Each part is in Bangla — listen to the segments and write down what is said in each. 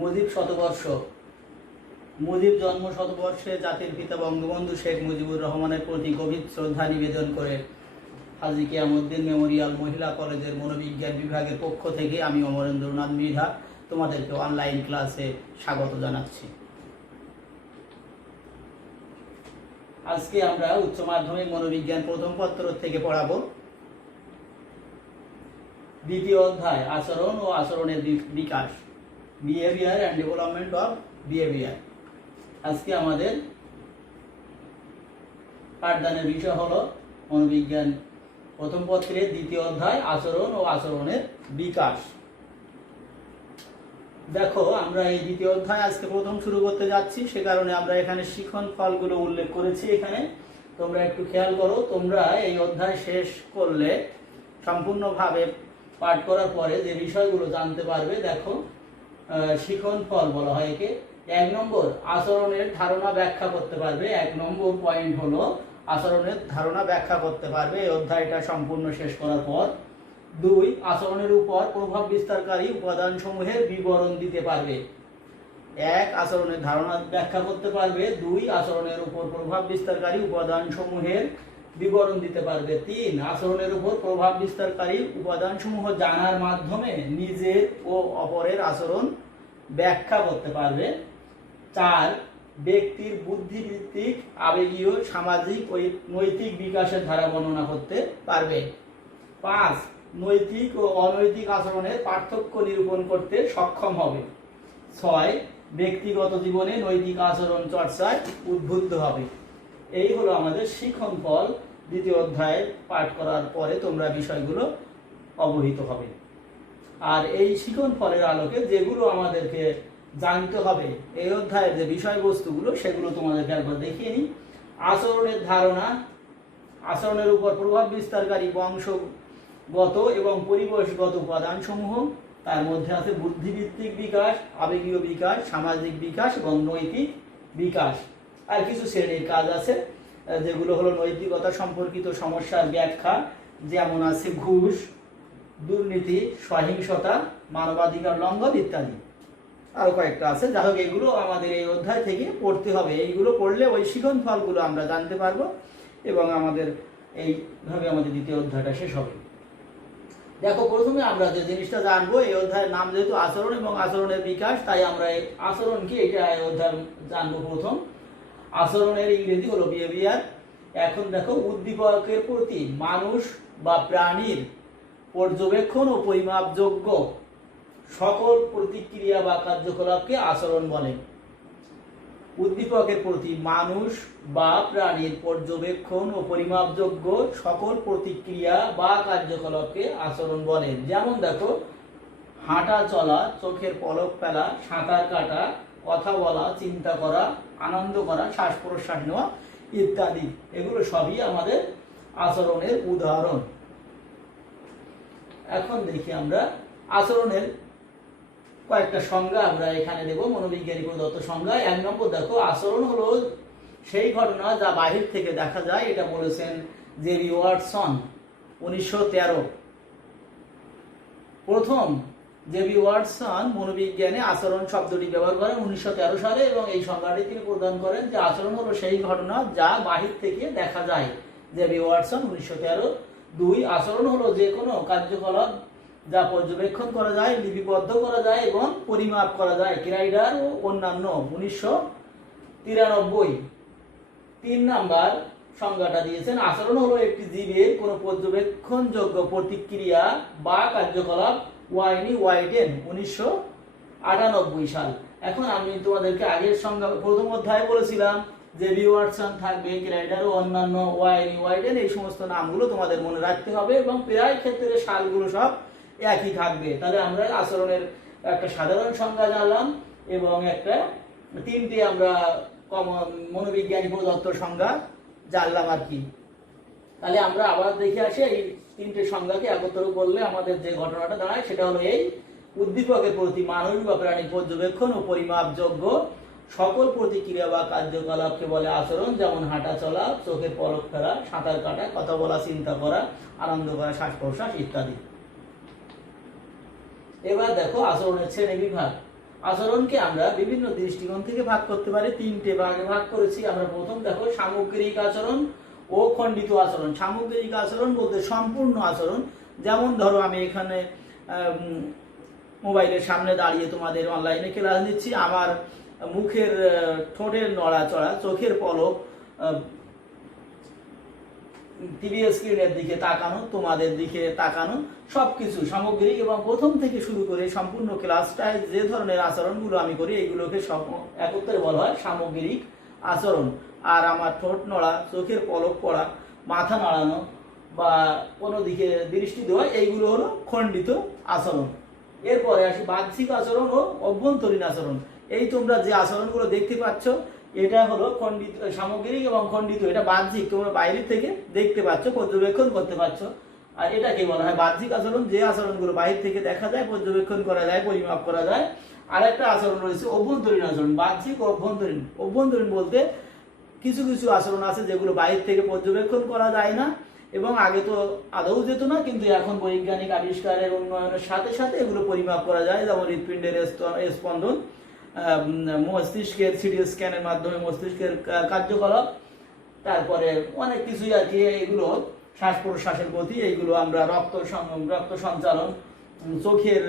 মুজিব শতবর্ষ। মুজিব জন্ম শতবর্ষে জাতির পিতা বঙ্গবন্ধু শেখ মুজিবুর রহমানের প্রতি গভীর শ্রদ্ধা নিবেদন করে হাজী কিয়ামউদ্দিন মেমোরিয়াল মহিলা কলেজের মনোবিজ্ঞান বিভাগের পক্ষ থেকে আমি অমরেন্দ্রনাথ মৃধা তোমাদেরকে অনলাইন ক্লাসে স্বাগত জানাচ্ছি। আজকে আমরা উচ্চ মাধ্যমিক মনোবিজ্ঞান প্রথম পত্র থেকে পড়াবো দ্বিতীয় অধ্যায় আচরণ ও আচরণের বিকাশ, behaviour and development of behaviour. আজকে আমাদের পাঠদানের বিষয় হলো মনোবিজ্ঞান প্রথম পত্রের দ্বিতীয় অধ্যায় আচরণ ও আচরণের বিকাশ। দেখো, আমরা এই দ্বিতীয় অধ্যায় আজকে প্রথম শুরু করতে যাচ্ছি, সে কারণে আমরা এখানে শিখন ফলগুলো উল্লেখ করেছি। এখানে তোমরা একটু খেয়াল করো, তোমরা এই অধ্যায় শেষ করলে সম্পূর্ণভাবে পাঠ করার পরে যে বিষয়গুলো জানতে পারবে। দেখো, শিখন ফল বলা হয় একে। 1 নম্বর, আচরণের ধারণা ব্যাখ্যা করতে পারবে। 1 নম্বর পয়েন্ট হলো আচরণের ধারণা ব্যাখ্যা করতে পারবে এই অধ্যায়টা সম্পূর্ণ শেষ করার পর। 2, আচরণের উপর প্রভাব বিস্তারকারী উপাদানসমূহের বিবরণ দিতে পারবে। 1, আচরণের ধারণা ব্যাখ্যা করতে পারবে। 2, আচরণের উপর প্রভাব বিস্তারকারী উপাদানসমূহের বিবরণ দিতে পারবে। 3, আচরণের উপর প্রভাব বিস্তারকারী উপাদানসমূহ জানার মাধ্যমে নিজের ও অপরের আচরণ ব্যাখ্যা করতে পারবে। 4, ব্যক্তির বুদ্ধিভিত্তিক, আবেগীয়, সামাজিক ও নৈতিক বিকাশের ধারা বর্ণনা করতে পারবে। 5, নৈতিক ও অনৈতিক আচরণের পার্থক্য নিরূপণ করতে সক্ষম হবে। 6, ব্যক্তিগত জীবনে নৈতিক আচরণ চর্চায় উদ্বুদ্ধ হবে। এই হলো আমাদের শিখন ফল। দ্বিতীয় অধ্যায় পাঠ করার পরে তোমরা বিষয়গুলো অবহিত হবে। আর এই শিখন ফলের আলোকে যেগুলো আমাদেরকে জানতে হবে, এই অধ্যায়ের যে বিষয়বস্তুগুলো সেগুলো তোমাদেরকে একবার দেখিয়ে নিই। আচরণের ধারণা, আচরণের উপর প্রভাব বিস্তারকারী বংশগত এবং পরিবেশগত উপাদানসমূহ, তার মধ্যে আছে বুদ্ধিভিত্তিক বিকাশ, আবেগীয় বিকাশ, সামাজিক বিকাশ এবং নৈতিক বিকাশ। আর কিছু শ্রেণীর কাজ আছে যেগুলো হলো নৈতিকতা সম্পর্কিত সমস্যার ব্যাখ্যা, যেমন আছে ঘুষ, দুর্নীতি, সহিংসতা, মানবাধিকার লঙ্ঘন ইত্যাদি। আরো কয়েকটা আছে। যাই হোক, এগুলো আমাদের এই অধ্যায় থেকে পড়তে হবে। এইগুলো পড়লে ওই শিখন ফলগুলো আমরা জানতে পারবো এবং আমাদের এইভাবে আমাদের দ্বিতীয় অধ্যায়টা শেষ হবে। দেখো, প্রথমে আমরা যে জিনিসটা জানবো, এই অধ্যায়ের নাম যেহেতু আচরণ এবং আচরণের বিকাশ, তাই আমরা এই আচরণ কি এটা এই অধ্যায় জানবো। প্রথম, আচরণের ইংরেজি হলো বিহেভিয়ার। এখন দেখো, উদ্দীপকের প্রতি মানুষ বা প্রাণীর পর্যবেক্ষণ ও পরিমাপযোগ্য সকল প্রতিক্রিয়া বা কার্যকলাপকে আচরণ বলে। উদ্দীপকের প্রতি মানুষ বা প্রাণীর পর্যবেক্ষণ ও পরিমাপযোগ্য সকল প্রতিক্রিয়া বা কার্যকলাপকে আচরণ বলে। যেমন দেখো, হাঁটা চলা, চোখের পলক ফেলা, সাঁতার কাটা, কথা বলা, চিন্তা করা, আনন্দ করা, শ্বাস প্রশ্বাস নেওয়া ইত্যাদি, এগুলো সবই আমাদের আচরণের উদাহরণ। এখন দেখি আমরা আচরণের কয়েকটা সংজ্ঞা আমরা এখানে দেব, মনোবিজ্ঞানী প্রদত্ত সংজ্ঞা। 1 নম্বর, দেখো, আচরণ হলো সেই ঘটনা যা বাহির থেকে দেখা যায়। এটা বলেছেন জেবি ওয়াটসন 1913। প্রথম জেবি ওয়াটসন মনোবিজ্ঞানে আচরণ শব্দটি ব্যবহার করেন 1913 সালে এবং এই সংজ্ঞাটি তিনি প্রদান করেন যে আচরণ হলো সেই ঘটনা যা বাহির থেকে দেখা যায়। JB Watson 1913। 2, আচরণ হলো যে কোনো কার্যকলাপ যা পর্যবেক্ষণ করা যায়, লিপিবদ্ধ করা যায় এবং পরিমাপ করা যায়। ক্রাইডার ও অন্যান্য 1993। 3 নাম্বার সংজ্ঞাটা দিয়েছেন, আচরণ হলো একটি জীবের কোনো পর্যবেক্ষণযোগ্য প্রতিক্রিয়া বা কার্যকলাপ। ওয়াইডেন 1998 সাল। এখন আমি তোমাদেরকে আগের সংজ্ঞা প্রথম অধ্যায়ে বলেছিলাম যে ওয়াটসন থাকবে, ক্রাইডার ও অন্যান্য, ওয়াইডেন, এই সমস্ত নামগুলো তোমাদের মনে রাখতে হবে এবং প্রায় ক্ষেত্রে সালগুলো সব একই থাকবে। তাহলে আমরা আচরণের একটা সাধারণ সংজ্ঞা জানলাম এবং একটা 3টে আমরা মনোবিজ্ঞানী প্রদত্ত সংজ্ঞা জানলাম আর কি। তাহলে আমরা আবার দেখে আসি, এই 3টে সংজ্ঞাকে একত্র করলে আমাদের যে ঘটনাটা দাঁড়ায় সেটা হলো এই: উদ্দীপকের প্রতি মানুষ বা প্রাণী পর্যবেক্ষণ ও পরিমাপযোগ্য সকল প্রতিক্রিয়া বা কার্যকলাপকে বলে আচরণ। যেমন হাঁটা চলা, চোখের পলক ফেলা, সাঁতার কাটা, কথা বলা, চিন্তা করা, আনন্দ করা, শ্বাস প্রশ্বাস ইত্যাদি। এবার দেখো আচরণের শ্রেণী বিভাগ। আচরণকে আমরা বিভিন্ন দৃষ্টিকোণ থেকে ভাগ করতে পারি। 3টে ভাগে ভাগ করেছি আমরা। প্রথম দেখো সামগ্রিক আচরণ ও খণ্ডিত আচরণ। সামগ্রিক আচরণ বলতে সম্পূর্ণ আচরণ। যেমন ধরো আমি এখানে মোবাইলের সামনে দাঁড়িয়ে তোমাদের অনলাইনে ক্লাস নিচ্ছি, আমার মুখের ঠোঁটের নড়াচড়া, চোখের পলক, টিভি স্ক্রিনের দিকে তাকানো, তোমাদের দিকে তাকানো, সবকিছু সামগ্রিক। এবং প্রথম থেকে শুরু করে সম্পূর্ণ ক্লাসটায় যে ধরনের আচরণগুলো আমি করি এগুলোকে একত্রে বলা হয় সামগ্রিক আচরণ। আর আমার ঠোঁট নড়া, চোখের পলক পড়া, মাথা নাড়ানো বা কোনো দিকে দৃষ্টি দেওয়া, এইগুলো হলো খণ্ডিত আচরণ। এরপরে আসি বাহ্যিক আচরণ ও অভ্যন্তরীণ আচরণ। এই তোমরা যে আচরণগুলো দেখতে পাচ্ছ এটা হলো খণ্ডিত, সামগ্রিক এবং খণ্ডিত। এটা বাহ্যিক, তোমরা বাইরে থেকে দেখতে পাচ্ছ, পর্যবেক্ষণ করতে পারছো। আর এটাকে বলা হয় বাহ্যিক আচরণ, যে আচরণগুলো বাইরে থেকে দেখা যায়, পর্যবেক্ষণ করা যায়, পরিমাপ করা যায়। আর একটা আচরণ রয়েছে অভ্যন্তরীণ আচরণ, বাহ্যিক ও অভ্যন্তরীণ। অভ্যন্তরীণ বলতে কিছু কিছু আচরণ আছে যেগুলো বাইরে থেকে পর্যবেক্ষণ করা যায় না, এবং আগে তো আদৌ যেত না, কিন্তু এখন বৈজ্ঞানিক আবিষ্কারের উন্নয়নের সাথে সাথে এগুলো পরিমাপ করা যায়। যেমন হৃৎপিণ্ডের স্পন্দন, মস্তিষ্কের সিটি স্ক্যানের মাধ্যমে মস্তিষ্কের কার্যকলাপ, তারপরে অনেক কিছুই আর কি, এগুলো শ্বাস প্রশ্বাসের গতি, এইগুলো আমরা রক্ত সঞ্চালন, চোখের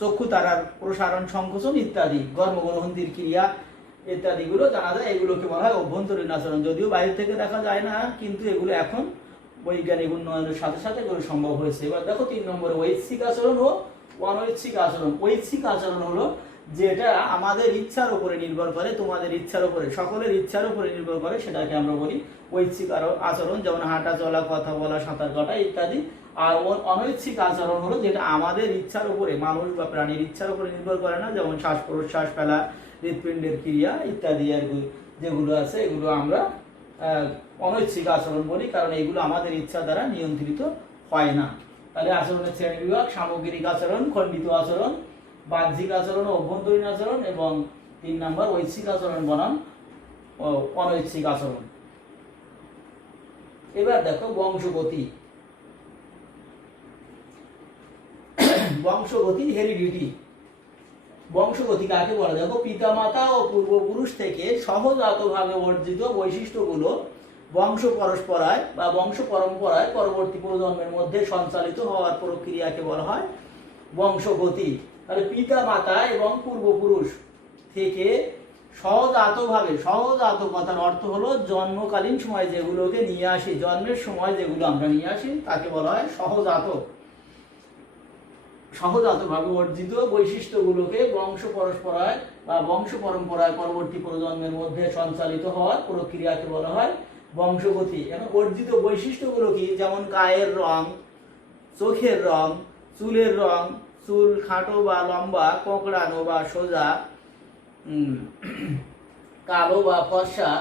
চক্ষু তারার প্রসারণ সংকোচন ইত্যাদি, গর্ভগ্রন্থির ক্রিয়া ইত্যাদিগুলো জানা যায়। এগুলোকে বলা হয় অভ্যন্তরীণ আচরণ। যদিও বাইরে থেকে দেখা যায় না, কিন্তু এগুলো এখন বৈজ্ঞানিক উন্নয়নের সাথে সাথে এগুলো সম্ভব হয়েছে। এবার দেখো 3 নম্বরে ঐচ্ছিক আচরণ ও অনৈচ্ছিক আচরণ। ঐচ্ছিক আচরণ হলো যেটা আমাদের ইচ্ছার উপরে নির্ভর করে, তোমাদের ইচ্ছার উপরে, সকলের ইচ্ছার উপরে নির্ভর করে, সেটাকে আমরা বলি ঐচ্ছিক আচরণ। যেমন হাঁটা চলা, কথা বলা, সাঁতার কাটা ইত্যাদি। আর অনৈচ্ছিক আচরণ হলো যেটা আমাদের ইচ্ছার উপরে, মানুষ বা প্রাণীর ইচ্ছার উপরে নির্ভর করে না, যেমন শ্বাস প্রশ্বাস ফেলা, হৃৎপিণ্ডের ক্রিয়া ইত্যাদি আর যেগুলো আছে, এগুলো আমরা অনৈচ্ছিক আচরণ বলি, কারণ এগুলো আমাদের ইচ্ছা দ্বারা নিয়ন্ত্রিত হয় না। তাহলে আচরণের শ্রেণী বিভাগ: সামগ্রিক আচরণ, খণ্ডিত আচরণ, বাহ্যিক আচরণ ও অভ্যন্তরীণ আচরণ, এবং 3 নম্বর ঐচ্ছিক আচরণ বনাম অনৈচ্ছিক আচরণ। এবার দেখো বংশগতি। বংশগতি, হেরিডিটি। বংশগতি কাকে বলে? দেখো, পিতামাতা ও পূর্বপুরুষ থেকে সহজাতভাবে অর্জিত বৈশিষ্ট্যগুলো বংশ পরম্পরায় বা বংশ পরম্পরায় পরবর্তী প্রজন্মের মধ্যে সঞ্চালিত হওয়ার প্রক্রিয়াকে বলা হয় বংশগতি। তাহলে পিতা মাতা এবং পূর্বপুরুষ থেকে সহজাতভাবে, সহজাত কথার অর্থ হলো জন্মকালীন সময় যেগুলোকে নিয়ে আসি, জন্মের সময় যেগুলো আমরা নিয়ে আসি তাকে বলা হয় সহজাত। সহজাতভাবে অর্জিত বৈশিষ্ট্যগুলোকে বংশ পরম্পরায় বা বংশ পরম্পরায় পরবর্তী প্রজন্মের মধ্যে সঞ্চালিত হওয়ার প্রক্রিয়াকে বলা হয় বংশগতি। এখন অর্জিত বৈশিষ্ট্যগুলো কি? যেমন গায়ের রং, চোখের রং, চুলের রং, চুল খাটো বা লম্বা, কোঁকড়ানো বা সোজা, কালো বা ফর্সা,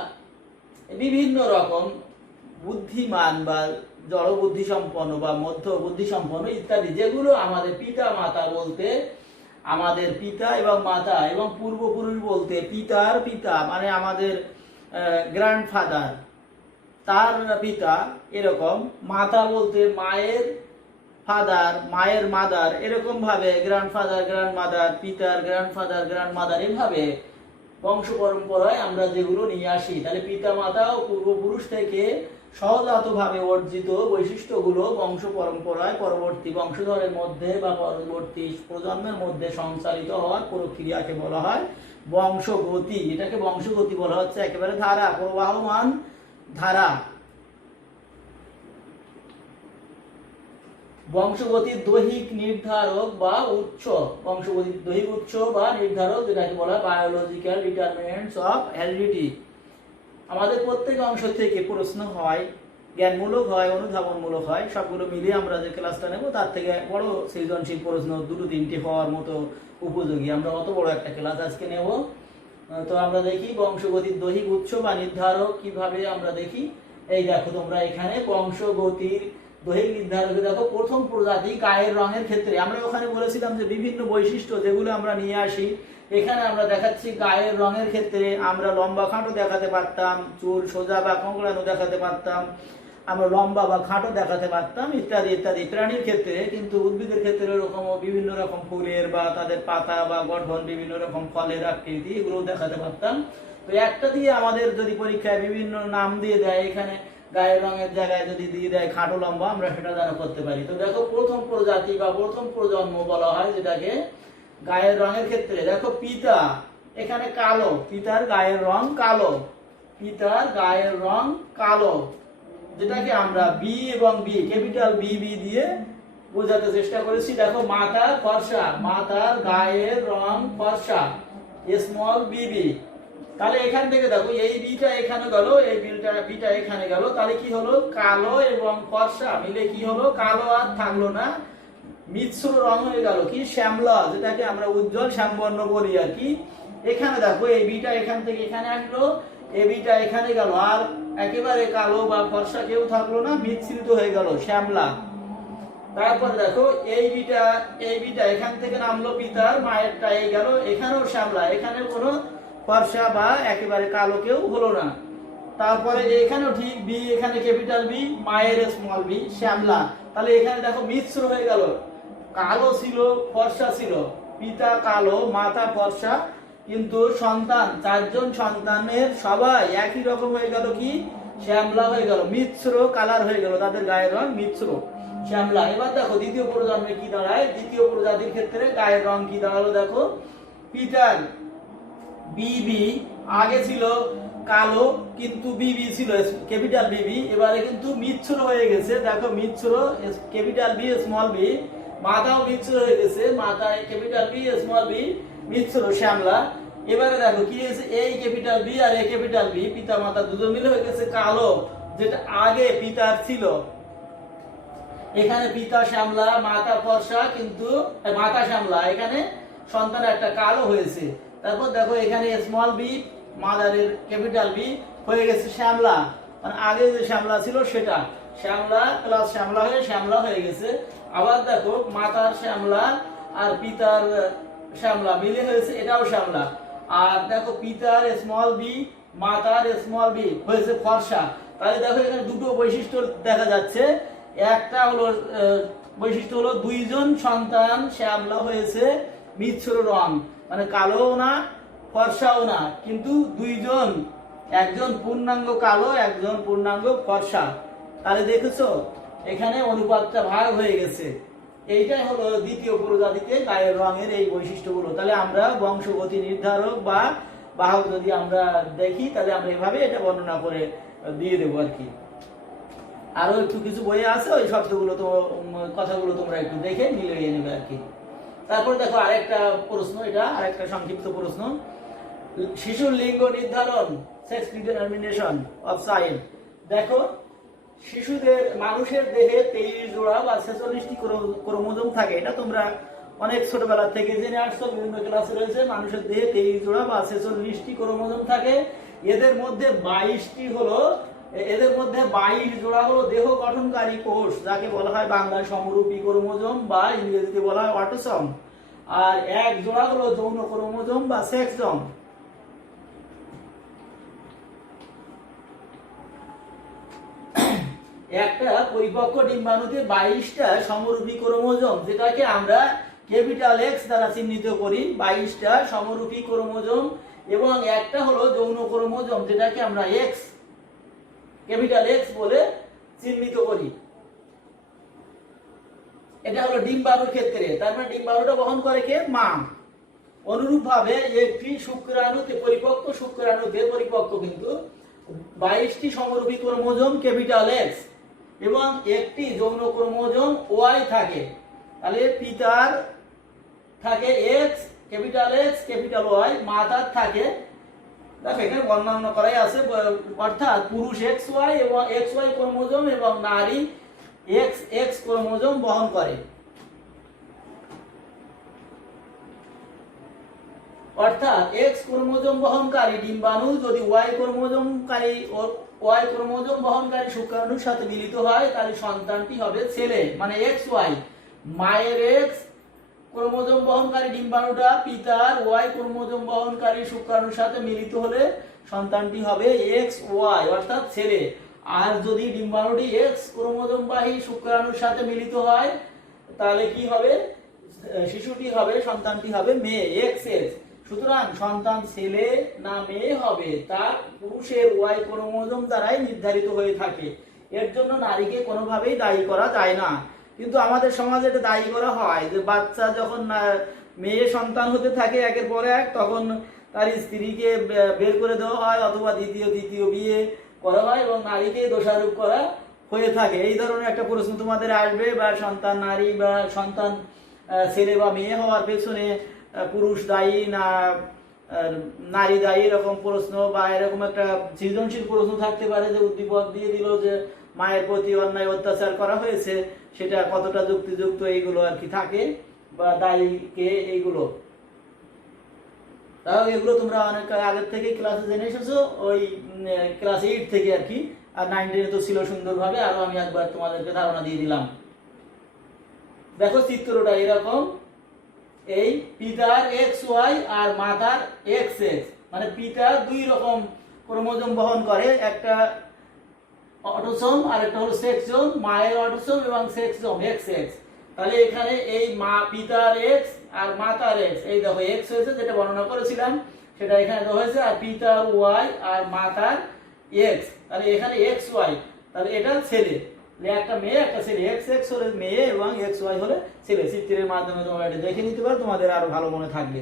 বিভিন্ন রকম, বুদ্ধিমান বা জড় বুদ্ধি সম্পন্ন বা মধ্য বুদ্ধি সম্পন্ন ইত্যাদি, যেগুলো আমাদের পিতা মাতা বলতে আমাদের পিতা এবং মাতা, এবং পূর্বপুরুষ বলতে পিতার পিতা মানে আমাদের গ্র্যান্ডফাদার, তার পিতা, এরকম। মাতা বলতে মায়ের ফাদার, মায়ের মাদার, এরকম ভাবে গ্র্যান্ডফাদার, গ্র্যান্ডমাদার, পিতার গ্র্যান্ডফাদার, গ্র্যান্ডমাদার, এভাবে বংশ পরম্পরায় আমরা যেগুলো নিয়ে আসি। তাহলে পিতা মাতা ও পূর্বপুরুষ থেকে সহজাতভাবে অর্জিত বৈশিষ্ট্যগুলো বংশ পরম্পরায় পরবর্তী বংশধরের মধ্যে বা পরবর্তী প্রজন্মের মধ্যে সঞ্চালিত হওয়ার প্রক্রিয়াকে বলা হয় বংশগতি। এটাকে বংশগতি বলা হচ্ছে একেবারে ধারা, প্রবাহমান ধারা। বংশগতির দৈহিক নির্ধারক বা উৎস, বংশগতির দৈহিক উৎস বা নির্ধারক, যেটাকে বলা হয় বায়োলজিক্যাল ডিটারমিনেন্টস অফ হেরিডিটি। আমাদের প্রত্যেক অংশ থেকে প্রশ্ন হয়, জ্ঞানমূলক হয়, অনুধাবনমূলক হয়, সবগুলো মিলিয়ে আমরা যে ক্লাসটা নেব তার থেকে বড় সৃজনশীল প্রশ্ন 2-3টি হওয়ার মতো উপযোগী আমরা অত বড় একটা ক্লাস আজকে নেব। তো আমরা দেখি বংশগতির দৈহিক উৎস বা নির্ধারক কিভাবে আমরা দেখি। এই দেখো তোমরা এখানে বংশগতির দৈহিক নির্ধারক দেখো, প্রথম প্রজাতি গায়ের রঙের ক্ষেত্রে আমরা ওখানে বলেছিলাম যে বিভিন্ন বৈশিষ্ট্য যেগুলো আমরা নিয়ে আসি, এখানে আমরা দেখাচ্ছি গায়ের রঙের ক্ষেত্রে আমরা লম্বা খাটো দেখাতে পারতাম, চুল সোজা বা কোঁকড়ানো দেখাতে পারতাম, আমরা লম্বা বা খাটো দেখাতে পারতাম ইত্যাদি ইত্যাদি প্রাণীর ক্ষেত্রে। কিন্তু উদ্ভিদের ক্ষেত্রে এরকম বিভিন্ন রকম ফুলের বা তাদের পাতা বা গঠন, বিভিন্ন রকম ফলের আকৃতি, এগুলো দেখাতে পারতাম। তো একটা দিয়ে আমাদের যদি পরীক্ষায় বিভিন্ন নাম দিয়ে দেয়, এখানে গায়ের রঙের জায়গায় যদি দিয়ে দেয় খাটো লম্বা, আমরা সেটা দ্বারা করতে পারি। তো দেখো প্রথম প্রজাতি বা প্রথম প্রজন্ম বলা হয় যেটাকে গায়ের রঙের ক্ষেত্রে। দেখো পিতা এখানে কালো, পিতার গায়ের রং কালো, পিতার গায়ের রং কালো, যেটাকে আমরা বি এবং বি, ক্যাপিটাল বি বি দিয়ে বোঝাতে চেষ্টা করেছি। দেখো মাতার ফর্সা, মাতার গায়ের রং ফর্সা, স্মল বিবি। তাহলে এখান থেকে দেখো এই বিটা এখানে গেল, এই বিটা এখানে গেল, তাহলে কি হলো, কালো এবং ফর্সা মিলে কি হলো, কালো আর থাকলো না, মিশ্র রং হয়ে গেল কি, শ্যামলা, যেটাকে আমরা উজ্জ্বল শ্যামবর্ণ বলি আর কি। এখানে দেখো এই বিটা এখান থেকে এখানে আসলো, এই বিটা এখানে গেল, আর একেবারে কালো বা ফর্সা কেউ থাকলো না, মিশ্রিত হয়ে গেল শ্যামলা। তারপর দেখো এই বিটা এখান থেকে নামলো, পিতার মায়েরটা এই গেল, এখানেও শ্যামলা, এখানে কোনো ফর্সা বা একেবারে কালো কেউ হলো না। তারপরে এখানেও ঠিক বি, এখানে ক্যাপিটাল বি, মায়ের স্মল বি, শ্যামলা। তাহলে এখানে দেখো মিশ্র হয়ে গেল, কালো ছিল ফর্সা ছিল, পিতা কালো মাতা ফর্সা, কিন্তু সন্তান চারজন সন্তানের সবাই একই রকম হয়ে গেল কি, শ্যামলা হয়ে গেল, মিশ্র কালার হয়ে গেল, তাদের গায়ের রং মিশ্র শ্যামলা। এবার দেখো দ্বিতীয় প্রজন্মে কি দাঁড়ায়, দ্বিতীয় প্রজাতির ক্ষেত্রে গায়ের রং কি দাঁড়ালো, দেখো পিতার বিবি, আগে ছিল কালো কিন্তু বিবি ছিল ক্যাপিটাল বিবি, এবারে কিন্তু মিশ্র হয়ে গেছে, দেখো মিশ্র ক্যাপিটাল বি স্মল বি, মাথাও মিশ্র হয়ে গেছে, মাথায় ক্যাপিটাল বি স্মল বি, মিশ্র শ্যামলা। এবারে দেখো কি হয়েছে, এই ক্যাপিটাল বি আর এই ক্যাপিটাল বি, পিতা মাতা দুজন মিলে হয়ে গেছে কালো, যেটা আগে পিতার ছিল। এখানে পিতা শ্যামলা মাতা ফর্সা, কিন্তু মাতা শ্যামলা, এখানে সন্তান একটা কালো হয়েছে। তারপর দেখো এখানে স্মল বি, মাদারের ক্যাপিটাল বি হয়ে গেছে শ্যামলা, মানে আগে যে শ্যামলা ছিল সেটা শ্যামলা প্লাস শ্যামলা হয়ে শ্যামলা হয়ে গেছে। আবার দেখো মাতার শ্যামলা আর পিতার শ্যামলা মিলে হয়েছে, এটাও শ্যামলা। আর দেখো পিতার স্মল বি মাতার স্মল বি হয়েছে ফর্সা। তাহলে দেখো এখানে দুটো বৈশিষ্ট্য দেখা যাচ্ছে। একটা হলো বৈশিষ্ট্য হলো দুইজন সন্তান শ্যামলা হয়েছে মিশ্র রং, মানে কালোও না ফর্সাও না, কিন্তু দুইজন, একজন পূর্ণাঙ্গ কালো একজন পূর্ণাঙ্গ ফর্সা। তাহলে দেখেছো এখানে অনুপাতটা ভাগ হয়ে গেছে। এইটাই হলো দ্বিতীয় প্রজাতিতে গায়ের রঙের এই বৈশিষ্ট্যগুলো। তাহলে আমরা বংশগতি নির্ধারক বা বাহক যদি আমরা দেখি, তাহলে আমরা এভাবে এটা বর্ণনা করে দিয়ে দেবো আর কি। আরো একটু কিছু বইয়ে আছে, ওই শব্দগুলো তো কথাগুলো তোমরা একটু দেখে মিলিয়ে নেবে আর কি। তারপর দেখো আরেকটা প্রশ্ন, এটা আরেকটা সংক্ষিপ্ত প্রশ্ন, শিশুর লিঙ্গ নির্ধারণ, সেক্স ডিটারমিনেশন অফ চাইল্ড। দেখো শিশুদের, মানুষের দেহে 23 জোড়া বা 46টি ক্রোমোজোম থাকে, এটা তোমরা অনেক ছোটবেলা থেকে জেনে আসছো, বিভিন্ন ক্লাসে রয়েছে। মানুষের দেহে 23 জোড়া বা 46টি ক্রোমোজোম থাকে। এদের মধ্যে 22 জোড়া হলো দেহ গঠনকারী কোষ, যাকে বলা হয় বাংলায় সমরূপী ক্রোমোজোম বা ইংরেজিতে বলা হয় অটোসোম। আর 1 জোড়া হলো যৌন ক্রোমোজোম বা সেক্সোম। একটা পরিপক্ক ডিম্বাণুতে 22টা সমরূপী ক্রোমোজোম, যেটাকে আমরা ক্যাপিটাল এক্স দ্বারা চিহ্নিত করি, 22টা সমরূপী ক্রোমোজোম, এবং একটা হলো যৌন ক্রোমোজোম, যেটাকে আমরা এক্স, ক্যাপিটাল এক্স বলে চিহ্নিত করি। এটা হলো ডিম্বাণুর ক্ষেত্রে। তারপরে ডিম্বাণুটা বহন করে কে, মা। অনুরূপভাবে একটি শুক্রাণুতে, পরিপক্ক শুক্রাণুতে, পরিপক্ক কিন্তু 22টি সমরূপী ক্রোমোজোম ক্যাপিটাল এক্স এবং একটি যৌন ক্রোমোজোম ওয়াই থাকে। তাহলে পিতার থাকে X, capital X capital Y, মাতার থাকে, দেখো এখানে বর্ণনা করাই আছে, অর্থাৎ পুরুষ এক্স ওয়াই এবং এক্স ওয়াই ক্রোমোজোম এবং নারী এক্স এক্স ক্রোমোজোম বহন করে। অর্থাৎ এক্স ক্রোমোজোম বহনকারী ডিম্বাণু যদি ওয়াই ক্রোমোজোম বহনকারী শুক্রাণুর সাথে মিলিত হয়, তাহলে সন্তানটি হবে ছেলে, মানে এক্স ওয়াই। মায়ের এক্স ক্রোমোজোম বহনকারী ডিম্বাণুটা পিতার ওয়াই ক্রোমোজোম বহনকারী শুক্রাণুর সাথে মিলিত হলে সন্তানটি হবে এক্স ওয়াই, অর্থাৎ ছেলে। আর যদি ডিম্বাণুটি এক্স ক্রোমোজোমবাহী শুক্রাণুর সাথে মিলিত হয় তাহলে কি হবে, শিশুটি হবে, সন্তানটি হবে মেয়ে, এক্স এক্স। সুতরাং সন্তান ছেলে না মেয়ে হবে তা পুরুষের ওয়াই ক্রোমোজোম দ্বারাই নির্ধারিত হয়ে থাকে। এর জন্য নারীকে কোনোভাবেই দায়ী করা যায় না। কিন্তু আমাদের সমাজে এটা দায়ী করা হয় যে বাচ্চা যখন মেয়ে সন্তান হতে থাকে একের পর এক, তখন তার স্ত্রীকে বের করে দেওয়া হয় অথবা দ্বিতীয় বিয়ে করা হয় এবং নারীকে দোষারোপ করা হয়ে থাকে। এই ধরনের একটা প্রশ্ন তোমাদের আসবে, বা সন্তান নারী বা সন্তান ছেলে বা মেয়ে হওয়ার পেছনে পুরুষ দায়ী না নারী দায়ী, এরকম প্রশ্ন বা এরকম একটা সৃজনশীল প্রশ্ন থাকতে পারে যে উদ্দীপক দিয়ে দিল যে মায়ের প্রতি অন্যায় অত্যাচার করা হয়েছে, সেটা কতটা যুক্তিযুক্ত এইগুলো আর কি থাকে, বা দায়ী কে, এইগুলো। তাও এগুলো তোমরা অনেক আগের থেকে ক্লাসে জেনে এসেছো, ওই ক্লাস 8 থেকে আর কি, আর 9 10 তো ছিল সুন্দরভাবে, আরো আমি একবার তোমাদেরকে ধারণা দিয়ে দিলাম। দেখো চিত্রটা এরকম, এই পিতার এক্স ওয়াই আর মাতার এক্স এক্স, মানে পিতা দুই রকম ক্রোমোজোম বহন করে, একটা অটোসোম আর একটা হলো সেক্সোম, মায়ের অটোসোম এবং সেক্সোম এক্স এক্স। তাহলে এখানে এই মা পিতার এক্স আর মাতার এক্স, এই দেখো এক্স হয়েছে যেটা বর্ণনা করেছিলাম সেটা এখানে হয়েছে, আর পিতার ওয়াই আর মাতার এক্স, তাহলে এখানে এক্স ওয়াই, তাহলে এটা ছেলে, একটা মেয়ে একটা ছেলে, এক্স এক্স হলে মেয়ে এবং এক্স ওয়াই হলে ছেলে। চিত্রের মাধ্যমে তোমরা এটা দেখে নিতে পারো, তোমাদের আরো ভালো মনে থাকবে।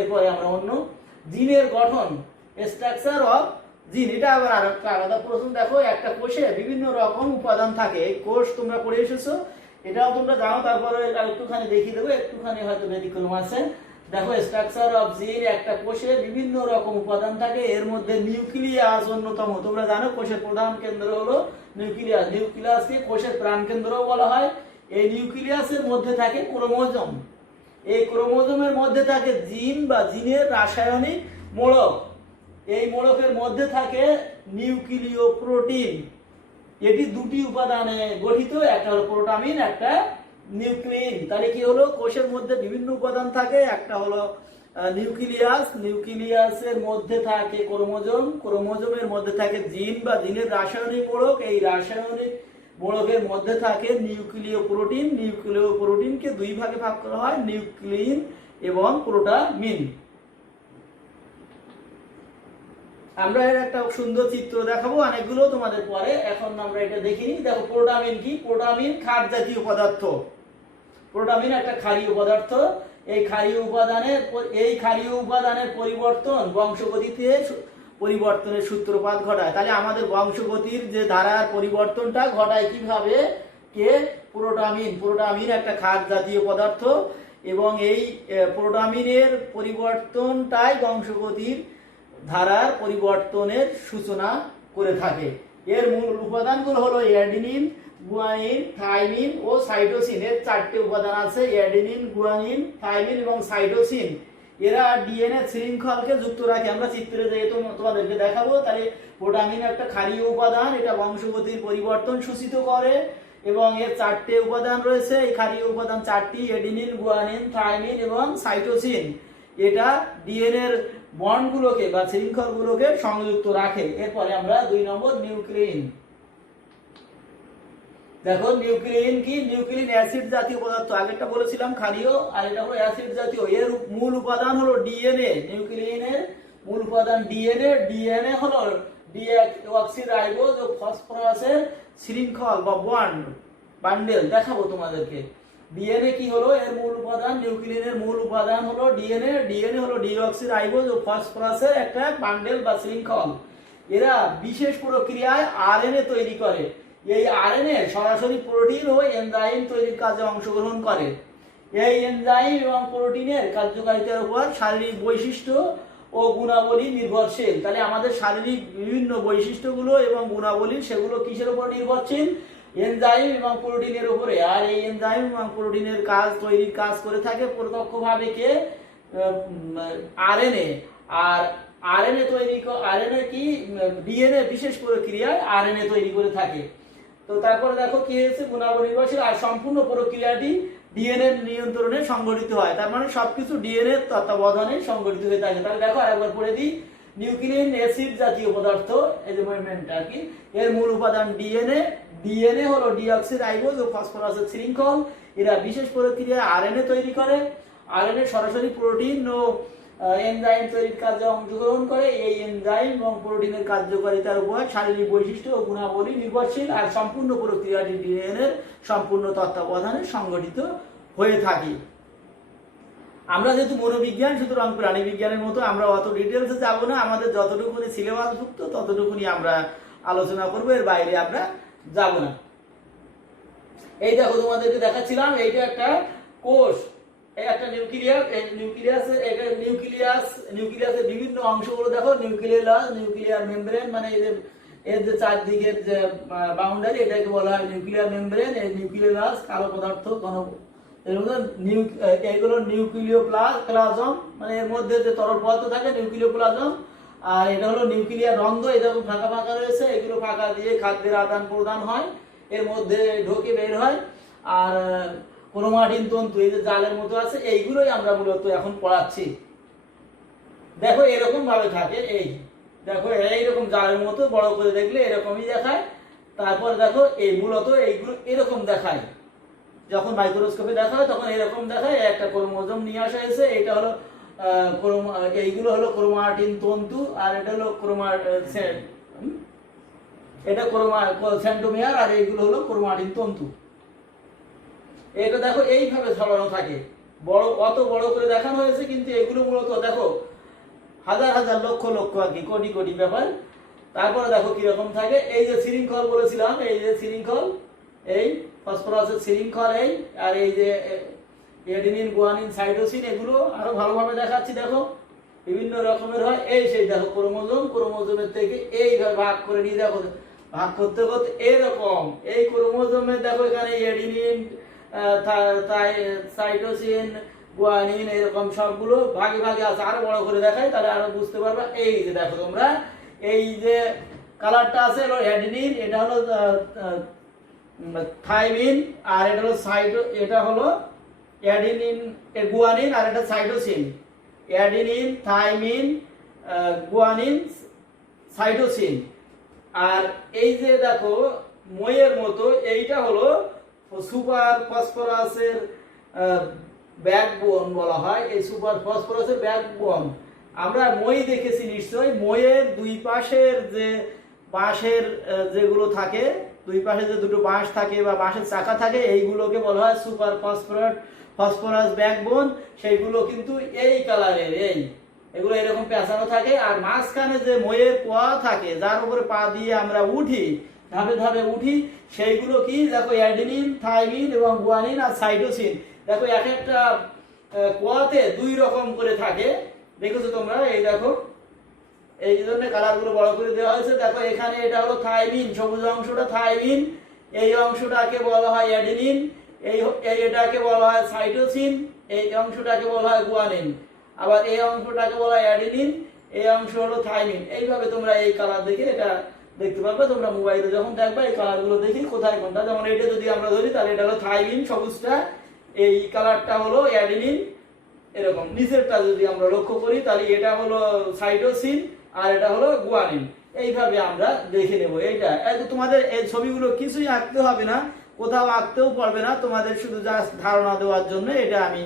এরপরে আমরা অন্য জিনের গঠন, স্ট্রাকচার অফ জিন, এটা আবার আরেকটা আলাদা প্রশ্ন। দেখো একটা কোষে বিভিন্ন রকম উপাদান থাকে, এই কোষ তোমরা পড়ে এসেছো, এটাও তোমরা জানো, তারপরে একটুখানি দেখিয়ে দেবো, একটুখানি হয়তো ব্যতিক্রম আছে। দেখো স্ট্রাকচার অফ জিন, একটা কোষে বিভিন্ন রকম উপাদান থাকে, এর মধ্যে নিউক্লিয়াস অন্যতম। তোমরা জানো কোষের প্রধান কেন্দ্র হলো নিউক্লিয়াস, নিউক্লিয়াসকে কোষের প্রাণকেন্দ্রও বলা হয়। এই নিউক্লিয়াসের মধ্যে থাকে ক্রোমোজোম, এই ক্রোমোজোমের মধ্যে থাকে জিন বা জিনের রাসায়নিক মোড়ক, এই মোড়কের মধ্যে থাকে নিউক্লিয় প্রোটিন। এটি দুটি উপাদানে গঠিত, একটা হলো প্রোটামিন, একটা নিউক্লিন। তাহলে কি হলো, কোষের মধ্যে বিভিন্ন উপাদান থাকে, একটা হলো নিউক্লিয়াস, নিউক্লিয়াসের মধ্যে থাকে ক্রোমোজোম, ক্রোমোজোমের মধ্যে থাকে জিন বা জিনের রাসায়নিক মোড়ক, এই রাসায়নিক মোড়কের মধ্যে থাকে নিউক্লিয় প্রোটিন, নিউক্লিয় প্রোটিনকে দুই ভাগে ভাগ করা হয়, নিউক্লিন এবং প্রোটামিন। আমরা এর একটা সুন্দর চিত্র দেখাবো অনেকগুলো তোমাদের পরে, এখন আমরা এটা দেখিনি। দেখো প্রোটামিন কি, প্রোটামিন ক্ষার জাতীয় পদার্থ, প্রোটামিন একটা ক্ষারীয় পদার্থ। এই ক্ষারীয় উপাদানের পরিবর্তন বংশগতিতে পরিবর্তনের সূত্রপাত ঘটায়। তাহলে আমাদের বংশগতির যে ধারার পরিবর্তনটা ঘটায় কিভাবে, কে, প্রোটামিন। প্রোটামিন একটা ক্ষার জাতীয় পদার্থ এবং এই প্রোটামিনের পরিবর্তনটাই বংশগতির ধারার পরিবর্তনের সূচনা করে থাকে। এর মূল উপাদানগুলো হলো অ্যাডিনিন, গুয়ানিন, থাইমিন ও সাইটোসিন। এর 4টে উপাদান আছে, অ্যাডিনিন, গুয়ানিন, থাইমিন এবং সাইটোসিন। এরা ডিএনএ শৃঙ্খলকে যুক্ত রাখে। আমরা চিত্রে যেহেতু তোমাদেরকে দেখাবো, তাহলে প্রোটামিন একটা ক্ষারীয় উপাদান, এটা বংশগতির পরিবর্তন সূচিত করে এবং এর 4টে উপাদান রয়েছে। এই ক্ষারীয় উপাদান 4টি, অ্যাডিনিন, গুয়ানিন, থাইমিন এবং সাইটোসিন। এটা ডিএনএ এর বন্ডগুলোকে বা শৃঙ্খলগুলোকে সংযুক্ত রাখে। এরপরে আমরা 2 নম্বর নিউক্লিন। দেখো নিউক্লিন কি, নিউক্লিন অ্যাসিড জাতীয় পদার্থ, আগেরটা বলেছিলাম ক্ষারীয়, আর এটা হলো অ্যাসিড জাতীয়। এর মূল উপাদান হলো ডিএনএ, নিউক্লিনের মূল উপাদান ডিএনএ। ডিএনএ হলো ডিঅক্সিরাইবোজ ও ফসফরাসের শৃঙ্খল বা বন্ড, বান্ডেল। দেখাবো তোমাদেরকে ডিএনএ কি হলো, এর মূল উপাদান, নিউক্লিনের মূল উপাদান হলো ডিএনএ। ডিএনএ হলো ডিঅক্সিরাইবোজ ও ফসফরাসের একটা বান্ডেল বা শৃঙ্খল। এরা বিশেষ প্রক্রিয়ায় আরএনএ তৈরি করে। এই আরএনএ সরাসরি প্রোটিন ও এনজাইম তৈরির কাজে অংশগ্রহণ করে। এই এনজাইম এবং প্রোটিনের কার্যকারিতার উপর শারীরিক বৈশিষ্ট্য ও গুণাবলী নির্ভরশীল। তাহলে আমাদের শারীরিক বিভিন্ন বৈশিষ্ট্যগুলো এবং গুণাবলী সেগুলো কিসের উপর নির্ভরশীল, এনজাইম এবং প্রোটিনের উপরে। আর এই এনজাইম এবং প্রোটিনের কাজ তৈরির কাজ করে থাকে প্রত্যক্ষভাবে কে, আরএনএ। আর আরএনএ কি, ডিএনএ বিশেষ প্রক্রিয়ায় আরএনএ তৈরি করে থাকে। তো তারপরে দেখো কি হয়েছে, গুণাবলী নির্ভরশীল, আর সম্পূর্ণ প্রক্রিয়াটি ডিএনএ নিয়ন্ত্রণে সংঘটিত হয়। তার মানে সবকিছু ডিএনএ তত্ত্বাবধানে সংঘটিত হয়ে থাকে। তাহলে দেখো আরেকবার পড়ে দিই, নিউক্লিন অ্যাসিড জাতীয় পদার্থ, এই যে মুভমেন্টটা আর কি, এর মূল উপাদান ডিএনএ। ডিএনএ হলো ডিঅক্সিরাইবোজ ও ফসফরাসের শৃঙ্খল। এরা বিশেষ প্রক্রিয়ায় আরএনএ তৈরি করে। আরএনএ সরাসরি প্রোটিন ও এনজাইম তৈরির কাজে অংশগ্রহণ করে। এই এনজাইম এবং প্রোটিনের কার্যকারিতার উপর শারীরিক বৈশিষ্ট্য ও গুণাবলী নির্ভরশীল, আর সম্পূর্ণ প্রক্রিয়াটি ডিএনএ এর সম্পূর্ণ তত্ত্বাবধানে সংগঠিত হয়ে থাকে। আমরা যেহেতু মনোবিজ্ঞান, সুতরাং প্রাণী বিজ্ঞানের মতো আমরা অত ডিটেলসে যাব না। আমাদের যতটুকুনি সিলেবাসভুক্ত ততটুকুনি আমরা আলোচনা করব, এর বাইরে আমরা যাব না। এই দেখো তোমাদেরকে দেখাচ্ছিলাম, এইটা একটা কোষ, এই একটা নিউক্লিয়াস, এই নিউক্লিয়াসের বিভিন্ন অংশগুলো দেখো, নিউক্লিয়ার মেমব্রেন, মানে এর যে চারদিকের যে বাউন্ডারি, এটাকে বলা হয় নিউক্লিয়ার মেমব্রেন। এই নিউক্লিয়াস কালো পদার্থ ঘন, এইগুলো নিউক্লিওপ্লাজম, মানে এর মধ্যে যে তরল পদার্থ থাকে নিউক্লিওপ্লাজম। আর এটা হলো নিউক্লিয়ার রন্ধ্র, এটা ফাঁকা ফাঁকা রয়েছে, এগুলো ফাঁকা দিয়ে খাদ্যের আদান প্রদান হয়, এর মধ্যে ঢোকে বের হয়। আর ক্রোমাটিন তন্তু, এই যে জালের মতো আছে, এইগুলোই আমরা মূলত এখন পড়াচ্ছি। দেখো এরকম ভাবে থাকে, এই দেখো এইরকম জালের মতো, বড় করে দেখলে এরকমই দেখায়। তারপর দেখো এই মূলত এইগুলো এরকম দেখায়, যখন মাইক্রোস্কোপে দেখা হয় তখন এরকম দেখায়। একটা ক্রোমোজোম নিয়ে আসা হয়েছে, এটা হলো এইগুলো হলো ক্রোমাটিন তন্তু, আর এটা হলো সেন্টোমিয়ার, আর এইগুলো হলো ক্রোমাটিন তন্তু। এটা দেখো এইভাবে ছড়ানো থাকে, বড় অত বড় করে দেখানো হয়েছে, কিন্তু এগুলো মূলত দেখো হাজার হাজার লক্ষ লক্ষ আর কি, কোটি কোটি ব্যাপার। তারপরে দেখো কিরকম থাকে, এই যে শৃঙ্খল বলেছিলাম, এই যে শৃঙ্খল, এই ফসফরাসের শৃঙ্খল, এই আর এই যে অ্যাডেনিন, গুয়ানিন, সাইটোসিন, এগুলো আরো ভালোভাবে দেখাচ্ছি। দেখো বিভিন্ন রকমের হয়, এই সেই দেখো ক্রোমোজোম, ক্রোমোজোমের থেকে এইভাবে ভাগ করে নিয়ে দেখো, ভাগ করতে করতে এরকম এই ক্রোমোজোমে দেখো এখানে অ্যাডেনিন, সাইটোসিন, গুয়ানিন, এরকম সবগুলো ভাগে ভাগে আছে। আরো বড় করে দেখাই তাহলে আরো বুঝতে পারবে। এই যে দেখো তোমরা, এই যে কালারটা আছে হলো অ্যাডেনিন, এটা হলো থাইমিন, আর এটা হলো এটা হলো অ্যাডেনিন, গুয়ানিন, আর এটা cytosine. Adenine, thymine, guanine, cytosine. আর এই যে দেখো মইয়ের মতো, এইটা হলো সুপার ফসফরাসের ব্যাকবোন বলা হয়। এই সুপার ফসফরাসের ব্যাকবোন আমরা মই দেখেছি নিশ্চয়ই। মইয়ের দুই পাশের যে বাঁশের যেগুলো থাকে, দুই পাশে যে দুটো বাঁশ থাকে বা বাঁশের চাকা থাকে, এইগুলোকে বলা হয় সুপার ফসফরাস ব্যাকবোন। সেইগুলো কিন্তু এই কালারের, এগুলো এরকম পেঁচানো থাকে। আর মাঝখানে যে মইয়ের কোয়া থাকে, যার উপরে পা দিয়ে আমরা উঠি, ধাপে ধাপে উঠি, সেইগুলো কি দেখো অ্যাডেনিন, থাইমিন এবং গুয়ানিন আর সাইটোসিন। দেখো এক একটা কোয়াতে দুই রকম করে থাকে, দেখেছো তোমরা, এই দেখো এই জন্য কালারগুলো বড় করে দেওয়া হয়েছে। দেখো এখানে এটা হলো থাইমিন, সবুজ অংশটা থাইমিন, এই অংশটাকে বলা হয় অ্যাডেনিন, এটাকে বলা হয় সাইটোসিন, এই অংশটাকে বলা হয় গুয়ানিন, আবার এই অংশটাকে বলা হয় অ্যাডেনিন, এই অংশ হলো থাইমিন। এইভাবে তোমরা এই কালার দেখে এটা দেখতে পারবে। তোমরা মোবাইলে যখন দেখবে এই কালারগুলো দেখি কোথায় কোনটা। যেমন এটা যদি আমরা ধরি তাহলে এটা হলো থাইমিন সবুজটা, এই কালারটা হলো অ্যাডেনিন, এরকম। নিচেরটা যদি আমরা লক্ষ্য করি তাহলে এটা হলো সাইটোসিন আর এটা হলো গুয়ানিন। এইভাবে আমরা দেখে নেব। এইটা তোমাদের এই ছবিগুলো কিছুই আঁকতে হবে না, কোথাও আঁকতেও পারবে না, তোমাদের শুধু জাস্ট ধারণা দেওয়ার জন্য এটা আমি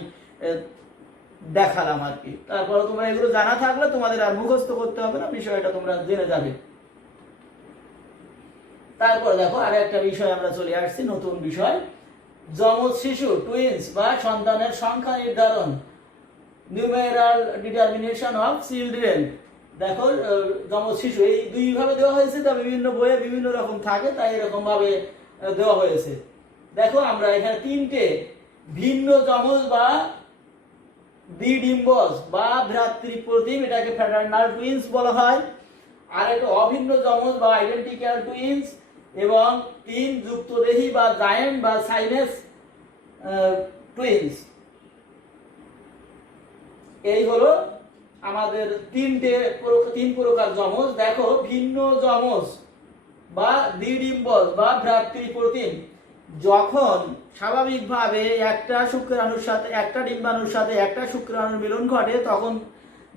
দেখালাম আর কি। তারপরে তোমরা এগুলো জানা থাকলে তোমাদের আর মুখস্থ করতে হবে না, বিষয়টা তোমরা জেনে যাবে। তারপর দেখো আর একটা বিষয় আমরা চলে আসছি, নতুন বিষয়, যমজ শিশু, টুইনস বা সন্তানের সংখ্যা নির্ধারণ, নিউমেরাল ডিটারমিনেশন অফ চিলড্রেন। দেখো যমজ শিশু এই দুই ভাবে দেওয়া হয়েছে, তা বিভিন্ন বইয়ে বিভিন্ন রকম থাকে, তাই এরকম ভাবে দেওয়া হয়েছে। দেখো আমরা এখানে তিনটে ভিন্ন যমজ বা দ্বিডিম্বজ বা ভ্রাতৃপ্রতিম, এটাকে ফ্র্যাটার্নাল টুইনস বলা হয়। আর একটা অভিন্ন যমজ বা আইডেন্টিক্যাল টুইনস, এবং তিন যুক্তদেহী বা জায়েন্ট বা সাইনেস টুইনস। এই হলো আমাদের তিন প্রকার যমজ। দেখো ভিন্ন যমজ বা দ্বিডিম্বজ বা ভ্রাতৃপ্রতিম, যখন স্বাভাবিকভাবে একটা শুক্রাণুর সাথে, একটা ডিম্বাণুর সাথে একটা শুক্রাণুর মিলন ঘটে, তখন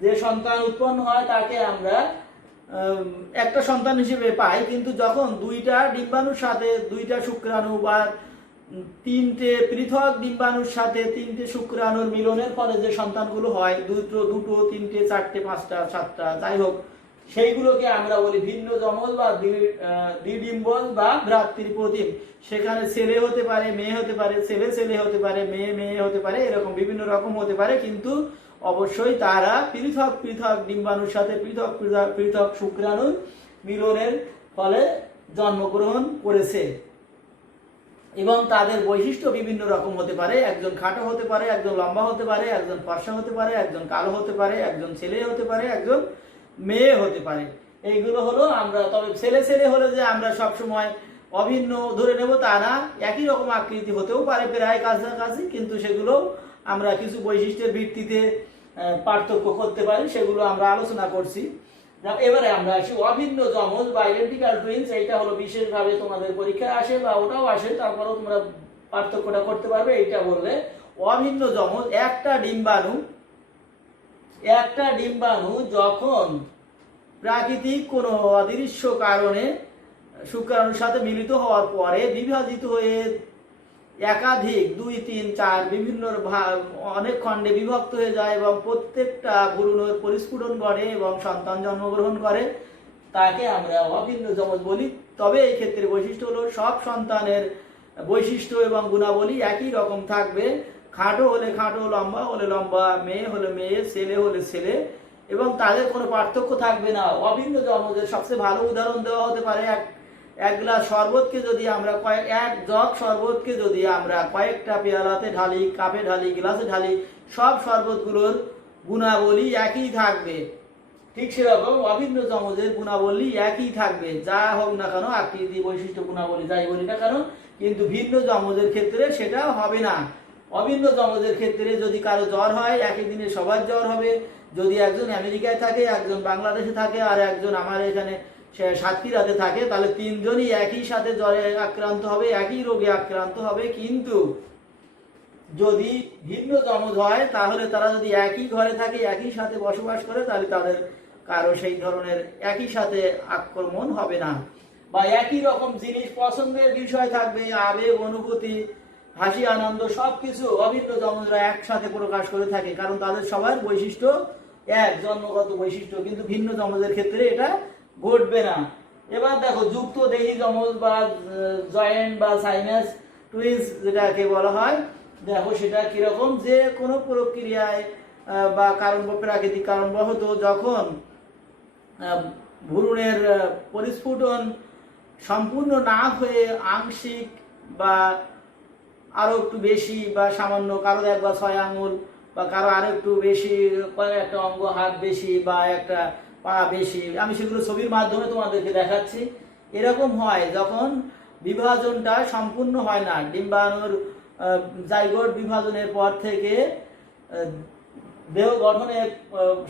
যে সন্তান উৎপন্ন হয় তাকে আমরা একটা সন্তান হিসেবে পাই, কিন্তু যখন দুইটা ডিম্বাণুর সাথে দুইটা শুক্রাণু বা তিনটে পৃথক ডিম্বাণুর সাথে তিনটে শুক্রাণুর মিলনের ফলে যে সন্তানগুলো হয়, দুটো দুটো তিনটে চারটে পাঁচটা সাতটা যাই হোক, সেইগুলোকে আমরা বলি ভিন্ন যমজ বা দ্বিডিম্বজ বা ভ্রাতৃপ্রতিম। সেখানে ছেলে হতে পারে, মেয়ে হতে পারে, ছেলে ছেলে হতে পারে, মেয়ে মেয়ে হতে পারে, এরকম বিভিন্ন রকম হতে পারে, কিন্তু অবশ্যই তারা পৃথক পৃথক ডিম্বাণুর সাথে পৃথক পৃথক পৃথক শুক্রাণুর মিলনের ফলে জন্মগ্রহণ করেছে। এবং তাদের বৈশিষ্ট্য বিভিন্ন রকম হতে পারে, একজন খাটো হতে পারে, একজন লম্বা হতে পারে, একজন ফর্সা হতে পারে, একজন কালো হতে পারে, একজন ছেলে হতে পারে, একজন মেয়ে হতে পারে। এইগুলো হলো আমরা, তবে ছেলে ছেলে হলে যে আমরা সবসময় অভিন্ন ধরে নেব তা না, একই রকম আকৃতি হতেও পারে প্রায় কাছাকাছি, কিন্তু সেগুলো আমরা কিছু বৈশিষ্ট্যের ভিত্তিতে পার্থক্য করতে পারি, সেগুলো আমরা আলোচনা করছি। এবারে আমরা আসি অভিন্ন যমজ বা আইডেন্টিক্যাল টুইনস। এইটা হলো বিশেষভাবে তোমাদের পরীক্ষায় আসে বা ওটাও আসে, তারপরেও তোমরা পার্থক্যটা করতে পারবে। এইটা বললে অভিন্ন যমজ একটা ডিম্বাণু যখন প্রাকৃতিক কোনো অদৃশ্য কারণে শুক্রাণুর সাথে মিলিত হওয়ার পরে বিভাজিত হয়ে একাধিক 2, 3, 4 বিভিন্ন অনেক খণ্ডে বিভক্ত হয়ে যায় এবং প্রত্যেকটা ভ্রূণের পরিস্ফুটন ঘটে এবং সন্তান জন্মগ্রহণ করে, তাকে আমরা অভিন্ন যমজ বলি। তবে এই ক্ষেত্রে বৈশিষ্ট্য হলো সব সন্তানের বৈশিষ্ট্য এবং গুণাবলী একই রকম থাকবে। খাটো হলে খাটো, লম্বা হলে লম্বা, মেয়ে হলে মেয়ে, ছেলে হলে ছেলে, এবং তাদের কোনো পার্থক্য থাকবে না। অভিন্ন যমজের সবচেয়ে ভালো উদাহরণ দেওয়া হতে পারে, এক গ্লাস শরবতকে যদি আমরা এক জগ শরবতকে যদি আমরা কয়েকটা পেয়ালাতে ঢালি, কাপে ঢালি, গ্লাসে ঢালি, সব শরবতগুলোর গুণাবলী একই থাকবে। ঠিক সেরকম অভিন্ন যমজের গুণাবলী একই থাকবে, যা হোক না কেন, আকৃতি বৈশিষ্ট্য গুণাবলী যাই বলি না কেন, কিন্তু ভিন্ন যমজের ক্ষেত্রে সেটা হবে না। অভিন্ন যমজের ক্ষেত্রে যদি কারো জ্বর হয়, একই দিনে সবার জ্বর হবে। যদি একজন আমেরিকায় থাকে, একজন বাংলাদেশে থাকে, আর একজন আমার এখানে সাতক্ষীরাতে থাকে, তাহলে তিনজনই একই সাথে জ্বরে আক্রান্ত হবে, একই রোগে আক্রান্ত হবে। কিন্তু যদি ভিন্ন যমজ হয়, তাহলে তারা যদি একই ঘরে থাকে, একই সাথে বসবাস করে, তাহলে তাদের কারো সেই ধরনের একই সাথে আক্রমণ হবে না। বা একই রকম জিনিস পছন্দের বিষয় থাকবে, আবেগ অনুভূতি হাসি আনন্দ সবকিছু অভিন্ন যমজরা একসাথে প্রকাশ করে থাকে, কারণ তাদের সবার বৈশিষ্ট্য এক, জন্মগত বৈশিষ্ট্য। কিন্তু ভিন্ন যমজের ক্ষেত্রে এটা ঘটবে না। এবার দেখো যুক্ত দেহি যমজ বা জয়েন্ট বা সাইনাস টুইন্স যেটাকে বলা হয়, দেখো সেটা কিরকম, যে কোনো প্রক্রিয়ায় বা কারণ প্রাকৃতিক কারণবশত যখন ভ্রূণের পরিস্ফুটন সম্পূর্ণ না হয়ে আংশিক বা আরো একটু বেশি বা সামান্য, কারো 1 বা 6 আঙুল বা কারো আরো একটু বেশি, একটা অঙ্গ হাত বেশি বা একটা পা বেশি, আমি সেগুলো ছবির মাধ্যমে তোমাদেরকে দেখাচ্ছি। এরকম হয় যখন বিভাজনটা সম্পূর্ণ হয় না, ডিম্বাণুর জাইগোট বিভাজনের পর থেকে দেহ গঠনের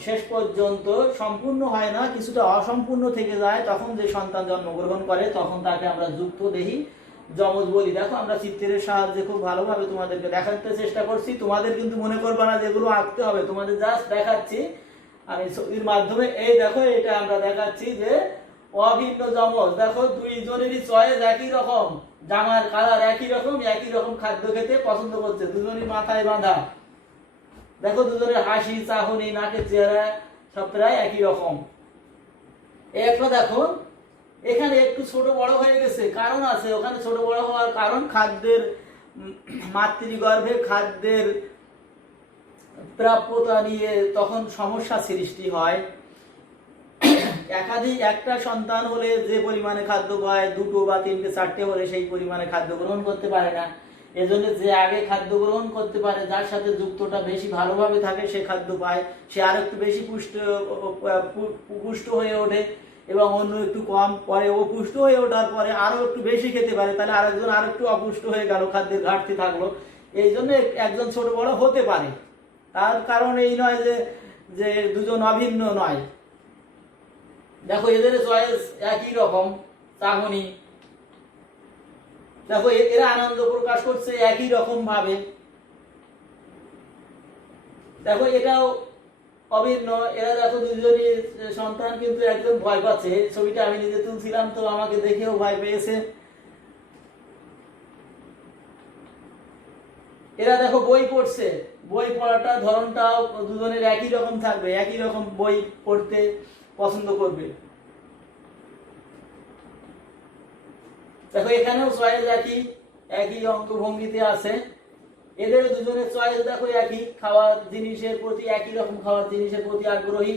শেষ পর্যন্ত সম্পূর্ণ হয় না, কিছুটা অসম্পূর্ণ থেকে যায়, তখন যে সন্তান জন্মগ্রহণ করে তখন তাকে আমরা যুক্ত দেহি যমজ বলি। দেখো আমরা চিত্রের সাহায্যে খুব ভালোভাবে তোমাদেরকে দেখাতে চেষ্টা করছি। তোমাদের কিন্তু মনে করবে না যেগুলো আঁকতে হবে, তোমাদের জাস্ট দেখাচ্ছি আমি ছবির মাধ্যমে। এই দেখো, এটা আমরা দেখাচ্ছি যে অভিন্ন যমজ। দেখো দুইজনেরই চয়েস একই রকম, জামার কালার একই রকম, একই রকম খাদ্য খেতে পছন্দ করছে, দুজনই মাথায় বাঁধা। দেখো দুজনের হাসি, চাহনি, নাকের চেহারা সব প্রায় একই রকম। একটা দেখো এখানে একটু ছোট বড় হয়ে গেছে, কারণ আছে ওখানে ছোট বড় হওয়ার কারণ, খাদ্যের মাতৃগর্ভে খাদ্যের প্রাপ্যতা নিয়ে তখন সমস্যা সৃষ্টি হয়। একটা সন্তান হলে যে পরিমাণে খাদ্য পায়, 2 বা 3 বা 4টে হলে সেই পরিমাণে খাদ্য গ্রহণ করতে পারে না। এজন্য যে আগে খাদ্য গ্রহণ করতে পারে, যার সাথে যুক্তটা বেশি ভালোভাবে থাকে, সে খাদ্য পায়, সে আর একটু বেশি পুষ্ট হয়ে ওঠে, এবং অন্য একটু কম পরে ও পুষ্ট হয়ে ওঠার পরে আরো একটু বেশি খেতে পারে, তাহলে আরেকজন আর একটু অপুষ্ট হয়ে গেল, খাদ্যের ঘাটতি থাকলো। এই জন্য একজন ছোট বড় হতে পারে, তার কারণ এই নয় যে দুজন অভিন্ন নয়। দেখো এদের চয়েস একই রকম, চাহনি, দেখো এরা আনন্দ প্রকাশ করছে একই রকম ভাবে। দেখো এটাও অভিন্ন। এরা দেখো দুজনই সন্তান, কিন্তু একদম ভয় পাচ্ছে। ছবিটা আমি নিজে তুলছিলাম, তো আমাকে দেখেও ভয় পেয়েছে। এরা দেখো বই পড়ছে, বই পড়াটা ধরনটাও দুজনের একই রকম থাকবে, একই রকম বই পড়তে পছন্দ করবে। দেখো এখানেও চয়েস একই, একই অঙ্গভঙ্গিতে আছে। এদের দুজনের চয়েস দেখো একই, খাওয়ার জিনিসের প্রতি একই রকম, খাওয়ার জিনিসের প্রতি আগ্রহী।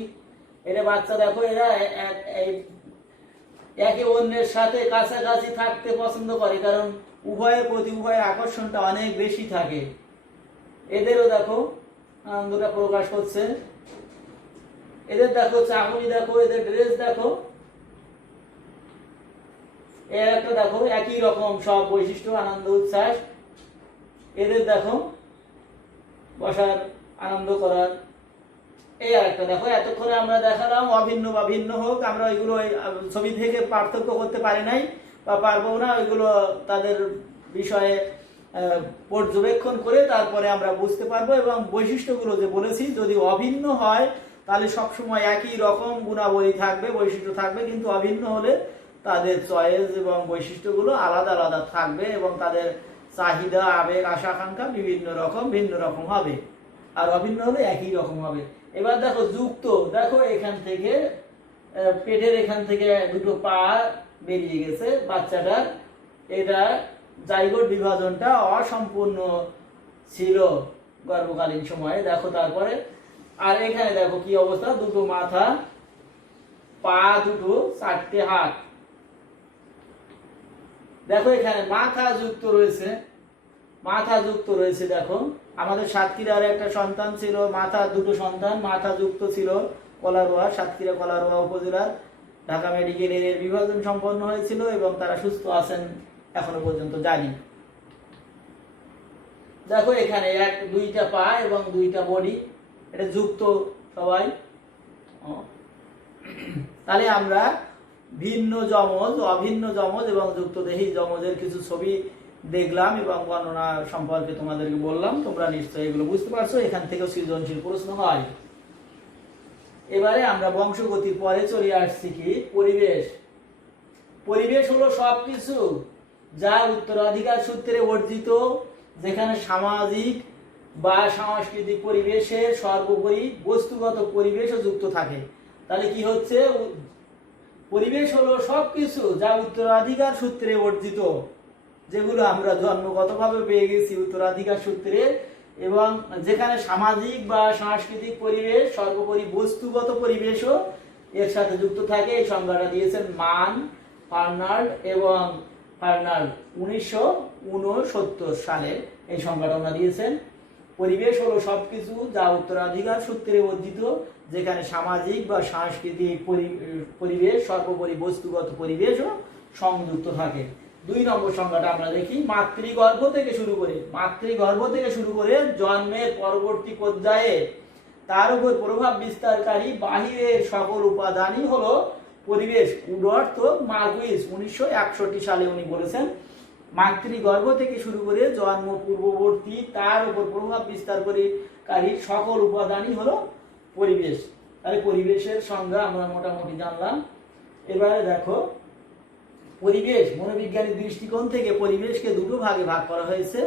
এরা বাচ্চা দেখো, এরা একে অন্যের সাথে কাছাকাছি থাকতে পছন্দ করে, কারণ উভয়ের প্রতি উভয়ের আকর্ষণটা অনেক বেশি থাকে। এদেরও দেখো আনন্দটা প্রকাশ করছে। এদের দেখো চাহনি দেখো, এদের ড্রেস দেখো, এর একটা দেখো একই রকম সব বৈশিষ্ট্য, আনন্দ উচ্ছ্বাস। এদের দেখো বসার, আনন্দ করার। এই আর একটা দেখো, এতক্ষণে আমরা দেখালাম অভিন্ন বা ভিন্ন হোক, আমরা ওইগুলো ছবি থেকে পার্থক্য করতে পারি নাই বা পারবো না, ওইগুলো তাদের বিষয়ে পর্যবেক্ষণ করে তারপরে আমরা বুঝতে পারবো। এবং বৈশিষ্ট্যগুলো যে বলেছি, যদি অভিন্ন হয় তাহলে সবসময় একই রকম গুণাবলী থাকবে, বৈশিষ্ট্য থাকবে, কিন্তু অভিন্ন হলে তাদের চয়েস এবং বৈশিষ্ট্যগুলো আলাদা আলাদা থাকবে এবং তাদের চাহিদা, আবেগ, আশা আকাঙ্ক্ষা বিভিন্ন রকম, ভিন্ন রকম হবে। আর অভিন্ন হলে একই রকম হবে। এবার দেখো যুক্ত, দেখো এখান থেকে পেটের এখান থেকে দুটো পা বেরিয়ে গেছে বাচ্চাটার। এটা জাইগোট বিভাজনটা অসম্পূর্ণ ছিল গর্ভকালীন সময়ে। দেখো তারপরে আর এখানে দেখো কি অবস্থা, দুটো মাথা, পা দুটো, চারটে হাত। দেখো এখানে মাথা যুক্ত রয়েছে, মাথা যুক্ত রয়েছে। দেখো আমাদের সাতক্ষীরার একটা সন্তান ছিল, মাথা দুটো সন্তান মাথা যুক্ত ছিল, কলারোয়া, সাতক্ষীরা কলারোয়া উপজেলার ঢাকা মেডিকেলের বিভাজন সম্পন্ন হয়েছিল এবং তারা সুস্থ আছেন এখনো পর্যন্ত জানি। দেখো এখানে দুইটা পা এবং দুইটা বডি, এটা যুক্ত সবাই। তাহলে আমরা ভিন্ন যমজ, অভিন্ন যমজ এবং যুক্তদেহী যমজের কিছু ছবি দেখলাম এবং বর্ণনা সম্পর্কে তোমাদেরকে বললাম। তোমরা নিশ্চয়ই এগুলো বুঝতে পারছো। এখান থেকেও সৃজনশীল প্রশ্ন হয়। এবারে আমরা বংশগতির পরে চলে আসছি কি পরিবেশ। পরিবেশ হলো সবকিছু যা উত্তরাধিকার সূত্রে অর্জিত, যেখানে সামাজিক বা সাংস্কৃতিক পরিবেশের সর্বোপরি বস্তুগত পরিবেশও যুক্ত থাকে। তাহলে কি হচ্ছে, পরিবেশ হলো সবকিছু যা উত্তরাধিকার সূত্রে অর্জিত, যেগুলো আমরা জন্মগতভাবে পেয়ে গেছি উত্তরাধিকার সূত্রে, এবং যেখানে সামাজিক বা সাংস্কৃতিক পরিবেশ সর্বোপরি বস্তুগত পরিবেশও এর সাথে যুক্ত থাকে। এই সংজ্ঞাটা দিয়েছেন মান, ফার্নাল্ড এবং ফার্নাল্ড 1969 সালে এই সংজ্ঞাটা ওনারা দিয়েছেন। পরিবেশ হলো সবকিছু যা উত্তরাধিকার সূত্রে অর্জিত, যেখানে সামাজিক বা সাংস্কৃতিক পরিবেশ সর্বোপরি বস্তুগত পরিবেশও সংযুক্ত থাকে। 2 নম্বর সংজ্ঞাটা আমরা দেখি। মাতৃগর্ভ থেকে শুরু করে জন্মের পরবর্তী পর্যায়ে তার উপর প্রভাব বিস্তারকারী বাহিরের সকল উপাদানই হলো পরিবেশ। উডর্থ মার্কুইস 1961 সালে উনি বলেছেন, মাতৃগর্ভ থেকে শুরু করে জন্ম পূর্ববর্তী তার উপর প্রভাব বিস্তারকারী সকল উপাদানই হলো পরিবেশ। তাহলে পরিবেশের সংজ্ঞা আমরা মোটামুটি জানলাম। এবারে দেখো পরিবেশ, মনোবিজ্ঞানী দৃষ্টিকোণ থেকে পরিবেশকে দুটো ভাগে ভাগ করা হয়েছে।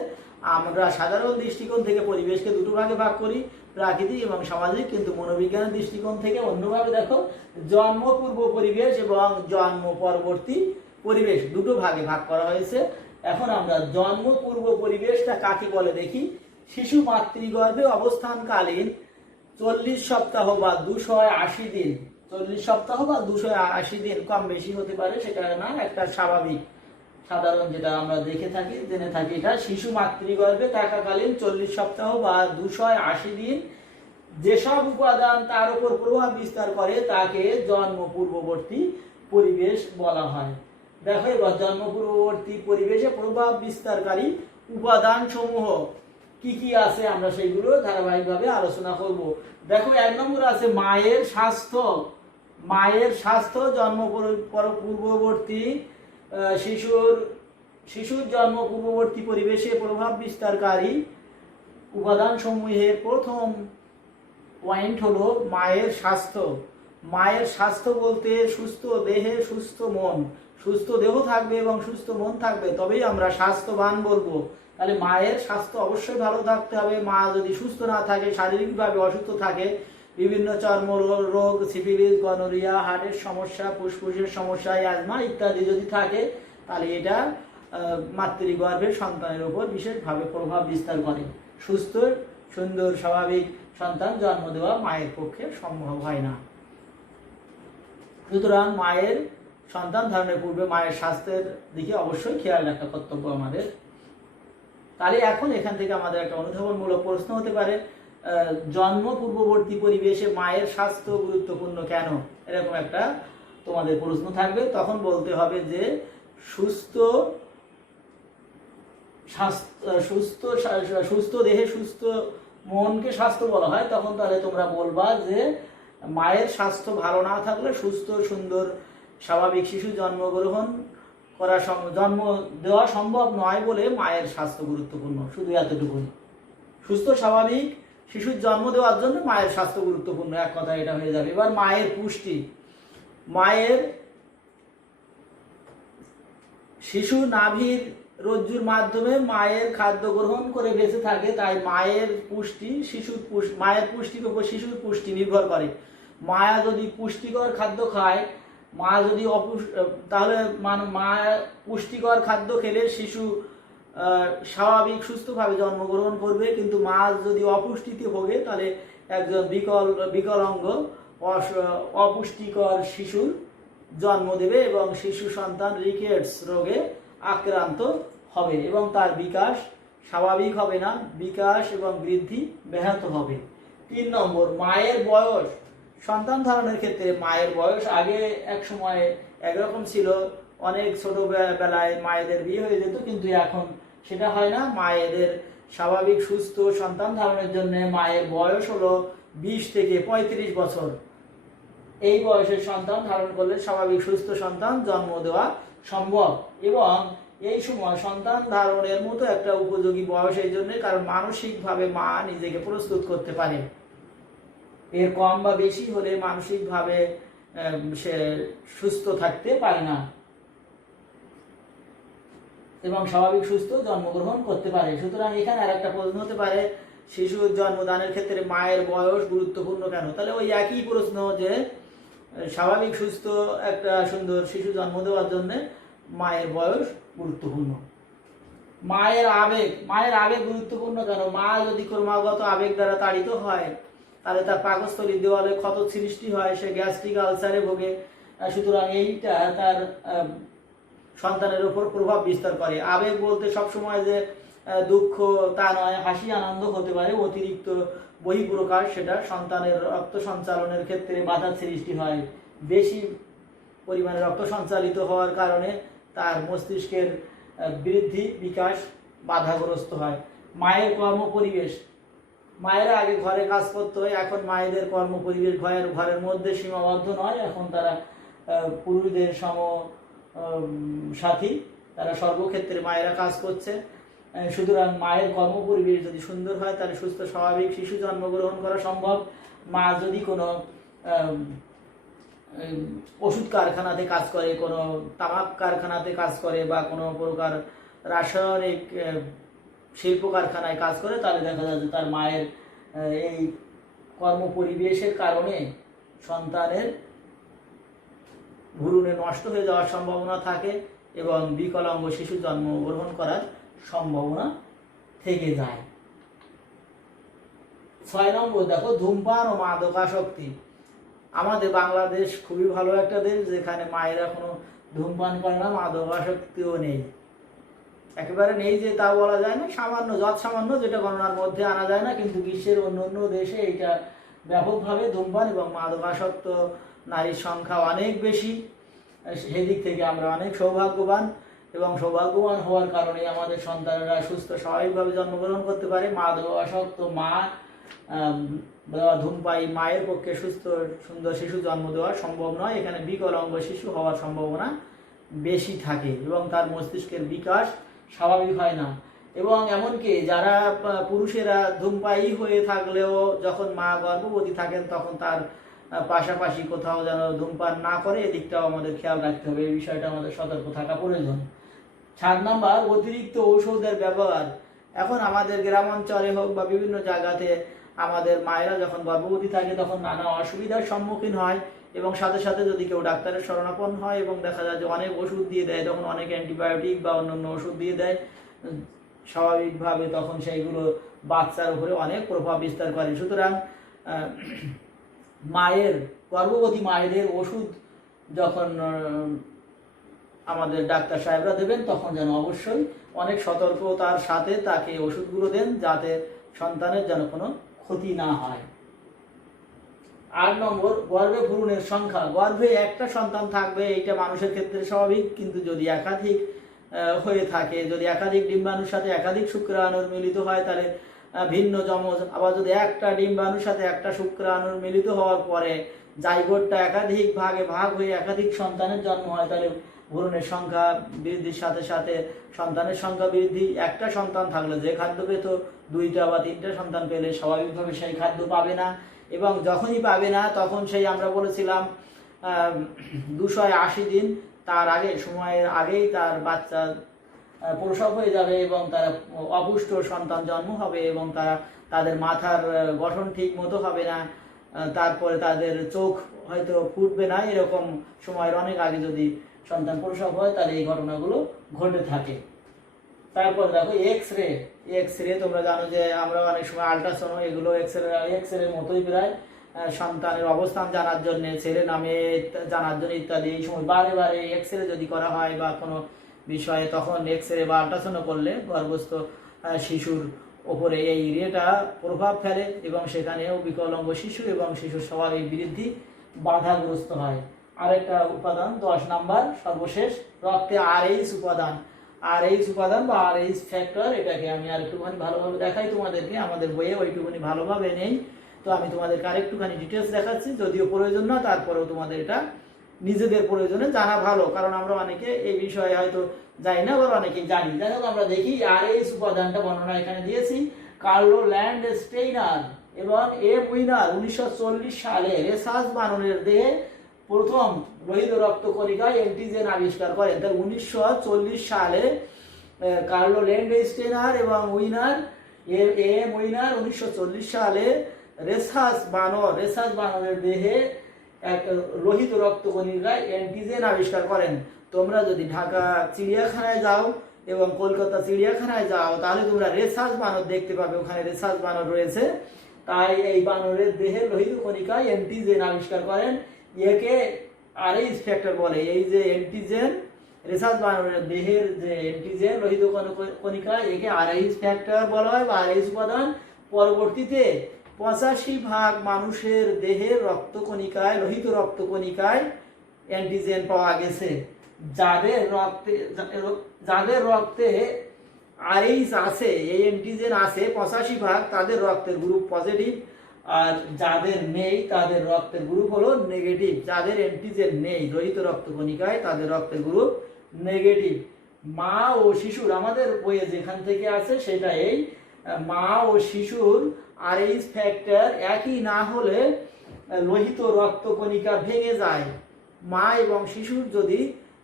আমরা সাধারণ দৃষ্টিকোণ থেকে পরিবেশকে দুটো ভাগে ভাগ করি, প্রাকৃতিক এবং সামাজিক, কিন্তু মনোবিজ্ঞানের দৃষ্টিকোণ থেকে অন্যভাবে দেখো, জন্ম পূর্ব পরিবেশ এবং জন্ম পরবর্তী পরিবেশ দুটো ভাগে ভাগ করা হয়েছে। এখন আমরা জন্ম পূর্ব পরিবেশটা কাকে বলে দেখি। শিশু মাতৃগর্ভে অবস্থানকালীন 40 সপ্তাহ বা 280 দিন, 40 সপ্তাহ বা 280 দিন, কম বেশি হতে পারে, সেটা না, একটা স্বাভাবিক সাধারণ যেটা আমরা দেখে থাকি, জেনে থাকি, এটা শিশু মাতৃগর্ভে থাকাকালীন 40 সপ্তাহ বা 280 দিন যেসব উপাদান তার উপর প্রভাব বিস্তার করে তাকে জন্ম পূর্ববর্তী পরিবেশ বলা হয়। দেখো এবার জন্ম পূর্ববর্তী পরিবেশে প্রভাব বিস্তারকারী উপাদান সমূহ কি কি আছে, আমরা সেইগুলো ধারাবাহিকভাবে আলোচনা করব। দেখো 1 নম্বর আছে মায়ের স্বাস্থ্য। মায়ের স্বাস্থ্য জন্ম পূর্ববর্তী শিশুর জন্ম পূর্ববর্তী পরিবেশে প্রভাব বিস্তারকারী উপাদান সমূহের প্রথম পয়েন্ট হলো মায়ের স্বাস্থ্য। মায়ের স্বাস্থ্য বলতে সুস্থ দেহে সুস্থ মন, সুস্থ দেহ থাকবে এবং সুস্থ মন থাকবে তবেই আমরা স্বাস্থ্যবান বলবো। তাহলে মায়ের স্বাস্থ্য অবশ্যই ভালো থাকতে হবে। মা যদি সুস্থ না থাকে, শারীরিকভাবে অসুস্থ থাকে, বিভিন্ন চর্ম রোগ, সিফিলিস, গনোরিয়া, হার্টের সমস্যা, ফুসফুসের সমস্যা, অ্যাজমা ইত্যাদি যদি থাকে, তাহলে এটা মাতৃগর্ভের সন্তানের উপর বিশেষভাবে প্রভাব বিস্তার করে। সুস্থ সুন্দর স্বাভাবিক সন্তান জন্ম দেওয়া মায়ের পক্ষে সম্ভব হয় না। সুতরাং মায়ের সন্তান ধারণের পূর্বে মায়ের স্বাস্থ্যের দিকে অবশ্যই খেয়াল রাখা কর্তব্য আমাদের। তাহলে এখন এখান থেকে আমাদের একটা অনুধাবনমূলক প্রশ্ন হতে পারে, জন্ম পূর্ববর্তী পরিবেশে মায়ের স্বাস্থ্য গুরুত্বপূর্ণ কেন? এরকম একটা তোমাদের প্রশ্ন থাকবে। তখন বলতে হবে যে সুস্থ সুস্থ দেহে সুস্থ মনকে স্বাস্থ্য বলা হয়। তখন তাহলে তোমরা বলবা যে মায়ের স্বাস্থ্য ভালো না থাকলে সুস্থ সুন্দর স্বাভাবিক শিশু জন্মগ্রহণ করা জন্ম দেওয়া সম্ভব নয় বলে মায়ের স্বাস্থ্য গুরুত্বপূর্ণ। শুধু এতটুকুই, সুস্থ স্বাভাবিক শিশুর জন্ম দেওয়ার জন্য মায়ের স্বাস্থ্য গুরুত্বপূর্ণ, এক কথা এটা হয়ে যাবে। এবার মায়ের পুষ্টি। মায়ের শিশু নাভির রজ্জুর মাধ্যমে মায়ের খাদ্য গ্রহণ করে বেঁচে থাকে, তাই মায়ের পুষ্টি মায়ের পুষ্টির উপর শিশুর পুষ্টি নির্ভর করে। মায়া যদি পুষ্টিকর খাদ্য খায়, মা যদি তাহলে মা পুষ্টিকর খাদ্য খেলে শিশু স্বাভাবিক সুস্থভাবে জন্মগ্রহণ করবে। কিন্তু মা যদি অপুষ্টিতে ভোগে তাহলে একজন বিকলাঙ্গ অপুষ্টিকর শিশুর জন্ম দেবে এবং শিশু সন্তান রিকেটস রোগে আক্রান্ত হবে এবং তার বিকাশ স্বাভাবিক হবে না, বিকাশ এবং বৃদ্ধি ব্যাহত হবে। 3 নম্বর, মায়ের বয়স। সন্তান ধারণের ক্ষেত্রে মায়ের বয়স আগে এক সময় একরকম ছিল, অনেক ছোটবেলায় মায়েদের বিয়ে হয়ে যেত, কিন্তু এখন সেটা হয় না। মায়েদের স্বাভাবিক সুস্থ সন্তান ধারণের জন্য মায়ের বয়স হলো 20 থেকে 35 বছর। এই বয়সের সন্তান ধারণ করলে স্বাভাবিক সুস্থ সন্তান জন্ম দেওয়া সম্ভব এবং এই সময় সন্তান ধারণের মতো একটা উপযোগী বয়স এই জন্য, কারণ মানসিকভাবে মা নিজেকে প্রস্তুত করতে পারে। এর কম বা বেশি হলে মানসিকভাবে সে সুস্থ থাকতে পারে না এবং স্বাভাবিক সুস্থ জন্মগ্রহণ করতে পারে। সুতরাং এখানে আর একটা প্রশ্ন হতে পারে, শিশুর জন্মদানের ক্ষেত্রে মায়ের বয়স গুরুত্বপূর্ণ কেন? তাহলে ওই একই প্রশ্ন যে স্বাভাবিক সুস্থ একটা সুন্দর শিশু জন্ম দেওয়ার জন্য মায়ের বয়স গুরুত্বপূর্ণ। মায়ের আবেগ গুরুত্বপূর্ণ কেন? মা যদি ক্রমাগত আবেগ দ্বারা তাড়িত হয় তাহলে তার পাকস্থলীর দেওয়ালে ক্ষত সৃষ্টি হয়, সে গ্যাস্ট্রিক আলসারে ভোগে। সুতরাং এইটা তার সন্তানের উপর প্রভাব বিস্তার করে। আবেগ বলতে সবসময় যে দুঃখ তা নয়, হাসি আনন্দ হতে পারে, অতিরিক্ত বহিঃপ্রকাশ সেটা সন্তানের রক্ত সঞ্চালনের ক্ষেত্রে বাধা সৃষ্টি হয়। বেশি পরিমাণে রক্ত সঞ্চালিত হওয়ার কারণে তার মস্তিষ্কের বৃদ্ধি বিকাশ বাধাগ্রস্ত হয়। মায়ের কর্মপরিবেশ। মায়েরা আগে ঘরে কাজ করতে হয়, এখন মায়েদের কর্মপরিবেশ ঘরের মধ্যে সীমাবদ্ধ নয়, এখন তারা পুরুষদের সাথী, তারা সর্বক্ষেত্রে মায়েরা কাজ করছে। সুতরাং মায়ের কর্মপরিবেশ যদি সুন্দর হয় তাহলে সুস্থ স্বাভাবিক শিশু জন্মগ্রহণ করা সম্ভব। মা যদি কোনো ওষুধ কারখানাতে কাজ করে, কোনো তামাক কারখানাতে কাজ করে বা কোনো প্রকার রাসায়নিক শিল্প কারখানায় কাজ করে, তাহলে দেখা যায় যে তার মায়ের এই কর্মপরিবেশের কারণে সন্তানের ভ্রূণে নষ্ট হয়ে যাওয়ার সম্ভাবনা থাকে এবং বিকলাঙ্গ শিশু জন্মগ্রহণ করার সম্ভাবনা থেকে যায়। 6 নম্বর দেখো, ধূমপান ও মাদকাসক্তি। আমাদের বাংলাদেশ খুবই ভালো একটা দেশ, যেখানে মায়েরা কোনো ধূমপান করে না, মাদকাসক্তিও নেই, একেবারে নেই যে তা বলা যায় না, সামান্য সামান্য যেটা গণনার মধ্যে আনা যায় না। কিন্তু বিশ্বের অন্য দেশে এটা ব্যাপকভাবে ধূমপান এবং মাদকাসক্ত নারীর সংখ্যা অনেক বেশি। সেদিক থেকে আমরা অনেক সৌভাগ্যবান এবং সৌভাগ্যবান হওয়ার কারণে আমাদের সন্তানেরা সুস্থ স্বাভাবিকভাবে জন্মগ্রহণ করতে পারে। মাদকাসক্ত মা ধূমপায়ী মায়ের পক্ষে সুস্থ সুন্দর শিশু জন্ম দেওয়া সম্ভব নয়। এখানে বিকলাঙ্গ শিশু হওয়ার সম্ভাবনা বেশি থাকে এবং তার মস্তিষ্কের বিকাশ স্বাভাবিক হয় না। এবং এমনকি যারা পুরুষেরা ধূমপায়ী হয়ে থাকলেও যখন মা গর্ভবতী থাকেন তখন তার পাশাপাশি কোথাও যেন ধূমপান না করে, এদিকটাও আমাদের খেয়াল রাখতে হবে, এই বিষয়টা আমাদের সতর্ক থাকা প্রয়োজন। 7 নাম্বার, অতিরিক্ত ঔষধের ব্যবহার। এখন আমাদের গ্রাম অঞ্চলে হোক বা বিভিন্ন জায়গাতে আমাদের মায়েরা যখন গর্ভবতী থাকে তখন নানা অসুবিধার সম্মুখীন হয়, এবং সাথে সাথে যদি কেউ ডাক্তারের শরণাপন্ন হয় এবং দেখা যায় যে অনেক ওষুধ দিয়ে দেয়, তখন অনেক অ্যান্টিবায়োটিক বা অন্যান্য ওষুধ দিয়ে দেয়, স্বাভাবিকভাবে তখন সেইগুলো বাচ্চার উপরে অনেক প্রভাব বিস্তার করে। সুতরাং গর্ভবতী মায়েদের ওষুধ যখন আমাদের ডাক্তার সাহেবরা দেবেন তখন যেন অবশ্যই অনেক সতর্কতার সাথে তাকে ওষুধগুলো দেন, যাতে সন্তানের যেন কোনো ক্ষতি না হয়। 8 নম্বর, গর্ভে ভ্রূণের সংখ্যা। গর্ভে একটা সন্তান থাকবে, এটা মানুষের ক্ষেত্রে স্বাভাবিক, কিন্তু যদি একাধিক হয়ে থাকে, যদি একাধিক ডিম্বাণুর সাথে একাধিক শুক্রাণুর মিলিত হয় তাহলে ভিন্ন যমজ। আবার যদি একটা ডিম্বাণুর সাথে একটা শুক্রাণুর মিলিত হওয়ার পরে জাইগোটটা একাধিক ভাগে ভাগ হয়ে একাধিক সন্তানের জন্ম হয়, তাহলে ভ্রূণের সংখ্যা বৃদ্ধির সাথে সাথে সন্তানের সংখ্যা বৃদ্ধি। একটা সন্তান থাকলে যে খাদ্য পেত, 2টা বা 3টা সন্তান পেলে স্বাভাবিকভাবে সেই খাদ্য পাবে না, এবং যখনই পাবে না তখন সেই আমরা বলেছিলাম 280 দিন তার আগে, সময়ের আগেই তার বাচ্চা প্রসব হয়ে যাবে এবং তারা অপুষ্ট সন্তান জন্ম হবে, এবং তাদের মাথার গঠন ঠিক মতো হবে না, তারপরে তাদের চোখ হয়তো ফুটবে না, এরকম সময়ের অনেক আগে যদি সন্তান প্রসব হয় তাহলে এই ঘটনাগুলো ঘটে থাকে। তারপর দেখো এক্স রে তোমরা জানো যে আমরা অনেক সময় আল্ট্রাসাউন্ড, এগুলো এক্স রে মতোই প্রায়, সন্তানের অবস্থান জানার জন্য, ছেলে নামে জানার জন্য ইত্যাদি। এই সময় বারে বারে এক্স রে যদি করা হয় বা কোনো বিষয়ে, তখন এক্স রে বা আল্ট্রাসাউন্ড করলে গর্ভস্থ শিশুর ওপরে এই রেটা প্রভাব ফেলে এবং সেখানেও বিকলাঙ্গ শিশু এবং শিশুর স্বাভাবিক বৃদ্ধি বাধাগ্রস্ত হয়। আরেকটা উপাদান 10 নাম্বার সর্বশেষ, রক্তে RH উপাদান। RH উপাদান বা RH ফ্যাক্টর, এটাকে আমি আর একটুখানি ভালোভাবে দেখাই তোমাদেরকে, আমাদের বইয়ে ওইটুকুনি ভালোভাবে নেই, তো আমি তোমাদেরকে আরেকটুখানি ডিটেলস দেখাচ্ছি, যদিও প্রয়োজন না, তারপরেও তোমাদের এটা নিজেদের প্রয়োজনে জানা ভালো, কারণ আমরা অনেকে এই বিষয়ে হয়তো জানি না, আবার অনেকে জানি। যাই হোক, আমরা দেখি RH উপাদানটা বর্ণনা এখানে দিয়েছি। কার্লো ল্যান্ডস্টেইনার এবং উইনার 1940 সালে রেসার্চ বানরের দেহে প্রথম লোহিত রক্ত কণিকায় অ্যান্টিজেন আবিষ্কার করেন। তাই 1940 সালে কার্লো ল্যান্ডস্টেইনার এবং উইনার 1940 সালে রেসার্চ বানরের দেহে এক লোহিত রক্ত কণিকায় অ্যান্টিজেন আবিষ্কার করেন। তোমরা যদি ঢাকা চিড়িয়াখানায় যাও এবং কলকাতা চিড়িয়াখানায় যাও তাহলে তোমরা রেসার্চ বানর দেখতে পাবে, ওখানে রেসার্চ বানর রয়েছে। তাই এই বানরের দেহে লোহিত কণিকায় অ্যান্টিজেন আবিষ্কার করেন, একে RH ফ্যাক্টর বলে। এই যে অ্যান্টিজেন, রেসার্চ বানরের দেহের যে অ্যান্টিজেন লোহিত কণিকা, একে RH ফ্যাক্টর বলা হয় বা RH উপাদান। পরবর্তীতে 85% মানুষের দেহের রক্তকণিকায়, লোহিত রক্তকণিকায় অ্যান্টিজেন পাওয়া গেছে। যাদের রক্তে RH আছে, এই অ্যান্টিজেন আছে 85%, তাদের রক্তের গ্রুপ পজিটিভ, আর যাদের নেই তাদের রক্তের গ্রুপ হলো নেগেটিভ। যাদের অ্যান্টিজেন নেই লোহিত রক্তকণিকায় তাদের রক্তের গ্রুপ নেগেটিভ। মা ও শিশুর, আমাদের বইয়ে যেখান থেকে আছে সেটা এই, মা ও শিশুর RH ফ্যাক্টর একই না হলে লোহিত রক্তকণিকা ভেঙে যায়। মা এবং শিশুর যদি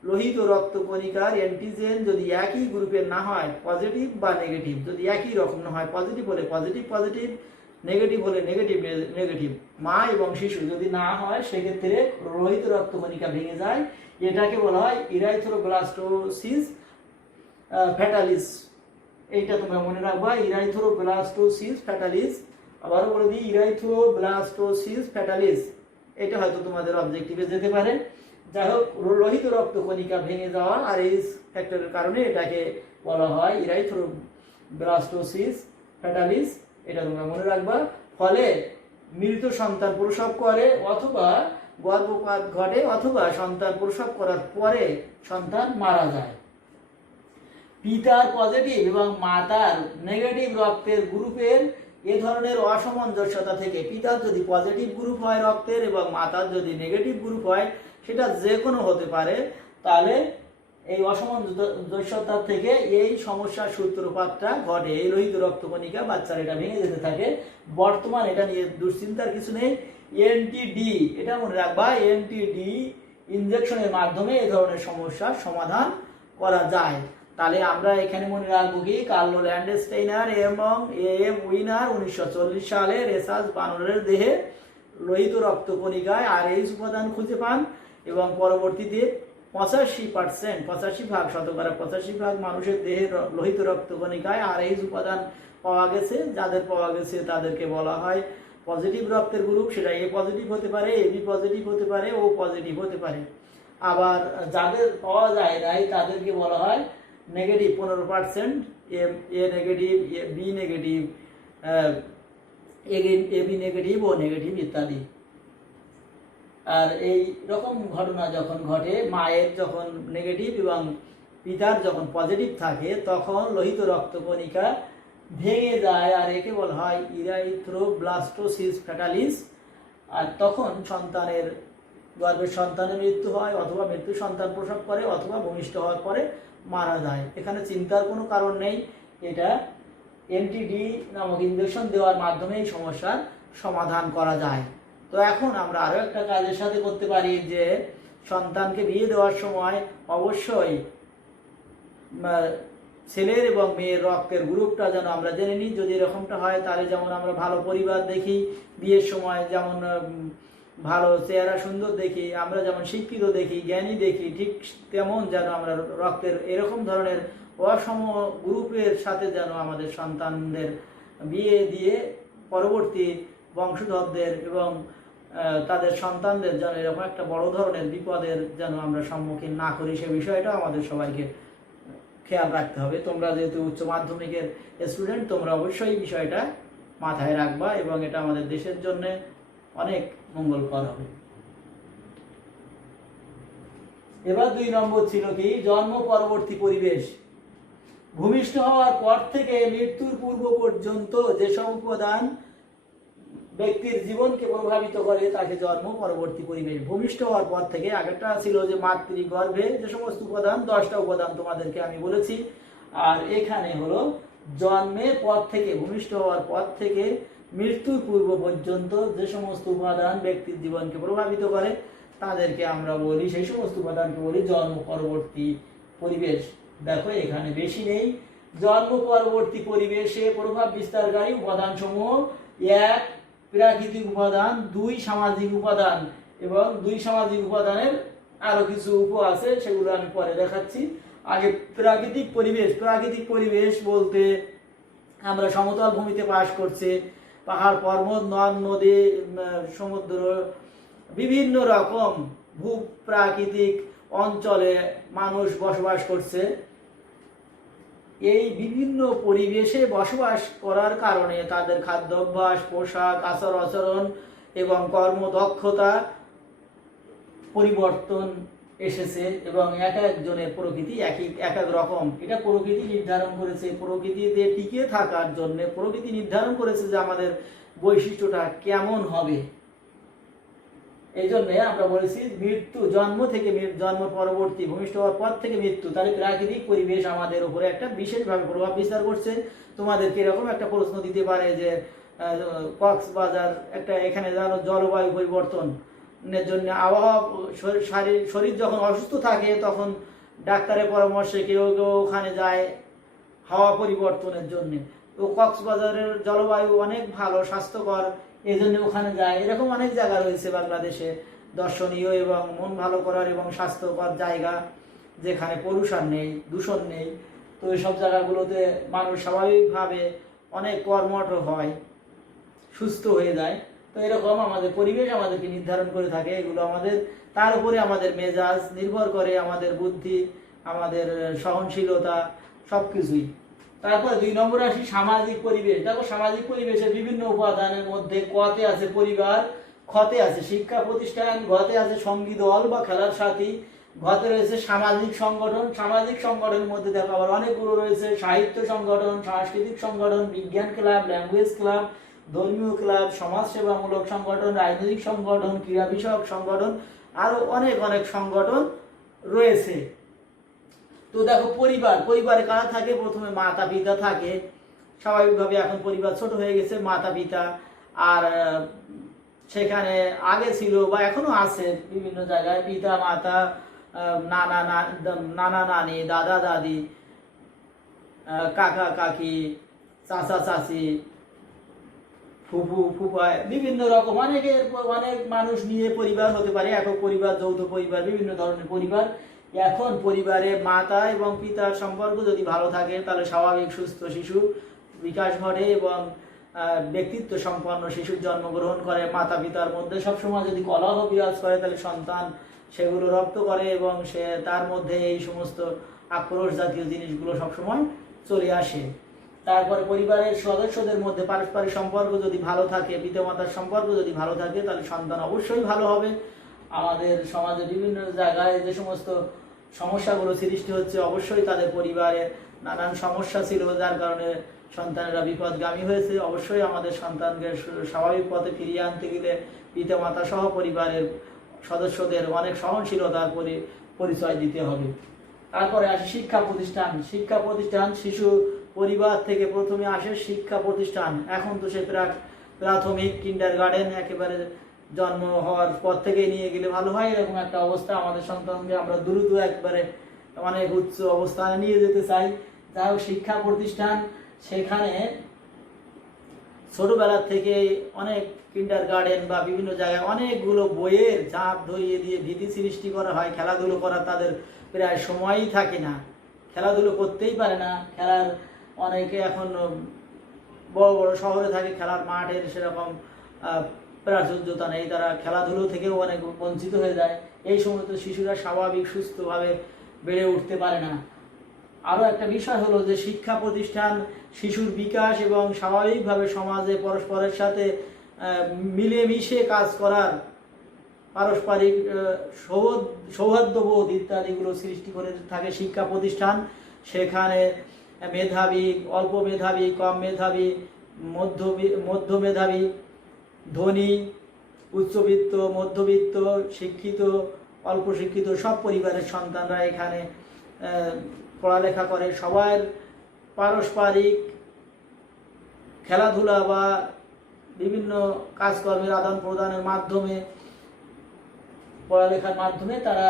লোহিত রক্তকণিকার অ্যান্টিজেন যদি একই গ্রুপের না হয়, পজিটিভ বা নেগেটিভ, যদি একই রকম না হয়, পজিটিভ হলে পজিটিভ, নেগেটিভ হলে নেগেটিভ, মা এবং শিশু যদি না হয়, সেক্ষেত্রে লোহিত রক্তকণিকা ভেঙে যায়। এটাকে বলা হয় ইরাইথ্রোব্লাস্টোসিস ফ্যাটালিস। এইটা তোমরা মনে রাখবা, ইরাইথ্রোব্লাস্টোসিস ফ্যাটালিস। আবারও বলে দিই, ইরাইথ্রোব্লাস্টোসিস ফ্যাটালিস, এটা হয়তো তোমাদের অবজেক্টিভে যেতে পারে। যাই হোক, লোহিত রক্তকণিকা ভেঙে যাওয়া RH ফ্যাক্টরের কারণে এটাকে বলা হয় ইরাইথ্রোব্লাস্টোসিস ফ্যাটালিস, এটা তোমরা মনে রাখবা। ফলে মৃত সন্তান প্রসব করে অথবা গর্ভপাত ঘটে অথবা সন্তান প্রসব করার পরে সন্তান মারা যায়। পিতার পজিটিভ এবং মাতার নেগেটিভ রক্তের গ্রুপের এ ধরনের অসামঞ্জস্যতা থেকে, পিতার যদি পজিটিভ গ্রুপ হয় রক্তের এবং মাতার যদি নেগেটিভ গ্রুপ হয়, সেটা যে কোনো হতে পারে, তাহলে এই অসামঞ্জস্যতা থেকে এই সমস্যার সূত্রপাতটা ঘটে। এই লোহিত রক্তকণিকা বাচ্চার এটা ভেঙে যেতে থাকে। বর্তমান এটা নিয়ে দুশ্চিন্তার কিছু নেই। এনটিডি, এটা মনে রাখবা, এনটিডি ইনজেকশনের মাধ্যমে এই ধরনের সমস্যার সমাধান করা যায়। তাহলে আমরা এখানে মনে রাখবো কি, কার্লো ল্যান্ডস্টাইনার এবং এম উইনার 1940 সালে রেসার্চ বানরের দেহে লোহিত রক্তকণিকায় RH উপাদান খুঁজে পান এবং পরবর্তীতে 85% মানুষের দেহে লোহিত রক্তকণিকায় RH উপাদান পাওয়া গেছে। যাদের পাওয়া গেছে তাদেরকে বলা হয় পজিটিভ রক্তের গ্রুপ। সেটা A পজিটিভ হতে পারে, AB পজিটিভ হতে পারে, O পজিটিভ হতে পারে। আবার যাদের পাওয়া যায় নাই তাদেরকে বলা হয় negative 15%, A negative, B negative, AB negative, O negative ইত্যাদি। আর এই রকম ঘটনা যখন ঘটে, মায়ের যখন নেগেটিভ এবং পিতার যখন পজিটিভ থাকে, তখন লোহিত রক্তকণিকা ভেঙে যায়, আর একে বলা হয় ইরাইথ্রোব্লাস্টোসিস ফ্যাটালিস। আর তখন গর্ভের সন্তানের মৃত্যু হয়, অথবা মৃত্যু সন্তান প্রসব করে, অথবা ভূমিষ্ঠ হওয়ার পরে মারা যায়। এখানে চিন্তার কোনো কারণ নেই। এটা এনটিডি নামক ইনজেকশন দেওয়ার মাধ্যমে এই সমস্যার সমাধান করা যায়। তো এখন আমরা আরো একটা কাজের সাথে করতে পারি যে সন্তানকে বিয়ে দেওয়ার সময় অবশ্যই ছেলের এবং মেয়ের রক্তের গ্রুপটা যেন আমরা জেনে নিই। যদি এরকমটা হয় তাহলে যেমন আমরা ভালো পরিবার দেখি, বিয়ের সময় যেমন ভালো চেহারা সুন্দর দেখি, আমরা যেমন শিক্ষিত দেখি, জ্ঞানী দেখি, ঠিক তেমন যেন আমরা রক্তের এরকম ধরনের অসম গ্রুপের সাথে যেন আমাদের সন্তানদের বিয়ে দিয়ে পরবর্তী বংশধরদের এবং তাদের সন্তানদের যেন এরকম একটা বড় ধরনের বিপদের যেন আমরা সম্মুখীন না করি, সে বিষয়টা আমাদের সবাইকে খেয়াল রাখতে হবে। তোমরা যেহেতু উচ্চ মাধ্যমিকের স্টুডেন্ট, তোমরা অবশ্যই বিষয়টা মাথায় রাখবা এবং এটা আমাদের দেশের জন্য অনেক মঙ্গলকর হবে। এবার 2 নম্বর ছিল কি, জন্ম পরবর্তী পরিবেশ। ভূমিষ্ঠ হওয়ার পর থেকে মৃত্যুর পূর্ব পর্যন্ত যেসব উপাদান ব্যক্তির জীবনকে প্রভাবিত করে তাকে জন্ম পরবর্তী পরিবেশ। ভূমিষ্ঠ হওয়ার পর থেকে, আগেরটা ছিল যে মাতৃগর্ভে যে সমস্ত উপাদান, 10টা উপাদান তোমাদেরকে আমি বলেছি। আর এখানে হলো জন্মের পর থেকে, ভূমিষ্ঠ হওয়ার পর থেকে মৃত্যুর পূর্ব পর্যন্ত যে সমস্ত উপাদান ব্যক্তির জীবনকে প্রভাবিত করে তাদেরকে আমরা বলি, সেই সমস্ত উপাদানকে বলি জন্ম পরবর্তী পরিবেশ। দেখো এখানে বেশি নেই। জন্ম পরবর্তী পরিবেশে প্রভাব বিস্তারকারী উপাদান সমূহ: 1 প্রাকৃতিক উপাদান, 2 সামাজিক উপাদান, এবং 2 সামাজিক উপাদানের আরো কিছু উপ আছে, সেগুলো আমি পরে দেখাচ্ছি। আগে প্রাকৃতিক পরিবেশ। প্রাকৃতিক পরিবেশ বলতে আমরা সমতল ভূমিতে বাস করছে, পাহাড় পর্বত, নদ নদী, সমুদ্র, বিভিন্ন রকম ভূপ্রাকৃতিক অঞ্চলে মানুষ বসবাস করছে। এই বিভিন্ন পরিবেশে বসবাস করার কারণে তাদের খাদ্যাভ্যাস, পোশাক, আচার আচরণ এবং কর্মদক্ষতা পরিবর্তন এসেছে, এবং এক একজনের প্রকৃতি এক এক রকম। এটা প্রকৃতি নির্ধারণ করেছে। প্রকৃতিতে টিকে থাকার জন্য প্রকৃতি নির্ধারণ করেছে যে আমাদের বৈশিষ্ট্যটা কেমন হবে। এই জন্য আমরা বলেছি মৃত্যু, জন্ম থেকে জন্ম পরবর্তী, ভূমিষ্ঠ হওয়ার পর থেকে মৃত্যু। তাহলে প্রাকৃতিক পরিবেশ আমাদের উপরে একটা বিশেষভাবে প্রভাব বিস্তার করছে। তোমাদেরকে এরকম একটা প্রশ্ন দিতে পারে যে কক্সবাজার একটা, এখানে জানো জলবায়ু পরিবর্তনের জন্য আবহাওয়া, শরীর যখন অসুস্থ থাকে তখন ডাক্তারের পরামর্শে কেউ কেউ ওখানে যায় হাওয়া পরিবর্তনের জন্য। তো কক্সবাজারের জলবায়ু অনেক ভালো, স্বাস্থ্যকর, এই জন্য ওখানে যায়। এরকম অনেক জায়গা রয়েছে বাংলাদেশে দর্শনীয় এবং মন ভালো করার এবং স্বাস্থ্যকর জায়গা, যেখানে পলিউশন নেই, দূষণ নেই। তো এইসব জায়গাগুলোতে মানুষ স্বাভাবিকভাবে অনেক কর্মঠ হয়, সুস্থ হয়ে যায়। তো এরকম আমাদের পরিবেশ আমাদেরকে নির্ধারণ করে থাকে। এগুলো আমাদের, তার উপরে আমাদের মেজাজ নির্ভর করে, আমাদের বুদ্ধি, আমাদের সহনশীলতা, সবকিছুই। তারপর 2 নম্বর আসি সামাজিক পরিবেশ। দেখো সামাজিক পরিবেশের বিভিন্ন উপাদানের মধ্যে কতে আছে পরিবার, খতে আছে শিক্ষা প্রতিষ্ঠান, গতে আছে সঙ্গী দল বা খেলার সাথী, ঘতে রয়েছে সামাজিক সংগঠন। সামাজিক সংগঠনের মধ্যে দেখো আবার অনেকগুলো রয়েছে: সাহিত্য সংগঠন, সাংস্কৃতিক সংগঠন, বিজ্ঞান ক্লাব, ল্যাঙ্গুয়েজ ক্লাব, ধর্মীয় ক্লাব, সমাজসেবামূলক সংগঠন, রাজনৈতিক সংগঠন, ক্রীড়া বিষয়ক সংগঠন, আরো অনেক অনেক সংগঠন রয়েছে। তো দেখো পরিবারে কারা থাকে, প্রথমে মাতা পিতা থাকে স্বাভাবিকভাবে। এখন পরিবার ছোট হয়ে গেছে, মাতা পিতা আর সেখানে আগে ছিল বা এখনো আছে বিভিন্ন জায়গায় পিতা মাতা, নানা নানি, দাদা দাদি, কাকা কাকি, চাচা চাচি, ফুফু ফুফা, বিভিন্ন রকম অনেক মানুষ নিয়ে পরিবার হতে পারে, একক পরিবার, যৌথ পরিবার, বিভিন্ন ধরনের পরিবার। এখন পরিবারে মাতা এবং পিতার সম্পর্ক যদি ভালো থাকে তাহলে স্বাভাবিক সুস্থ শিশু বিকাশ ঘটে এবং ব্যক্তিত্ব সম্পন্ন শিশুর জন্মগ্রহণ করে। মাতা পিতার মধ্যে সবসময় যদি কলহ বিরাজ করে তাহলে সন্তান সেগুলো রপ্ত করে এবং সে তার মধ্যে এই সমস্ত আক্রোশ জাতীয় জিনিসগুলো সবসময় চলে আসে। তারপরে পরিবারের সদস্যদের মধ্যে পারস্পরিক সম্পর্ক যদি ভালো থাকে, পিতামাতার সম্পর্ক যদি ভালো থাকে তাহলে সন্তান অবশ্যই ভালো হবে। আমাদের সমাজে বিভিন্ন জায়গায় যে সমস্ত সমস্যাগুলো সৃষ্টি হচ্ছে, অবশ্যই তাদের পরিবারে নানান সমস্যা ছিল যার কারণে সন্তানেরা বিপদগামী হয়েছে। অবশ্যই আমাদের সন্তানকে স্বাভাবিক পথে ফিরিয়ে আনতে গেলে পিতামাতা সহ পরিবারের সদস্যদের অনেক সহনশীলতার পরিচয় দিতে হবে। তারপরে আসে শিক্ষা প্রতিষ্ঠান। শিশু পরিবার থেকে প্রথমে আসে শিক্ষা প্রতিষ্ঠান। এখন তো সে প্রাথমিক, কিন্ডারগার্টেন, একেবারে জন্ম হওয়ার পর থেকে নিয়ে গেলে ভালো হয়, এরকম একটা অবস্থা। আমাদের সন্তানকে আমরা দ্রুত একবারে অনেক উচ্চ অবস্থানে নিয়ে যেতে চাই। যাই হোক, শিক্ষা প্রতিষ্ঠান, সেখানে ছোটবেলা থেকে অনেক কিন্ডারগার্টেন বা বিভিন্ন জায়গায় অনেকগুলো বইয়ের চাপ ধরিয়ে দিয়ে ভীতি সৃষ্টি করা হয়। খেলাধুলো করার তাদের প্রায় সময়ই থাকে না, খেলাধুলো করতেই পারে না। খেলার অনেকে এখন বড় বড় শহরে থাকে, খেলার মাঠের সেরকম প্রাচুর্যতা নেই, তারা খেলাধুলো থেকেও অনেক বঞ্চিত হয়ে যায়। এই সমস্ত শিশুরা স্বাভাবিক সুস্থভাবে বেড়ে উঠতে পারে না। আরও একটা বিষয় হলো যে শিক্ষা প্রতিষ্ঠান শিশুর বিকাশ এবং স্বাভাবিকভাবে সমাজে পরস্পরের সাথে মিলেমিশে কাজ করার, পারস্পরিক সৌহার্দ্যবোধ ইত্যাদিগুলো সৃষ্টি করে থাকে শিক্ষা প্রতিষ্ঠান। সেখানে মেধাবী, অল্প মেধাবী, কম মেধাবী, মধ্য মেধাবী, ধনী, উচ্চবিত্ত, মধ্যবিত্ত, শিক্ষিত, অল্প শিক্ষিত সব পরিবারের সন্তানরা এখানে পড়ালেখা করে। সবার পারস্পরিক খেলাধুলা বা বিভিন্ন কাজকর্মের আদান প্রদানের মাধ্যমে, পড়ালেখার মাধ্যমে তারা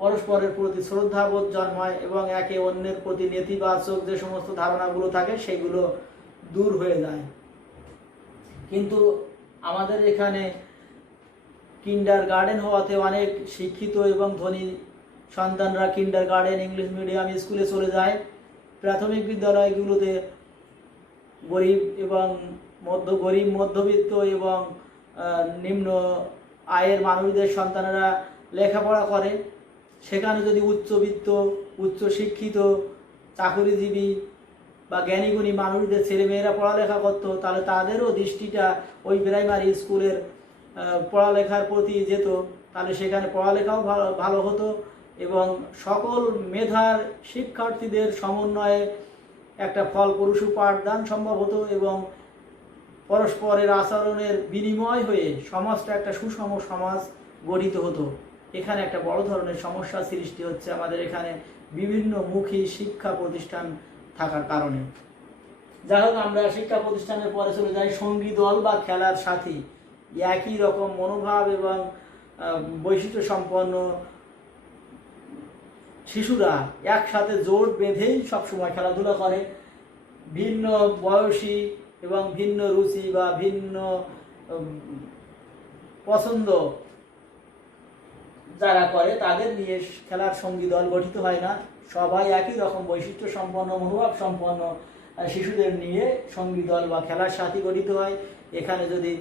পরস্পরের প্রতি শ্রদ্ধাবোধ জন্মায় এবং একে অন্যের প্রতি নেতিবাচক যে সমস্ত ধারণাগুলো থাকে সেগুলো দূর হয়ে যায়। কিন্তু আমাদের এখানে কিন্ডারগার্টেন হওয়াতে অনেক শিক্ষিত এবং ধনী সন্তানরা কিন্ডারগার্টেন, ইংলিশ মিডিয়াম স্কুলে চলে যায়। প্রাথমিক বিদ্যালয়গুলোতে গরিব মধ্যবিত্ত এবং নিম্ন আয়ের মানুষদের সন্তানেরা লেখাপড়া করে। সেখানে যদি উচ্চবিত্ত, উচ্চ শিক্ষিত, চাকরিজীবী বা জ্ঞানীগুণী মানুষদের ছেলেমেয়েরা পড়ালেখা করতো তাহলে তাদেরও দৃষ্টিটা ওই প্রাইমারি স্কুলের পড়ালেখার প্রতি যেত, তাহলে সেখানে পড়ালেখাও ভালো হতো এবং সকল মেধার শিক্ষার্থীদের সমন্বয়ে একটা ফলপ্রসূ পাঠদান সম্ভব হতো এবং পরস্পরের আচরণের বিনিময় হয়ে সমাজটা একটা সুষম সমাজ গঠিত হতো। এখানে একটা বড় ধরনের সমস্যা সৃষ্টি হচ্ছে আমাদের এখানে বিভিন্নমুখী শিক্ষা প্রতিষ্ঠান থাকার কারণে। যাই হোক, আমরা শিক্ষা প্রতিষ্ঠানের পরে চলে যাই সঙ্গী দল বা খেলার সাথী। একই রকম মনোভাব এবং বৈশিষ্ট্য সম্পন্ন শিশুরা একসাথে জোট বেঁধেই সবসময় খেলাধুলা করে। ভিন্ন বয়সী এবং ভিন্ন রুচি বা ভিন্ন পছন্দ যারা করে তাদের নিয়ে খেলার সঙ্গী দল গঠিত হয় না। সবাই একই রকম বৈশিষ্ট্য সম্পন্ন, মনোভাব সম্পন্ন শিশুদের নিয়ে সঙ্গী দল বা খেলার সাথী গঠিত হয়। এখানে যদি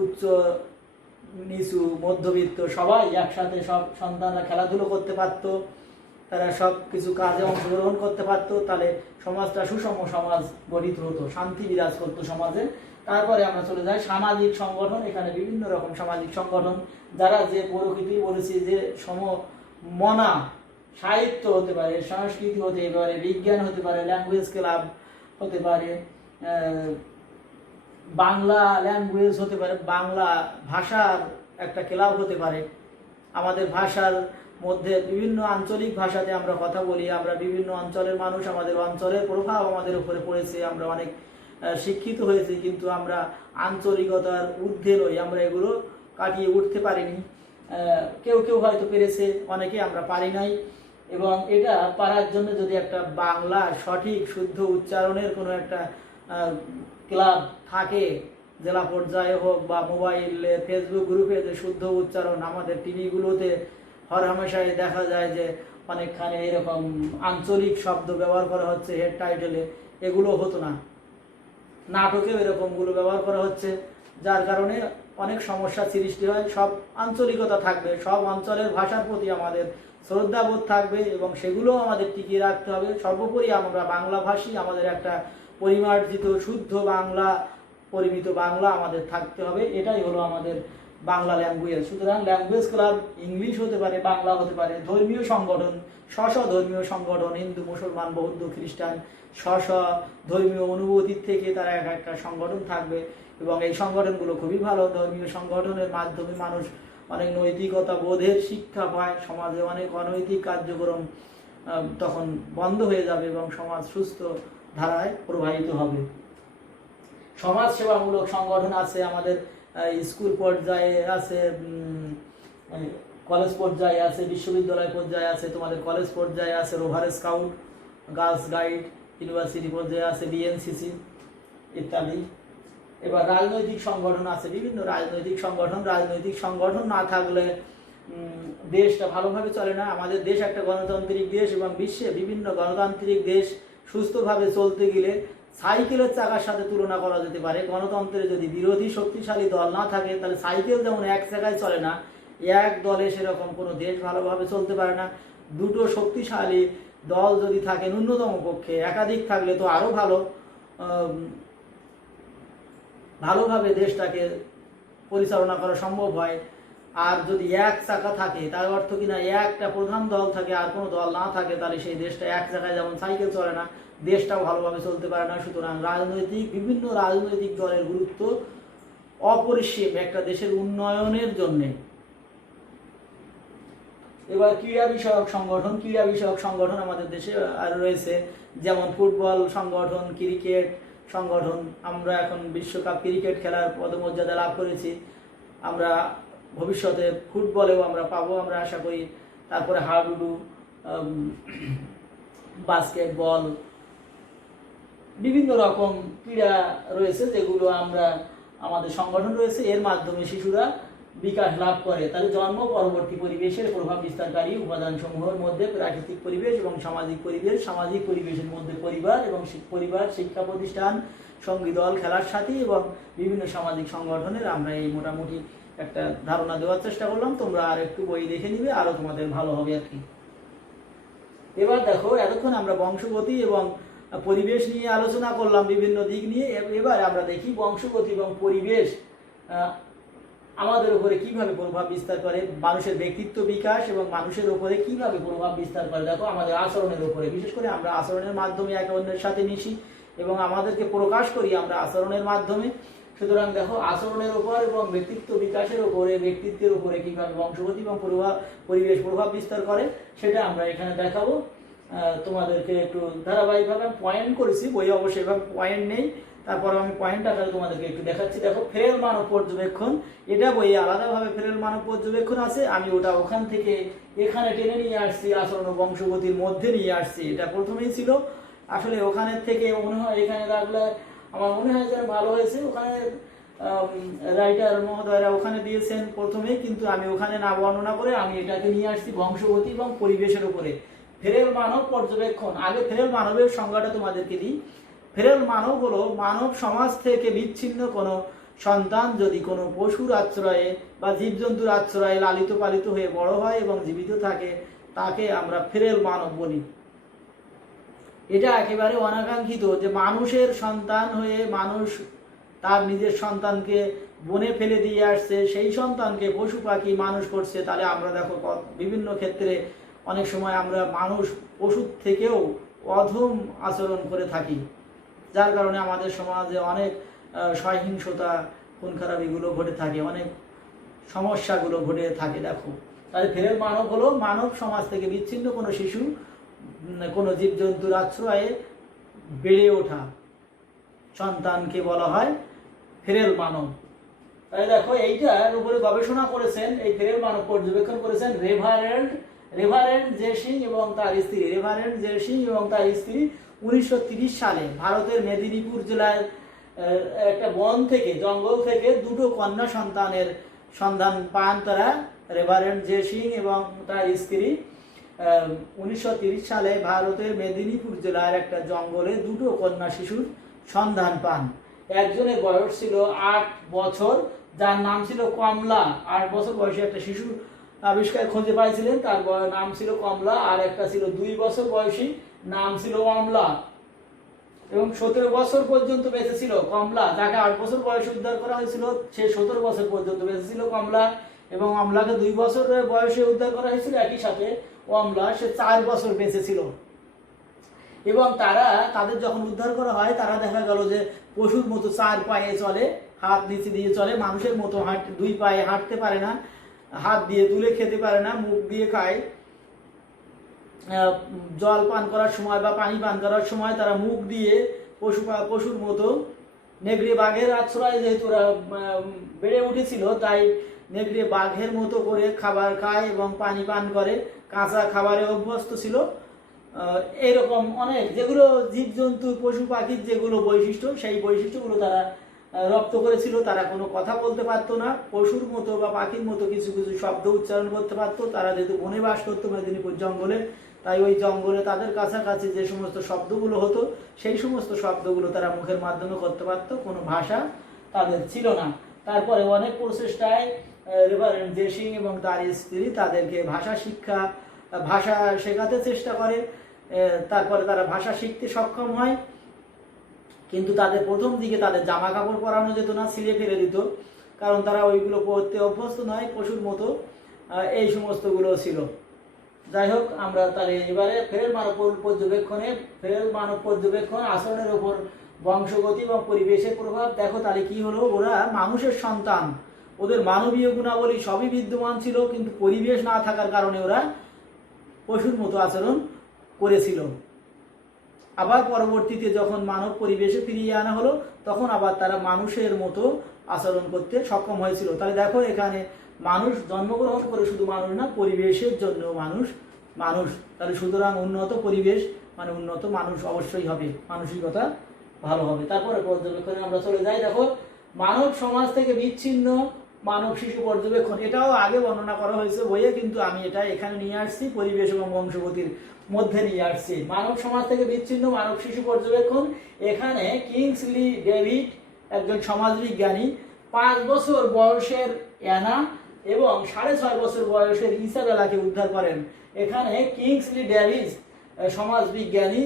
উচ্চ নিচু মধ্যবিত্ত সবাই একসাথে সব সন্তানরা খেলাধুলো করতে পারতো, তারা সব কিছু কাজে অংশগ্রহণ করতে পারতো, তাহলে সমাজটা সুষম সমাজ গঠিত হতো, শান্তি বিরাজ করতো সমাজে। তারপরে আমরা চলে যাই সামাজিক সংগঠন। এখানে বিভিন্ন রকম সামাজিক সংগঠন, যারা যে প্রকৃতি বলেছি যে সমমনা, সাহিত্য হতে পারে, সংস্কৃতি হতে পারে, বিজ্ঞান হতে পারে, ল্যাঙ্গুয়েজ ক্লাব হতে পারে, বাংলা ল্যাঙ্গুয়েজ হতে পারে, বাংলা ভাষার একটা ক্লাব হতে পারে, আমাদের ভাষার মধ্যে বিভিন্ন আঞ্চলিক ভাষাতে আমরা কথা বলি, আমরা বিভিন্ন অঞ্চলের মানুষ, আমাদের অঞ্চলের প্রভাব আমাদের উপরে পড়েছে, আমরা অনেক শিক্ষিত হয়েছি, কিন্তু আমরা আঞ্চলিকতার ঊর্ধ্বে রই, আমরা এগুলো কাটিয়ে উঠতে পারিনি। কেউ কেউ হয়তো পেরেছে, অনেকে আমরা পারি নাই। এবং এটা পারার জন্য যদি একটা বাংলা সঠিক শুদ্ধ উচ্চারণের কোনো একটা ক্লাব থাকে, জেলা পর্যায়ে হোক বা মোবাইলে ফেসবুক গ্রুপে, যে শুদ্ধ উচ্চারণ, আমাদের টিভিগুলোতে হরহামেশাই দেখা যায় যে অনেকখানে এরকম আঞ্চলিক শব্দ ব্যবহার করা হচ্ছে হেড টাইটেলে, এগুলো হতো না। নাটকেও এরকমগুলো ব্যবহার করা হচ্ছে, যার কারণে অনেক সমস্যা সৃষ্টি হয়। সব আঞ্চলিকতা থাকবে, সব অঞ্চলের ভাষার প্রতি আমাদের শ্রদ্ধাবোধ থাকবে এবং সেগুলো আমাদের টিকিয়ে রাখতে হবে। সর্বোপরি আমরা বাংলাভাষী, আমাদের একটা পরিমার্জিত শুদ্ধ বাংলা, পরিমিত বাংলা আমাদের থাকতে হবে। এটাই হলো আমাদের বাংলা ল্যাঙ্গুয়েজ। সুতরাং ল্যাঙ্গুয়েজ ক্লাব ইংলিশ হতে পারে, বাংলা হতে পারে। ধর্মীয় সংগঠন, স্ব ধর্মীয় সংগঠন, হিন্দু, মুসলমান, বৌদ্ধ, খ্রিস্টান, স্ব ধর্মীয় অনুভূতির থেকে তারা একটা সংগঠন থাকবে এবং এই সংগঠনগুলো খুবই ভালো। ধর্মীয় সংগঠনের মাধ্যমে মানুষ অনেক নৈতিকতা বোধের শিক্ষা পায়, সমাজে অনেক অনৈতিক কার্যক্রম তখন বন্ধ হয়ে যাবে এবং সমাজ সুস্থ ধারায় প্রবাহিত হবে। সমাজ সেবামূলক সংগঠন আছে আমাদের, স্কুল পর্যায়ে আছে, কলেজ পর্যায়ে আছে, বিশ্ববিদ্যালয় পর্যায়ে আছে, তোমাদের কলেজ পর্যায়ে আছে rover scout, girls guide, university পর্যায়ে আছে বিএনসিসি ইত্যাদি। এবার রাজনৈতিক সংগঠন আছে, বিভিন্ন রাজনৈতিক সংগঠন না থাকলে দেশটা ভালোভাবে চলে না। আমাদের দেশ একটা গণতান্ত্রিক দেশ এবং বিশ্বে বিভিন্ন গণতান্ত্রিক দেশ সুস্থভাবে চলতে গেলে সাইকেলের চাকার সাথে তুলনা করা যেতে পারে। গণতন্ত্রে যদি বিরোধী শক্তিশালী দল না থাকে তাহলে সাইকেল যেমন এক জায়গায় চলে না, এক দলে সেরকম কোনো দেশ ভালোভাবে চলতে পারে না। দুটো শক্তিশালী দল যদি থাকে ন্যূনতম পক্ষে, একাধিক থাকলে তো আরো ভালোভাবে দেশটাকে পরিচালনা করা সম্ভব হয়। আর যদি এক চাকা থাকে তার অর্থ কিনা একটা প্রধান দল থাকে আর কোনো দল না থাকে, তাহলে সেই দেশটা এক জায়গায় যেমন সাইকেল চলে না, দেশটাও ভালোভাবে চলতে পারে না। সুতরাং বিভিন্ন রাজনৈতিক দলের গুরুত্ব অপরিসীম একটা দেশের উন্নয়নের জন্যে। এবার ক্রীড়া বিষয়ক সংগঠন আমাদের দেশে আর রয়েছে, যেমন ফুটবল সংগঠন, ক্রিকেট সংগঠন। আমরা এখন বিশ্বকাপ ক্রিকেট খেলার পদমর্যাদা লাভ করেছি, আমরা ভবিষ্যতে ফুটবলেও আমরা পাবো, আমরা আশা করি। তারপরে হাডুডু, বাস্কেটবল, বিভিন্ন রকম ক্রীড়া রয়েছে যেগুলো আমাদের সংগঠন রয়েছে, এর মাধ্যমে শিশুরা বিকাশ লাভ করে। তাহলে জন্ম পরবর্তী পরিবেশের প্রভাব বিস্তারকারী উপাদান সমূহের মধ্যে প্রাকৃতিক পরিবেশ এবং সামাজিক পরিবেশ, সামাজিক পরিবেশের মধ্যে পরিবার এবং পরিবার, শিক্ষা প্রতিষ্ঠান, সঙ্গী দল, খেলার সাথী এবং বিভিন্ন সামাজিক সংগঠনের আমরা এই মোটামুটি একটা ধারণা দেওয়ার চেষ্টা করলাম। তোমরা আর একটু বই দেখে নিবে, আরো তোমাদের ভালো হবে আর কি। এবার দেখো, এতক্ষণ আমরা বংশগতি এবং পরিবেশ নিয়ে আলোচনা করলাম, বিভিন্ন দিক নিয়ে। এবার আমরা দেখি বংশগতি এবং পরিবেশ আমাদের উপরে কিভাবে প্রভাব বিস্তার করে, মানুষের ব্যক্তিত্ব বিকাশ এবং মানুষের উপরে কিভাবে প্রভাব বিস্তার করে। দেখো, আমাদের আচরণের উপরে, বিশেষ করে আমরা আচরণের মাধ্যমে একে অন্যের সাথে মিশি এবং আমাদেরকে প্রকাশ করি আমরা আচরণের মাধ্যমে। সুতরাং দেখো, আচরণের উপর এবং ব্যক্তিত্ব বিকাশের উপরে, ব্যক্তিত্বের উপরে কিভাবে বংশগতি এবং পরিবেশ প্রভাব বিস্তার করে সেটা আমরা এখানে দেখাবো। তোমাদেরকে একটু ধারাবাহিকভাবে পয়েন্ট করেছি, বইয়ে অবশ্যই এভাবে পয়েন্ট নেই, তারপর আমি পয়েন্ট আকারে তোমাদেরকে একটু দেখাচ্ছি। দেখো, ফেরেল মানব পর্যবেক্ষণ, এটা বইয়ে আলাদাভাবে ফেরেল মানব পর্যবেক্ষণ আছে, আমি ওটা ওখান থেকে এখানে টেনে নিয়ে আসছি, আচরণ ও বংশগতির মধ্যে নিয়ে আসছি। এটা প্রথমেই ছিল, আসলে ওখানের থেকে মনে হয় এখানে রাখলে আমার মনে হয় যেন ভালো হয়েছে। ওখানে রাইটার মহোদয়রা ওখানে দিয়েছেন প্রথমেই, কিন্তু আমি ওখানে না বর্ণনা করে আমি এটাকে নিয়ে আসছি বংশগতি এবং পরিবেশের উপরে। ফেরেল মানব পর্যবেক্ষণ, আগে ফেরেল মানবের সংজ্ঞাটা তোমাদেরকে দিই। ফেরেল মানব হলো মানব সমাজ থেকে বিচ্ছিন্ন কোনো সন্তান যদি কোনো পশুর আশ্রয়ে বা জীবজন্তুর আশ্রয়ে লালিত পালিত হয়ে বড় হয় এবং জীবিত থাকে, তাকে আমরা ফেরেল মানব বলি। এটা একেবারে অনাকাঙ্ক্ষিত যে মানুষের সন্তান হয়ে মানুষ তার নিজের সন্তানকে বনে ফেলে দিয়ে আসছে, সেই সন্তানকে পশু পাখি মানুষ করছে। তাহলে আমরা দেখো, বিভিন্ন ক্ষেত্রে অনেক সময় আমরা মানুষ পশুর থেকেও অধম আচরণ করে থাকি, যার কারণে আমাদের সমাজে অনেক সহিংসতা, খুন খারাপিগুলো ঘটে থাকে, অনেক সমস্যাগুলো ঘটে থাকে। দেখো, তাহলে ফেরেল মানব হলো মানব সমাজ থেকে বিচ্ছিন্ন কোনো শিশু, কোনো জীবজন্তুর আশ্রয়ে বেড়ে ওঠা সন্তানকে বলা হয় ফেরেল মানব। তাহলে দেখো এইটার উপরে গবেষণা করেছেন, এই ফেরেল মানব পর্যবেক্ষণ করেছেন রেভারেন্ড জে সিং এবং তার স্ত্রী 1930 সালে ভারতের মেদিনীপুর জেলার একটা বন থেকে, জঙ্গল থেকে দুটো কন্যা সন্তানের সন্ধান পান তারা, রেভারেন্ড জে সিং এবং তার স্ত্রী 1930 সালে ভারতের মেদিনীপুর জেলার একটা জঙ্গলে দুটো কন্যা শিশুর সন্ধান পান। একজনের বয়স ছিল 8 বছর, যার নাম ছিল কমলা। 8 বছর বয়সী একটা শিশু আবিষ্কার খুঁজে পাইছিলেন, তার নাম ছিল কমলা। আর একটা ছিল 2 বছর বয়সী, নাম ছিল অমলা। এবং 17 বছর পর্যন্ত বেঁচে ছিল কমলা, যাকে 8 বছর বয়সে উদ্ধার করা হয়েছিল সে 17 বছর পর্যন্ত বেঁচে ছিল কমলা। এবং অমলাকে 2 বছর বয়সে উদ্ধার করা হয়েছিল, একই সাথে অমলা সে 4 বছর বেঁচে ছিল। এবং তাদের যখন উদ্ধার করা হয়, তারা দেখা গেল যে পশুর মতো 4 পায়ে চলে, হাত নিচে দিয়ে চলে, মানুষের মতো 2 পায়ে হাঁটতে পারে না, হাত দিয়ে তুলে খেতে পারে না, মুখ দিয়ে খায়। জল পান করার সময় বা পানি পান করার সময় তারা মুখ দিয়ে পশুর মতো, নেগড়ে বাঘের আশ্রয় যেহেতু ওরা বেড়ে উঠেছিল, তাই নেগড়ে বাঘের মতো করে খাবার খায় এবং পানি পান করে, কাঁচা খাবারে অভ্যস্ত ছিল। এরকম অনেক যেগুলো জীবজন্তু পশু পাখির যেগুলো বৈশিষ্ট্য, সেই বৈশিষ্ট্যগুলো তারা রপ্ত করেছিল। তারা কোনো কথা বলতে পারতো না, পশুর মতো বা পাখির মতো কিছু কিছু শব্দ উচ্চারণ করতে পারতো। তারা যেহেতু বনে বাস করতো মেদিনীপুর জঙ্গলে, তাই ওই জঙ্গলে তাদের কাছাকাছি যে সমস্ত শব্দগুলো হতো সেই সমস্ত শব্দগুলো তারা মুখের মাধ্যমে করতে পারতো, কোনো ভাষা তাদের ছিল না। তারপরে অনেক প্রচেষ্টায় রেভারেন্ড জে সিং এবং তার স্ত্রী তাদেরকে ভাষা শেখাতে চেষ্টা করে। তারপরে তারা ভাষা শিখতে সক্ষম হয়, কিন্তু তাদের প্রথম দিকে তাদের জামা কাপড় পরানো যেত না, ছিঁড়ে ফেলে দিত, কারণ তারা ওইগুলো পরতে অভ্যস্ত নয়, পশুর মতো এই সমস্তগুলো ছিল। যাই হোক, আমরা তাহলে এবারে ফেরেল মানব পর্যবেক্ষণ আচরণের উপর বংশগতি এবং পরিবেশের প্রভাব। দেখো তাহলে কি হলো, ওরা মানুষের সন্তান, ওদের মানবীয় গুণাবলী সবই বিদ্যমান ছিল, কিন্তু পরিবেশ না থাকার কারণে ওরা পশুর মতো আচরণ করেছিল। আবার পরবর্তীতে যখন মানব পরিবেশে ফিরিয়ে আনা হলো, তখন আবার তারা মানুষের মতো আচরণ করতে সক্ষম হয়েছিল। তাহলে দেখো এখানে মানুষ জন্মগ্রহণ করে শুধু মানুষ না, পরিবেশের জন্য মানুষ। তাহলে সুতরাং উন্নত পরিবেশ মানে উন্নত মানুষ অবশ্যই হবে, মানসিকতা ভালো হবে। তারপরে পর্যবেক্ষণে আমরা চলে যাই। দেখো মানব সমাজ থেকে বিচ্ছিন্ন মানব শিশু পর্যবেক্ষণ, এটাও আগে বর্ণনা করা হয়েছে বইয়ে, কিন্তু আমি এটা এখানে নিয়ে আসছি, পরিবেশ এবং বংশগতির মধ্যে নিয়ে আসছি। মানব সমাজ থেকে বিচ্ছিন্ন মানব শিশু পর্যবেক্ষণ, এখানে কিংসলি ডেভিড একজন সমাজবিজ্ঞানী 5 বছর বয়সের অ্যানা এবং 6.5 বছর বয়সের ইসাবেলাকে উদ্ধার করেন। এখানে কিংসলি ডেভিড সমাজবিজ্ঞানী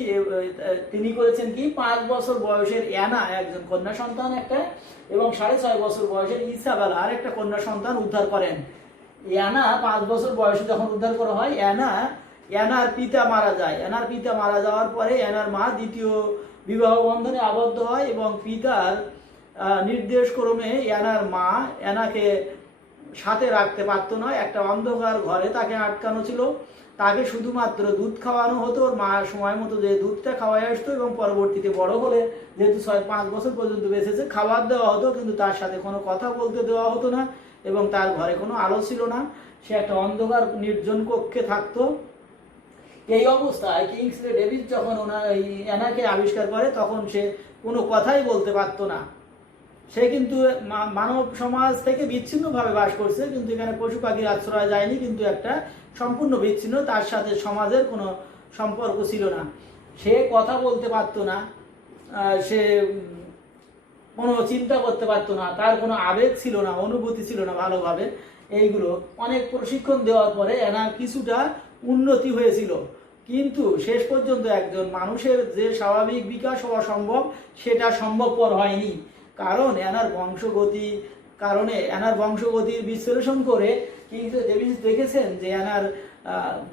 তিনি করেছেন কি, 5 বছর বয়সের অ্যানা একজন কন্যা সন্তান একটা, এবং 6.5 বছর বয়সের ইসাবেলা আর একটা কন্যা সন্তান উদ্ধার করেন। অ্যানা 5 বছর বয়সে যখন উদ্ধার করা হয়, অ্যানার পিতা মারা যায়। অ্যানার পিতা মারা যাওয়ার পরে অ্যানার মা দ্বিতীয় বিবাহ বন্ধনে আবদ্ধ হয়, এবং পিতার নির্দেশ ক্রমে অ্যানার মা অ্যানাকে সাথে রাখতে পারতো না, একটা অন্ধকার ঘরে তাকে আটকানো ছিল। তাকে শুধুমাত্র দুধ খাওয়ানো হতো, ওর মা সময় মতো যে দুধটা খাওয়াই আসতো, এবং পরবর্তীতে বড় হলে যেহেতু 5 বছর পর্যন্ত বেঁচেছে, খাবার দেওয়া হতো, কিন্তু তার সাথে কোনো কথা বলতে দেওয়া হতো না, এবং তার ঘরে কোনো আলো ছিল না, সে একটা অন্ধকার নির্জন কক্ষে থাকতো। এই অবস্থায় কিংসলি ডেভিড যখন অ্যানাকে আবিষ্কার করে, তখন সে কোনো কথাই বলতে পারতো না। সে কিন্তু মানব সমাজ থেকে বিচ্ছিন্নভাবে বাস করছে, কিন্তু এখানে পশু পাখির আশ্রয় যায়নি, কিন্তু একটা সম্পূর্ণ বিচ্ছিন্ন, তার সাথে সমাজের কোনো সম্পর্ক ছিল না। সে কথা বলতে পারতো না, সে কোনো চিন্তা করতে পারতো না, তার কোনো আবেগ ছিল না, অনুভূতি ছিল না ভালোভাবে। এইগুলো অনেক প্রশিক্ষণ দেওয়ার পরে এনার কিছুটা উন্নতি হয়েছিল, কিন্তু শেষ পর্যন্ত একজন মানুষের যে স্বাভাবিক বিকাশ হওয়া সম্ভব, সেটা সম্ভবপর হয়নি। কারণ এনার বংশগতির বিশ্লেষণ করে কিংসলি ডেভিড দেখেছেন যে এনার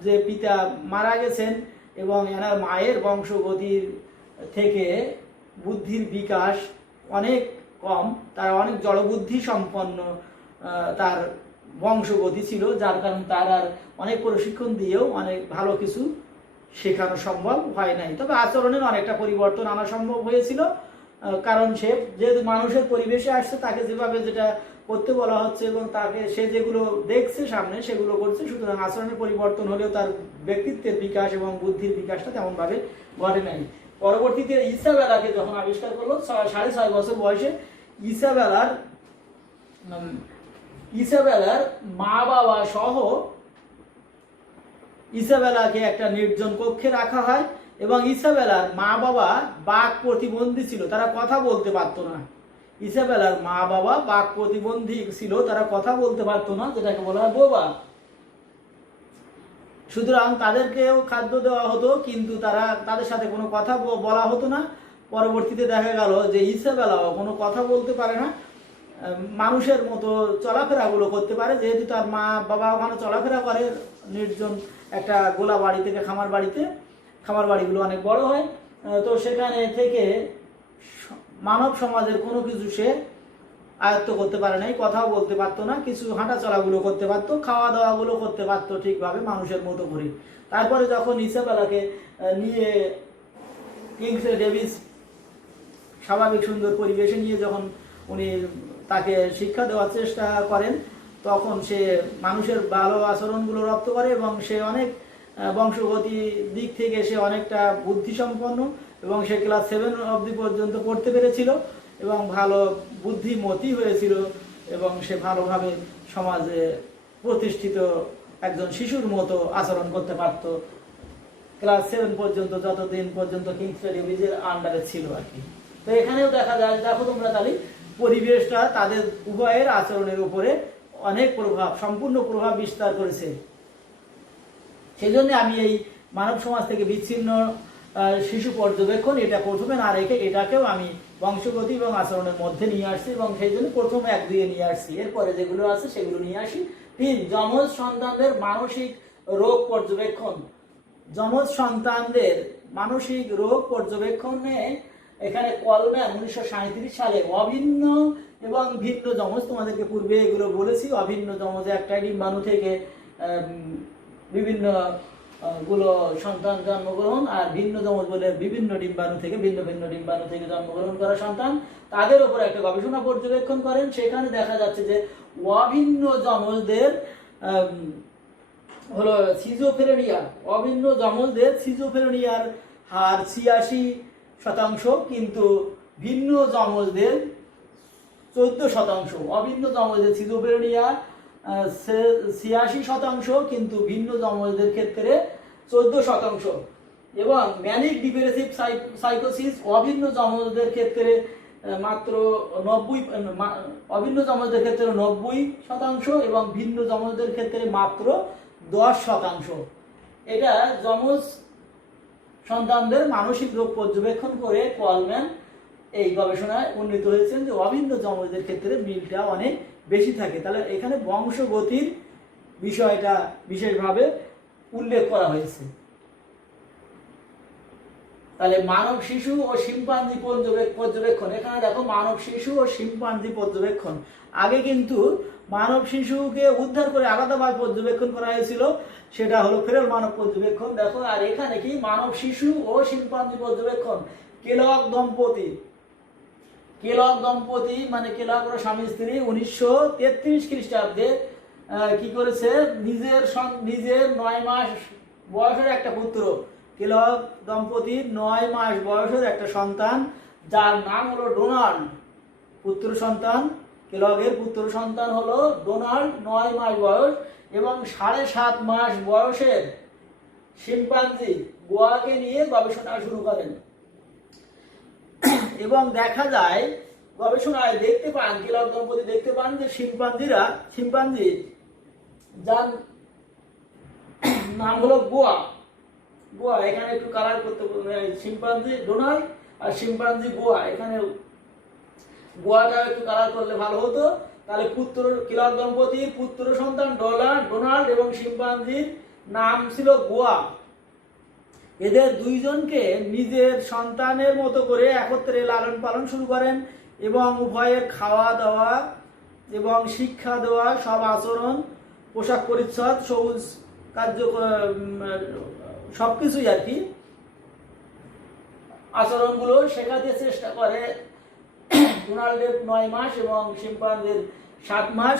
যে পিতা মারা গেছেন, এবং এনার মায়ের বংশগতির থেকে বুদ্ধির বিকাশ অনেক কম, তার অনেক জড়বুদ্ধি সম্পন্ন তার বংশগতি ছিল, যার কারণে তার আর অনেক প্রশিক্ষণ দিয়েও অনেক ভালো কিছু শেখানো সম্ভব হয় নাই। তবে আচরণের অনেকটা পরিবর্তন আনা সম্ভব হয়েছিল, কারণ সে যেহেতু মানুষের পরিবেশে আসছে, তাকে যেভাবে যেটা করতে বলা হচ্ছে এবং তাকে সে যেগুলো দেখছে সামনে সেগুলো করছে, সুতরাং আচরণের পরিবর্তন হলেও তার ব্যক্তিত্বের বিকাশ এবং বুদ্ধির বিকাশটা তেমনভাবে ঘটে নাই। পরবর্তীতে ইসাবেলাকে যখন আবিষ্কার করলো 6.5 বছর বয়সে, ইসাবেলার মা বাবা সহ ইসাবেলাকে একটা নির্জন কক্ষে রাখা হয় এবং ইসাবেলার মা বাবা বাক প্রতিবন্ধী ছিল, তারা কথা বলতে পারতো না। ইসাবেলার মা বাবা বাক প্রতিবন্ধী ছিল, তারা কথা বলতে পারতো না, যেটাকে বলা হয় বোবা। সুতরাং তাদেরকেও খাদ্য দেওয়া হতো, কিন্তু তাদের সাথে কোনো কথা বলা হতো না। পরবর্তীতে দেখা গেল যে ইসাবেলাও কোনো কথা বলতে পারে না, মানুষের মতো চলাফেরাগুলো করতে পারে, যেহেতু তার মা বাবা ওখানে চলাফেরা করে নির্জন একটা গোলা বাড়ি থেকে খামার বাড়িতে, খামার বাড়িগুলো অনেক বড় হয়, তো সেখানে থেকে মানব সমাজের কোনো কিছু সে আয়ত্ত করতে পারে নাই, কথাও বলতে পারতো না, কিছু হাঁটা চলাগুলো করতে পারতো, খাওয়া দাওয়াগুলো করতে পারতো ঠিকভাবে মানুষের মতো করে। তারপরে যখন ইসাবেলাকে নিয়ে কিংসলে ডেভিস স্বাভাবিক সুন্দর পরিবেশে নিয়ে যখন উনি তাকে শিক্ষা দেওয়ার চেষ্টা করেন, তখন সে মানুষের ভালো আচরণগুলো রপ্ত করে এবং সে অনেক বংশগতি দিক থেকে সে অনেকটা বুদ্ধিসম্পন্ন এবং সে ক্লাস 7 অবধি পর্যন্ত পড়তে পেরেছিল এবং ভালো বুদ্ধিমতী হয়েছিল এবং সে ভালোভাবে সমাজে প্রতিষ্ঠিত একজন শিশুর মতো আচরণ করতে পারত ক্লাস 7 পর্যন্ত, যতদিন পর্যন্ত কিংসলে ডেভিসের আন্ডারে ছিল আর কি। তো এখানেও দেখা যায়, দেখো তোমরা তাহলে পরিবেশটা তাদের উভয়ের আচরণের উপরে অনেক সম্পূর্ণ প্রভাব বিস্তার করেছে। সেই জন্য আমি এই মানব সমাজ থেকে বিচ্ছিন্ন শিশু পর্যবেক্ষণ এটা প্রথমে না রেখে এটাকেও আমি বংশগতি এবং আচরণের মধ্যে নিয়ে আসছি এবং সেই জন্য প্রথমে 1-2 নিয়ে আসছি, এরপরে যেগুলো আছে সেগুলো নিয়ে আসি। 3, যমজ সন্তানদের মানসিক রোগ পর্যবেক্ষণ। যমজ সন্তানদের মানসিক রোগ পর্যবেক্ষণে এখানে কলম্যান 1937 সালে অভিন্ন এবং ভিন্ন যমজ, তোমাদেরকে পূর্বে এগুলো বলেছি, অভিন্ন যমজে একটাই ডিম্বাণু থেকে বিভিন্ন গুলো সন্তান জন্মগ্রহণ, আর ভিন্ন যমজ বলে বিভিন্ন ডিম্বাণু থেকে ভিন্ন ভিন্ন ডিম্বাণু থেকে জন্মগ্রহণ করা সন্তান, তাদের উপর একটা গবেষণা পর্যবেক্ষণ করেন। সেখানে দেখা যাচ্ছে যে অভিন্ন যমজদের হলো সিজোফ্রেনিয়া, অভিন্ন যমজদের সিজোফ্রেনিয়ার হার 86%, কিন্তু ভিন্ন যমজদের 14%। অভিন্ন যমজদের সিজোফ্রেনিয়া 86%, কিন্তু ভিন্ন যমজদের ক্ষেত্রে 14%। এবং ম্যানিক ডিপ্রেসিভ সাইকোসিস অভিন্ন যমজদের ক্ষেত্রে মাত্র 90, অভিন্ন যমজদের ক্ষেত্রে 90% এবং ভিন্ন যমজদের ক্ষেত্রে মাত্র 10%। এটা যমজ সন্তানদের মানসিক রোগ পর্যবেক্ষণ করে কলম্যান এই গবেষণায় উন্নীত হয়েছেন যে অভিন্ন যমজদের ক্ষেত্রে মিলটা অনেক বেশি থাকে। তাহলে এখানে বংশগতির বিষয়টা বিশেষভাবে উল্লেখ করা হয়েছে। তাহলে মানব শিশু ও শিম্পাঞ্জি পর্যবেক্ষণ, এখানে দেখো মানব শিশু ও শিম্পাঞ্জি পর্যবেক্ষণ। আগে কিন্তু মানব শিশুকে উদ্ধার করে আলাদাভাবে পর্যবেক্ষণ করা হয়েছিল, সেটা হলো ফেরেল মানব পর্যবেক্ষণ। দেখো, আর এখানে কি মানব শিশু ও শিম্পাঞ্জি পর্যবেক্ষণ। কেলগ দম্পতি মানে কেলগ ও স্বামী স্ত্রী 1933 খ্রিস্টাব্দে কি করেছে, নিজের 9 মাস বয়সের একটা পুত্র, কেলগ দম্পতির 9 মাস বয়সের একটা সন্তান, যার নাম হলো ডোনাল্ড, পুত্র সন্তান, কেলগের পুত্র সন্তান হলো ডোনাল্ড, 9 মাস বয়স, এবং 7.5 মাস বয়সের শিম্পাঞ্জি গোয়াকে নিয়ে গবেষণা শুরু করেন। এবং দেখা যায় গবেষণায় দেখতে পান, কেলগ দম্পতি দেখতে পান যে শিম্পাঞ্জি যার নাম হলো গোয়া, এখানে একটু কালার করতে, শিম্পাঞ্জি ডোনাল্ড আর শিম্পাঞ্জি গোয়া, এখানে গোয়াটা একটু কালার করলে ভালো হতো। তাহলে কেলগ দম্পতির পুত্র সন্তান ডোনাল্ড এবং শিম্পাঞ্জির নাম ছিল গোয়া। এদের দুইজনকে নিজের সন্তানের মতো করে একত্রে লালন পালন শুরু করেন এবং উভয়ের খাওয়া দাওয়া এবং শিক্ষা দেওয়া, সব আচরণ, পোশাক পরিচ্ছদ, সবুজ কার্য, সবকিছুই আর কি আচরণগুলো শেখাতে চেষ্টা করে। ডোনাল্ডের 9 মাস এবং শিম্পাঞ্জির 7 মাস।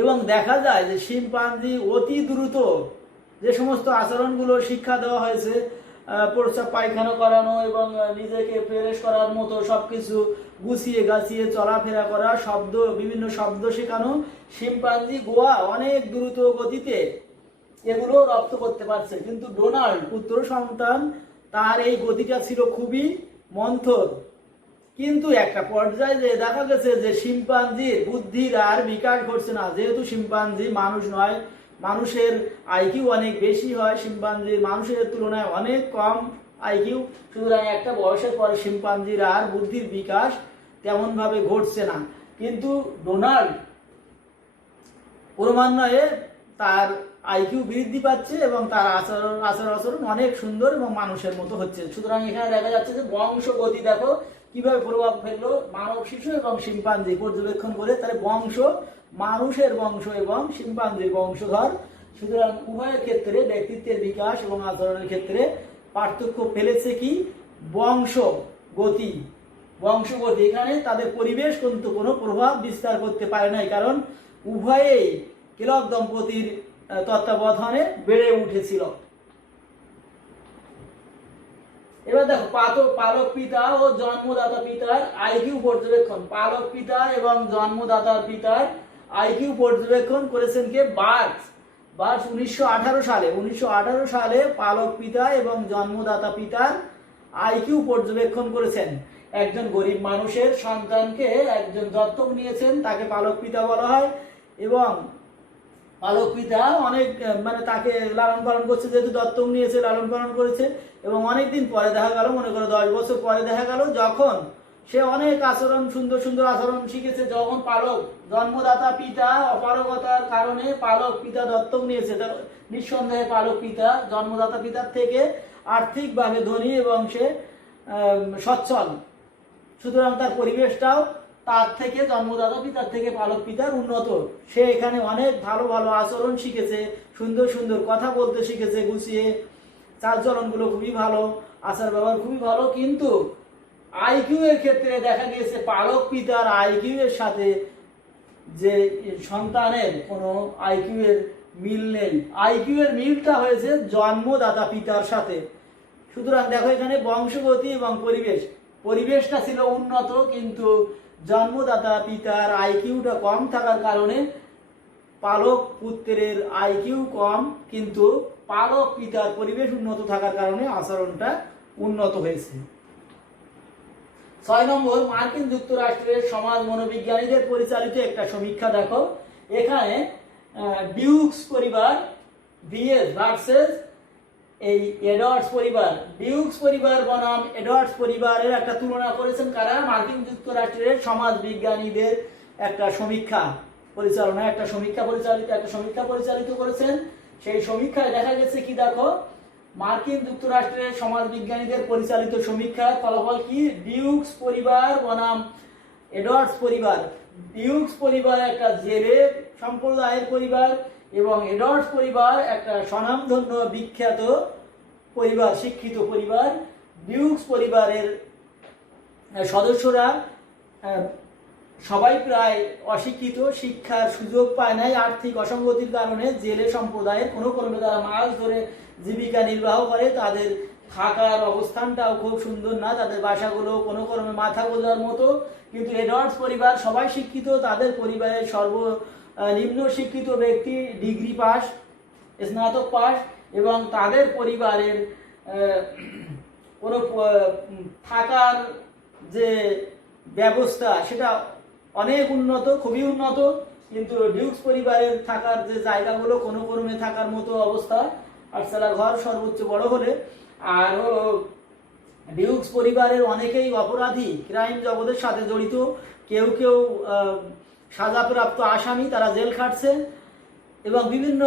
এবং দেখা যায় যে শিম্পাঞ্জি অতি দ্রুত যে সমস্ত আচরণগুলো শিক্ষা দেওয়া হয়েছে, প্রস্রাব পায়খানা করানো এবং নিজেকে ফ্রেশ করার মতো সবকিছু গুছিয়ে গাছিয়ে চলাফেরা করা, বিভিন্ন শব্দ শেখানো, শিম্পাঞ্জি গোয়া অনেক দ্রুত গতিতে এগুলো রপ্ত করতে পারছে। কিন্তু ডোনাল্ড পুত্র সন্তান, তার এই গতিটা ছিল খুবই মন্থর। কিন্তু একটা পর্যায়ে যে দেখা গেছে যে শিম্পাঞ্জির বুদ্ধির আর বিকাশ ঘটছে না। যেহেতু শিম্পাঞ্জি মানুষ নয়, মানুষের আইকিউ অনেক বেশি হয়, শিম্পাঞ্জির মানুষের তুলনায় অনেক কম আইকিউ। সুতরাং একটা বয়সের পরে শিম্পাঞ্জির আর বুদ্ধির বিকাশ তেমন ভাবে ঘটছে না। কিন্তু ডোনাল্ড ক্রমান্বয়ে তার আইকিউ বৃদ্ধি পাচ্ছে এবং তার আচরণ অনেক সুন্দর এবং মানুষের মতো হচ্ছে। সুতরাং এখানে দেখা যাচ্ছে যে বংশগতি দেখো কিভাবে প্রভাব ফেললো মানব শিশু এবং শিম্পাঞ্জি পর্যবেক্ষণ করে। তাহলে বংশ, মানুষের বংশ এবং শিম্পাঞ্জির বংশধর। সুতরাং উভয়ের ক্ষেত্রে ব্যক্তিত্বের বিকাশ এবং আচরণের ক্ষেত্রে পার্থক্য ফেলেছে কি? বংশগতি। এখানে তাদের পরিবেশ কিন্তু কোনো প্রভাব বিস্তার করতে পারে নাই, কারণ উভয়েই কেলগ দম্পতির তত্ত্বাবধানে বেড়ে উঠেছিল। এবার দেখো পালক পিতা ও জন্মদাতা পিতার আইকিউ পর্যবেক্ষণ। পালক পিতা এবং জন্মদাতার পিতার আইকিউ পর্যবেক্ষণ করেছেন কে? বার্গস 1918 সালে পালক পিতা এবং জন্মদাতা পিতার আইকিউ পর্যবেক্ষণ করেছেন। একজন গরিব মানুষের সন্তানকে একজন দত্তক নিয়েছেন, তাকে পালক পিতা বলা হয়। এবং পালক পিতা অনেক তাকে লালন পালন করছে, যেহেতু দত্তক নিয়েছে, লালন পালন করেছে। এবং অনেকদিন পরে দেখা গেল, মনে করো 10 বছর পরে দেখা গেল, যখন সে অনেক আচরণ, সুন্দর সুন্দর আচরণ শিখেছে, যখন জন্মদাতা পিতা অপারগতার কারণে পালক পিতা দত্তক নিয়েছে, নিঃসন্দেহে পালক পিতা জন্মদাতা পিতার থেকে আর্থিকভাবে ধনী এবং সে সচ্ছল। সুতরাং তার পরিবেশটাও তার থেকে, জন্মদাতা পিতার থেকে পালক পিতার উন্নত। সে এখানে অনেক ভালো ভালো আচরণ শিখেছে, সুন্দর সুন্দর কথা বলতে শিখেছে, গুছিয়ে চালচলনগুলো খুবই ভালো, আচার ব্যবহার খুবই ভালো। কিন্তু আইকিউ এর ক্ষেত্রে দেখা গিয়েছে পালক পিতার আইকিউ এর সাথে যে সন্তানের কোনো আইকিউ এর মিল নেই। আইকিউ এর মিলটা হয়েছে জন্মদাতা পিতার সাথে। সুতরাং দেখো এখানে বংশগতি এবং পরিবেশটা ছিল উন্নত, কিন্তু জন্মদাতা পিতার আইকিউটা কম থাকার কারণে পালক পুত্রের আইকিউ কম, কিন্তু পালক পিতার পরিবেশ উন্নত থাকার কারণে আচরণটা উন্নত হয়েছে। 6 নম্বর, মার্কিন যুক্তরাষ্ট্রের সমাজ মনোবিজ্ঞানীদের পরিচালিত একটা সমীক্ষা দেখো। এখানে ডিউকস পরিবার ভার্সেস এই এডওয়ার্ডস পরিবার। ডিউকস পরিবার বনাম এডওয়ার্ডস পরিবারের একটা তুলনা করেছেন কারা? মার্কিন যুক্তরাষ্ট্রের সমাজ বিজ্ঞানীদের একটা সমীক্ষা পরিচালিত করেছেন। সেই সমীক্ষায় দেখা গেছে কি? দেখো, মার্কিন যুক্তরাষ্ট্রের সমাজ বিজ্ঞানীদের পরিচালিত সমীক্ষার ফলাফল কি? ডিউকস পরিবার বনাম এডওয়ার্ডস পরিবার। ডিউকস পরিবার একটা জেলে সম্প্রদায়ের পরিবার এবং এডওয়ার্ডস পরিবার একটা স্বনামধন্য বিখ্যাত পরিবার, শিক্ষিত পরিবার। ডিউকস পরিবারের সদস্যরা সবাই প্রায় অশিক্ষিত, শিক্ষার সুযোগ পায় নাই আর্থিক অসঙ্গতির কারণে। জেলে সম্প্রদায়ের কোনো ক্রমে তারা মাছ ধরে জীবিকা নির্বাহ করে। তাদের থাকার অবস্থানটাও খুব সুন্দর না, তাদের বাসাগুলো কোনো ক্রমে মাথা গোঁজার মতো। কিন্তু এডওয়ার্ডস পরিবার সবাই শিক্ষিত, তাদের পরিবারের নিম্ন শিক্ষিত ব্যক্তি ডিগ্রি পাস, স্নাতক পাস, এবং তাদের পরিবারের কোনো থাকার যে ব্যবস্থা সেটা অনেক উন্নত, খুবই উন্নত। কিন্তু ডিউকস পরিবারের থাকার যে জায়গাগুলো কোনো ক্রমে থাকার মতো অবস্থা, আটচালা ঘর সর্বোচ্চ বড় হলে। আর ডিউকস পরিবারের অনেকেই অপরাধী, ক্রাইম জগতের সাথে জড়িত। কেউ কেউ সাজাপ্রাপ্ত আসামি, তারা জেল খাটছে এবং বিভিন্ন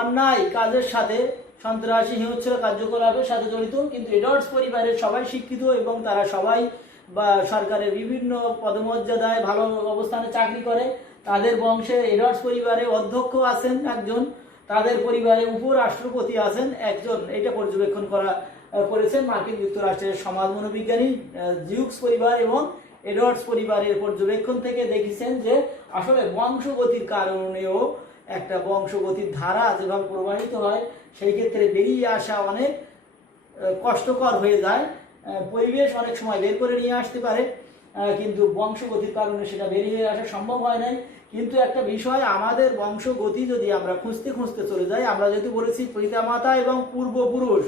অন্যায় কাজের সাথে, সন্ত্রাসী হিংস্র কার্যকলাপের সাথে জড়িত। কিন্তু এডওয়ার্ডস পরিবারের সবাই শিক্ষিত এবং তারা সবাই বা সরকারের বিভিন্ন পদমর্যাদায় ভালো অবস্থানে চাকরি করে, তাদের বংশে এডওয়ার্ডস পরিবারে অধ্যক্ষ আছেন একজন, তাদের পরিবারে উপরাষ্ট্রপতি আছেন একজন। এটা পর্যবেক্ষণ করেছেন মার্কিন যুক্তরাষ্ট্রের সমাজ মনোবিজ্ঞানী জিউক্স পরিবার এবং এডওয়ার্ডস পরিবারের পর্যবেক্ষণ থেকে দেখেছেন যে আসলে বংশগতির কারণেও একটা বংশগতির ধারা যেভাবে প্রবাহিত হয় সেই ক্ষেত্রে বেরিয়ে আসা অনেক কষ্টকর হয়ে যায়। পরিবেশ অনেক সময় বের করে নিয়ে আসতে পারে, কিন্তু বংশগতির কারণে সেটা বেরিয়ে আসা সম্ভব হয় নাই। কিন্তু একটা বিষয়, আমাদের বংশগতি যদি আমরা খুঁজতে খুঁজতে চলে যাই, আমরা যেহেতু বলেছি পিতামাতা এবং পূর্বপুরুষ,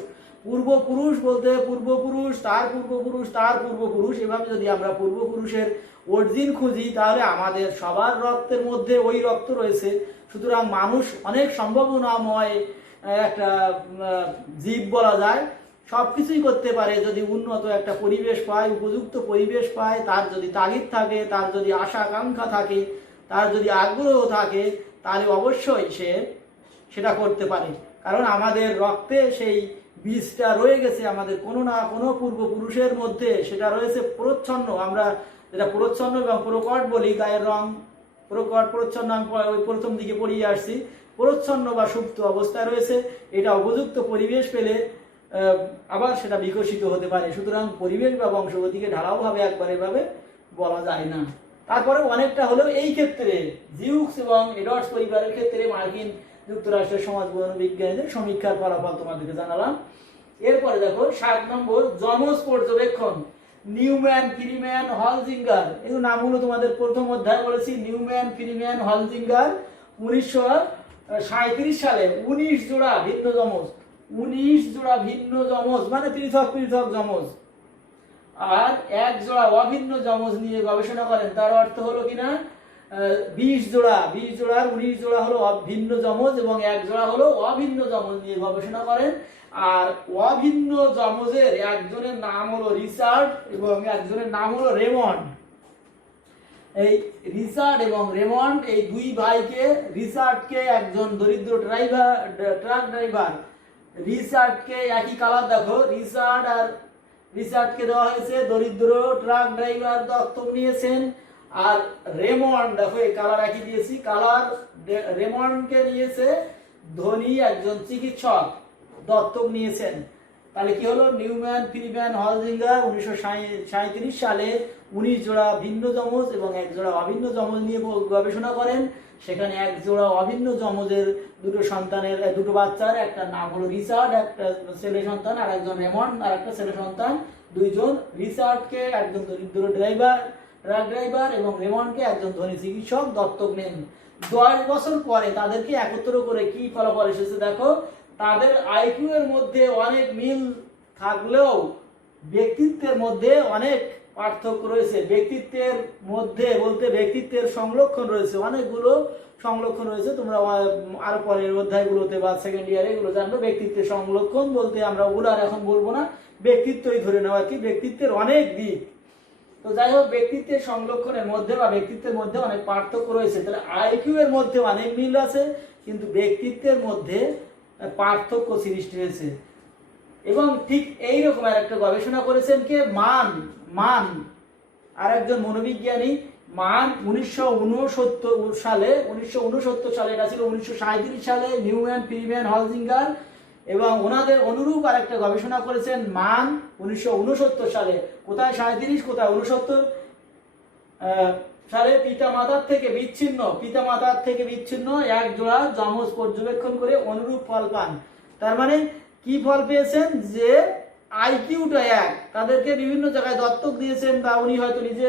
পূর্বপুরুষ বলতে পূর্বপুরুষ তার পূর্বপুরুষ তার পূর্বপুরুষ, এভাবে যদি আমরা পূর্বপুরুষের অরিজিন খুঁজি তাহলে আমাদের সবার রক্তের মধ্যে ওই রক্ত রয়েছে। সুতরাং মানুষ অনেক সম্ভাবনাময় একটা জীব বলা যায়, সব কিছুই করতে পারে যদি উন্নত একটা পরিবেশ পায়, উপযুক্ত পরিবেশ পায়, তার যদি তাগিদ থাকে, তার যদি আশা আকাঙ্ক্ষা থাকে, তার যদি আগ্রহ থাকে, তাহলে অবশ্যই সে সেটা করতে পারে। কারণ আমাদের রক্তে সেই বীজটা রয়ে গেছে, আমাদের কোনো না কোনো পূর্বপুরুষের মধ্যে সেটা রয়েছে প্রচ্ছন্ন। আমরা যেটা প্রচ্ছন্ন এবং প্রকট বলি, গায়ের রং প্রকট প্রচ্ছন্ন আমি প্রথম দিকে পড়িয়ে আসছি, প্রচ্ছন্ন বা সুপ্ত অবস্থায় রয়েছে। এটা উপযুক্ত পরিবেশ পেলে আবার সেটা বিকশিত হতে পারে। সুতরাং পরিবেশ বা বংশগতিকে ঢালাওভাবে একবার এভাবে বলা যায় না। তারপরে অনেকটা হলেও এই ক্ষেত্রে জিউক্স এবং এডওয়ার্ডস পরিবারের ক্ষেত্রে মার্কিন যুক্তরাষ্ট্রের সমাজ বিজ্ঞানীদের সমীক্ষার ফলাফল তোমাদেরকে জানালাম। এরপরে দেখো 7 নম্বর যমজ পর্যবেক্ষণ। নিউম্যান, ফ্রিম্যান, হলজিঙ্গার, এই নামগুলো তোমাদের প্রথম অধ্যায় বলেছি। নিউম্যান, ফ্রিম্যান, হলজিঙ্গার 1937 সালে 19 জোড়া ভিন্ন যমজ, 19 জোড়া ভিন্ন যমজ মানে পৃথক পৃথক যমজ আর 1 জোড়া অভিন্ন যমজ নিয়ে গবেষণা করেন। তার অর্থ হলো কিনা 20 জোড়া, 20 জোড়ার 19 জোড়া হলো ভিন্ন যমজ এবং 1 জোড়া হলো অভিন্ন যমজ নিয়ে গবেষণা করেন। আর অভিন্ন যমজের একজনের নাম হলো রিচার্ড এবং একজনের নাম হলো রেমন্ড। এই রিচার্ড এবং রেমন্ড এই দুই ভাইকে, রিচার্ডকে একজন দরিদ্র ট্রাক ড্রাইভার, রিচার্ডকে একই কালার দেখো, রিচার্ডকে দেওয়া হয়েছে দরিদ্র ট্রাক ড্রাইভার দত্তক নিয়েছেন। আর রেমন্ড দেখো এই কালার একই দিয়েছি, কালার রেমন্ডকে নিয়েছে ধনী একজন চিকিৎসক দত্তক নিয়েছেন। তাহলে কি হলো, নিউম্যান, ফ্রিম্যান, হলজিঙ্গার 1937 সালে 19 জোড়া ভিন্ন যমজ এবং 1 জোড়া অভিন্ন যমজ নিয়ে গবেষণা করেন। সেখানে 1 জোড়া অভিন্ন যমজের দুটো বাচ্চার একটা নাম হলো রিচার্ড, একটা ছেলে সন্তান, আর একজন রেমন্ড আর একটা ছেলে সন্তান। দুইজন, রিচার্ডকে একজন দরিদ্র ট্রাক ড্রাইভার এবং রেমন্ডকে একজন ধনী চিকিৎসক দত্তক নেন। 10 বছর পরে তাদেরকে একত্র করে কি ফলাফল এসেছে দেখো, তাদের আইকিউ এর মধ্যে অনেক মিল থাকলেও ব্যক্তিত্বের মধ্যে অনেক পার্থক্য রয়েছে। ব্যক্তিত্বের মধ্যে বলতে ব্যক্তিত্বের সংলক্ষণ রয়েছে, অনেকগুলো সংলক্ষণ রয়েছে। তোমরা আরো পরের অধ্যায়গুলোতে বা সেকেন্ড ইয়ারে এগুলো জানবে। ব্যক্তিত্বের সংলক্ষণ বলতে আমরা ওগুলো আর এখন বলবো না, ব্যক্তিত্বই ধরে নেওয়া কি, ব্যক্তিত্বের অনেক দিক। তো যাই হোক, ব্যক্তিত্বের সংলক্ষণের মধ্যে বা ব্যক্তিত্বের মধ্যে অনেক পার্থক্য রয়েছে। তাহলে আইকিউ এর মধ্যে অনেক মিল আছে, কিন্তু ব্যক্তিত্বের মধ্যে পার্থক্য সৃষ্টি হয়েছে। এবং ঠিক এইরকম আর একটা গবেষণা করেছেন কে, মান আর একজন মনোবিজ্ঞানী মান 1969 সালে, এটা ছিল 1937 সালে নিউম্যান, ফ্রিম্যান, হলজিঙ্গার এবং ওনাদের অনুরূপ আর একটা গবেষণা করেছেন মান 1969 সালে। কোথায় 37, কোথায় 69 সালে পিতামাতার থেকে বিচ্ছিন্ন 1 জোড়া যমজ পর্যবেক্ষণ করে অনুরূপ ফল পান। তার মানে কি ফল পেয়েছেন, যে আইকিউটা এক, তাদেরকে বিভিন্ন জায়গায় দত্তক দিয়েছেন বা উনি হয়তো নিজে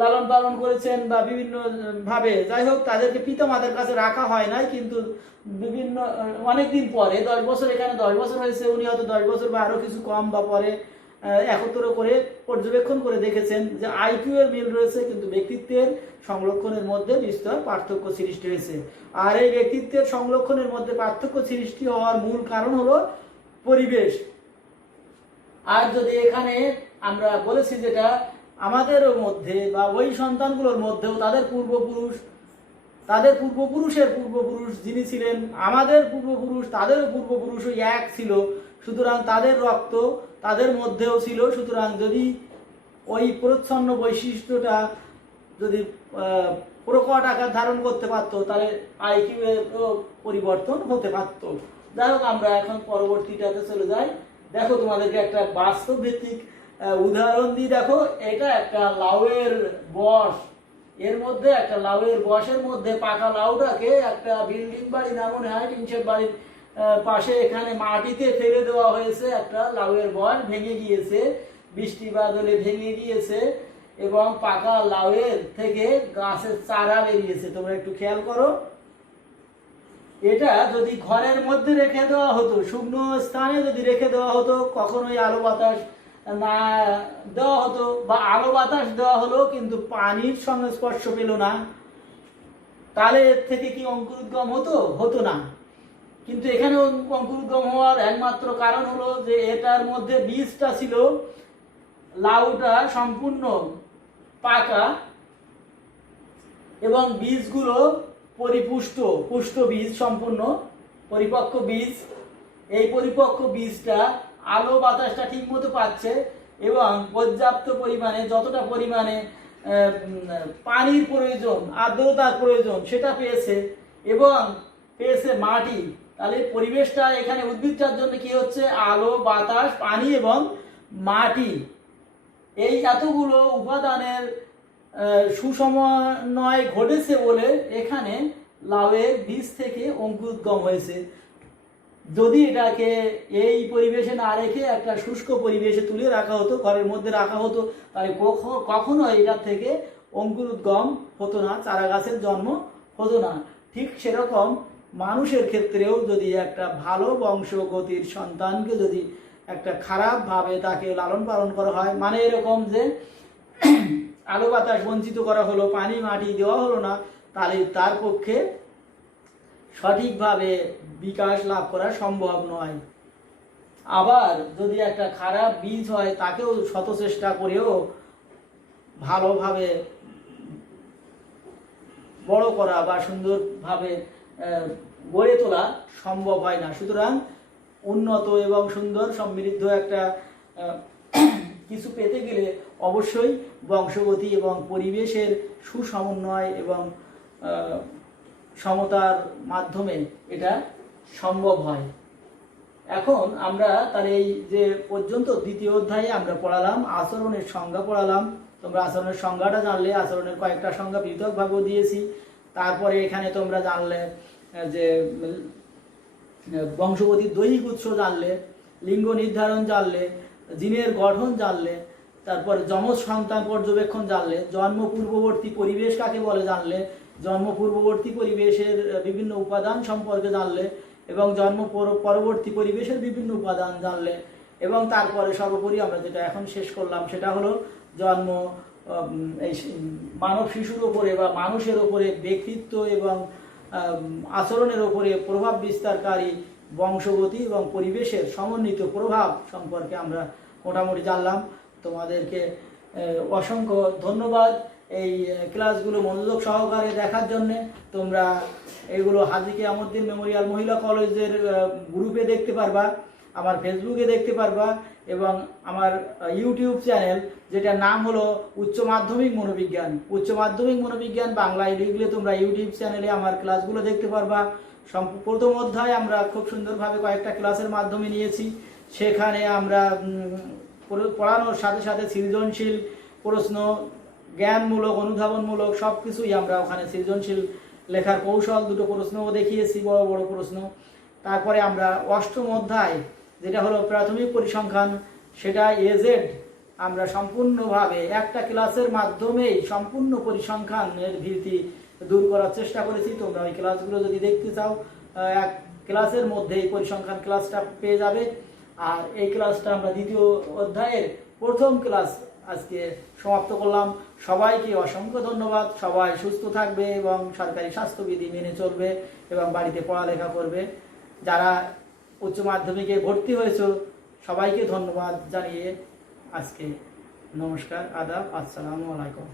লালন পালন করেছেন বা বিভিন্ন ভাবে, যাই হোক তাদেরকে পিতামাতার কাছে রাখা হয় নাই, কিন্তু বিভিন্ন অনেকদিন পরে 10 বছর, এখানে 10 বছর হয়েছে, উনি হয়তো 10 বছর বা আরো কিছু কম বা পরে একত্র করে পর্যবেক্ষণ করে দেখেছেন যে আইকিউ এর মিল রয়েছে, কিন্তু ব্যক্তিত্বের সংলক্ষণের মধ্যে বিস্তর পার্থক্য সৃষ্টি হয়েছে। আর এই ব্যক্তিত্বের সংলক্ষণের মধ্যে পার্থক্য সৃষ্টি হওয়ার মূল কারণ হলো পরিবেশ। আর যদি এখানে আমরা বলেছি যেটা আমাদের মধ্যে বা ওই সন্তানগুলোর মধ্যেও তাদের পূর্বপুরুষের পূর্বপুরুষ যিনি ছিলেন, আমাদের পূর্বপুরুষ তাদেরও পূর্বপুরুষও এক ছিল, সুতরাং তাদের রক্ত তাদের মধ্যেও ছিল। সুতরাং যদি ওই প্রচ্ছন্ন বৈশিষ্ট্যটা যদি প্রকট আকার ধারণ করতে পারতো, তাহলে আইকিউ এর পরিবর্তন হতে পারতো। যাই হোক, আমরা এখন পরবর্তীটাতে চলে যাই। দেখো, তোমাদেরকে একটা বাস্তব ভিত্তিক উদাহরণ দিই। দেখো, এটা একটা লাউয়ের বস। এর মধ্যে একটা লাউয়ের বসের মধ্যে পাকা লাউটাকে একটা বিল্ডিং বাড়ি না মনে হয়, টিনশেড বাড়ির পাশে এখানে মাটিতে ফেলে দেওয়া হয়েছে। একটা লাউয়ের বস ভেঙে গিয়েছে, বৃষ্টি বাদলে ভেঙে গিয়েছে এবং পাকা লাউয়ের থেকে গাছের চারা বেরিয়েছে। তোমরা একটু খেয়াল করো, এটা যদি ঘরের মধ্যে রেখে দেওয়া হতো, শুকনো স্থানে যদি রেখে দেওয়া হতো, কখনোই আলো বাতাস না দেওয়া হতো, বা আলো বাতাস দেওয়া হলো কিন্তু পানির সংস্পর্শ পেল না, তাহলে এর থেকে কি অঙ্কুরোদ্গম হতো? হতো না। কিন্তু এখানে অঙ্কুরোদ্গম হওয়ার একমাত্র কারণ হলো যে এটার মধ্যে বীজটা ছিল, লাউটা সম্পূর্ণ পাকা এবং বীজগুলো পরিপুষ্ট, পুষ্ট বীজ, সম্পূর্ণ পরিপক্ক বীজ। এই পরিপক্ক বীজটা আলো বাতাসটা ঠিক মতো পাচ্ছে এবং পর্যাপ্ত পরিমাণে, যতটা পরিমাণে পানির প্রয়োজন, আর্দ্রতার প্রয়োজন, সেটা পেয়েছে এবং পেয়েছে মাটি। তাহলে পরিবেশটা এখানে উদ্ভিদটার জন্য কি হচ্ছে? আলো, বাতাস, পানি এবং মাটি, এই এতগুলো উপাদানের সুসমন্বয় ঘটেছে বলে এখানে লাউয়ের বীজ থেকে অঙ্কুরোদ্গম হয়েছে। যদি এটাকে এই পরিবেশে না রেখে একটা শুষ্ক পরিবেশে তুলে রাখা হতো, ঘরের মধ্যে রাখা হতো, তাহলে কখনো এটার থেকে অঙ্কুরোদ্গম হতো না, চারা গাছের জন্ম হতো না। ঠিক সেরকম মানুষের ক্ষেত্রেও যদি একটা ভালো বংশগতির সন্তানকে যদি একটা খারাপভাবে তাকে লালন পালন করা হয়, মানে এরকম যে আলো বাতাস বঞ্চিত করা হলো, পানি মাটি দেওয়া হলো না, তাহলে তার পক্ষে সঠিকভাবে বিকাশ লাভ করা সম্ভব নয়। আবার যদি একটা খারাপ বীজ হয়, তাকেও শত চেষ্টা করেও ভালোভাবে বড় করা বা সুন্দরভাবে গড়ে তোলা সম্ভব হয় না। সুতরাং উন্নত এবং সুন্দর সমৃদ্ধ একটা কিছু পেতে গেলে অবশ্যই বংশগতি এবং পরিবেশের সুসমন্বয় এবং সমতার মাধ্যমে এটা সম্ভব হয়। এখন আমরা তার এই যে পর্যন্ত দ্বিতীয় অধ্যায়ে আমরা পড়ালাম আচরণের সংজ্ঞা পড়ালাম। তোমরা আচরণের সংজ্ঞাটা জানলে, আচরণের কয়েকটা সংজ্ঞা পৃথকভাবেও দিয়েছি। তারপরে এখানে তোমরা জানলে যে বংশগতির দৈহিক উৎস জানলে, লিঙ্গ নির্ধারণ জানলে, জিনের গঠন জানলে, তারপর যমজ সন্তান পর্যবেক্ষণ জানলে, জন্ম পূর্ববর্তী পরিবেশ কাকে বলে জানলে, জন্ম পূর্ববর্তী পরিবেশের বিভিন্ন উপাদান সম্পর্কে জানলে এবং জন্ম পরবর্তী পরিবেশের বিভিন্ন উপাদান জানলে, এবং তারপরে সর্বোপরি আমরা যেটা এখন শেষ করলাম সেটা হলো জন্ম এই মানব শিশুর ওপরে বা মানুষের ওপরে ব্যক্তিত্ব এবং আচরণের ওপরে প্রভাব বিস্তারকারী বংশগতি এবং পরিবেশের সমন্বিত প্রভাব সম্পর্কে আমরা মোটামুটি জানলাম। তোমাদেরকে অসংখ্য ধন্যবাদ এই ক্লাসগুলো মনোযোগ সহকারে দেখার জন্যে। তোমরা এগুলো হাজী কিয়ামউদ্দিন মেমোরিয়াল মহিলা কলেজের গ্রুপে দেখতে পারবা, আমার ফেসবুকে দেখতে পারবা, এবং আমার ইউটিউব চ্যানেল যেটার নাম হলো উচ্চ মাধ্যমিক মনোবিজ্ঞান, উচ্চ মাধ্যমিক মনোবিজ্ঞান বাংলায় লিখলে তোমরা ইউটিউব চ্যানেলে আমার ক্লাসগুলো দেখতে পারবা। প্রথম অধ্যায় আমরা খুব সুন্দরভাবে কয়েকটা ক্লাসের মাধ্যমে নিয়েছি। সেখানে আমরা পড়ানোর সাথে সাথে সৃজনশীল প্রশ্ন, জ্ঞানমূলক, অনুধাবনমূলক সব কিছুই আমরা ওখানে সৃজনশীল লেখার কৌশল, দুটো প্রশ্নও দেখিয়েছি, বড় বড় প্রশ্ন। তারপরে আমরা অষ্টম অধ্যায় যেটা হলো প্রাথমিক পরিসংখ্যান, সেটা এজেড আমরা সম্পূর্ণভাবে একটা ক্লাসের মাধ্যমেই সম্পূর্ণ পরিসংখ্যানের ভীতি দূর করার চেষ্টা করেছি। তোমরা ওই ক্লাসগুলো যদি দেখতে চাও, এক ক্লাসের মধ্যেই পরিসংখ্যান ক্লাসটা পেয়ে যাবে। আর এই ক্লাসটা আমরা দ্বিতীয় অধ্যায়ের প্রথম ক্লাস আজকে সমাপ্ত করলাম। সবাইকে অসংখ্য ধন্যবাদ। সবাই সুস্থ থাকবে এবং সরকারি স্বাস্থ্যবিধি মেনে চলবে এবং বাড়িতে পড়ালেখা করবে। যারা উচ্চ মাধ্যমিকে ভর্তি হয়েছে সবাইকে ধন্যবাদ জানিয়ে আজকে নমস্কার, আদাব, আসসালামু আলাইকুম।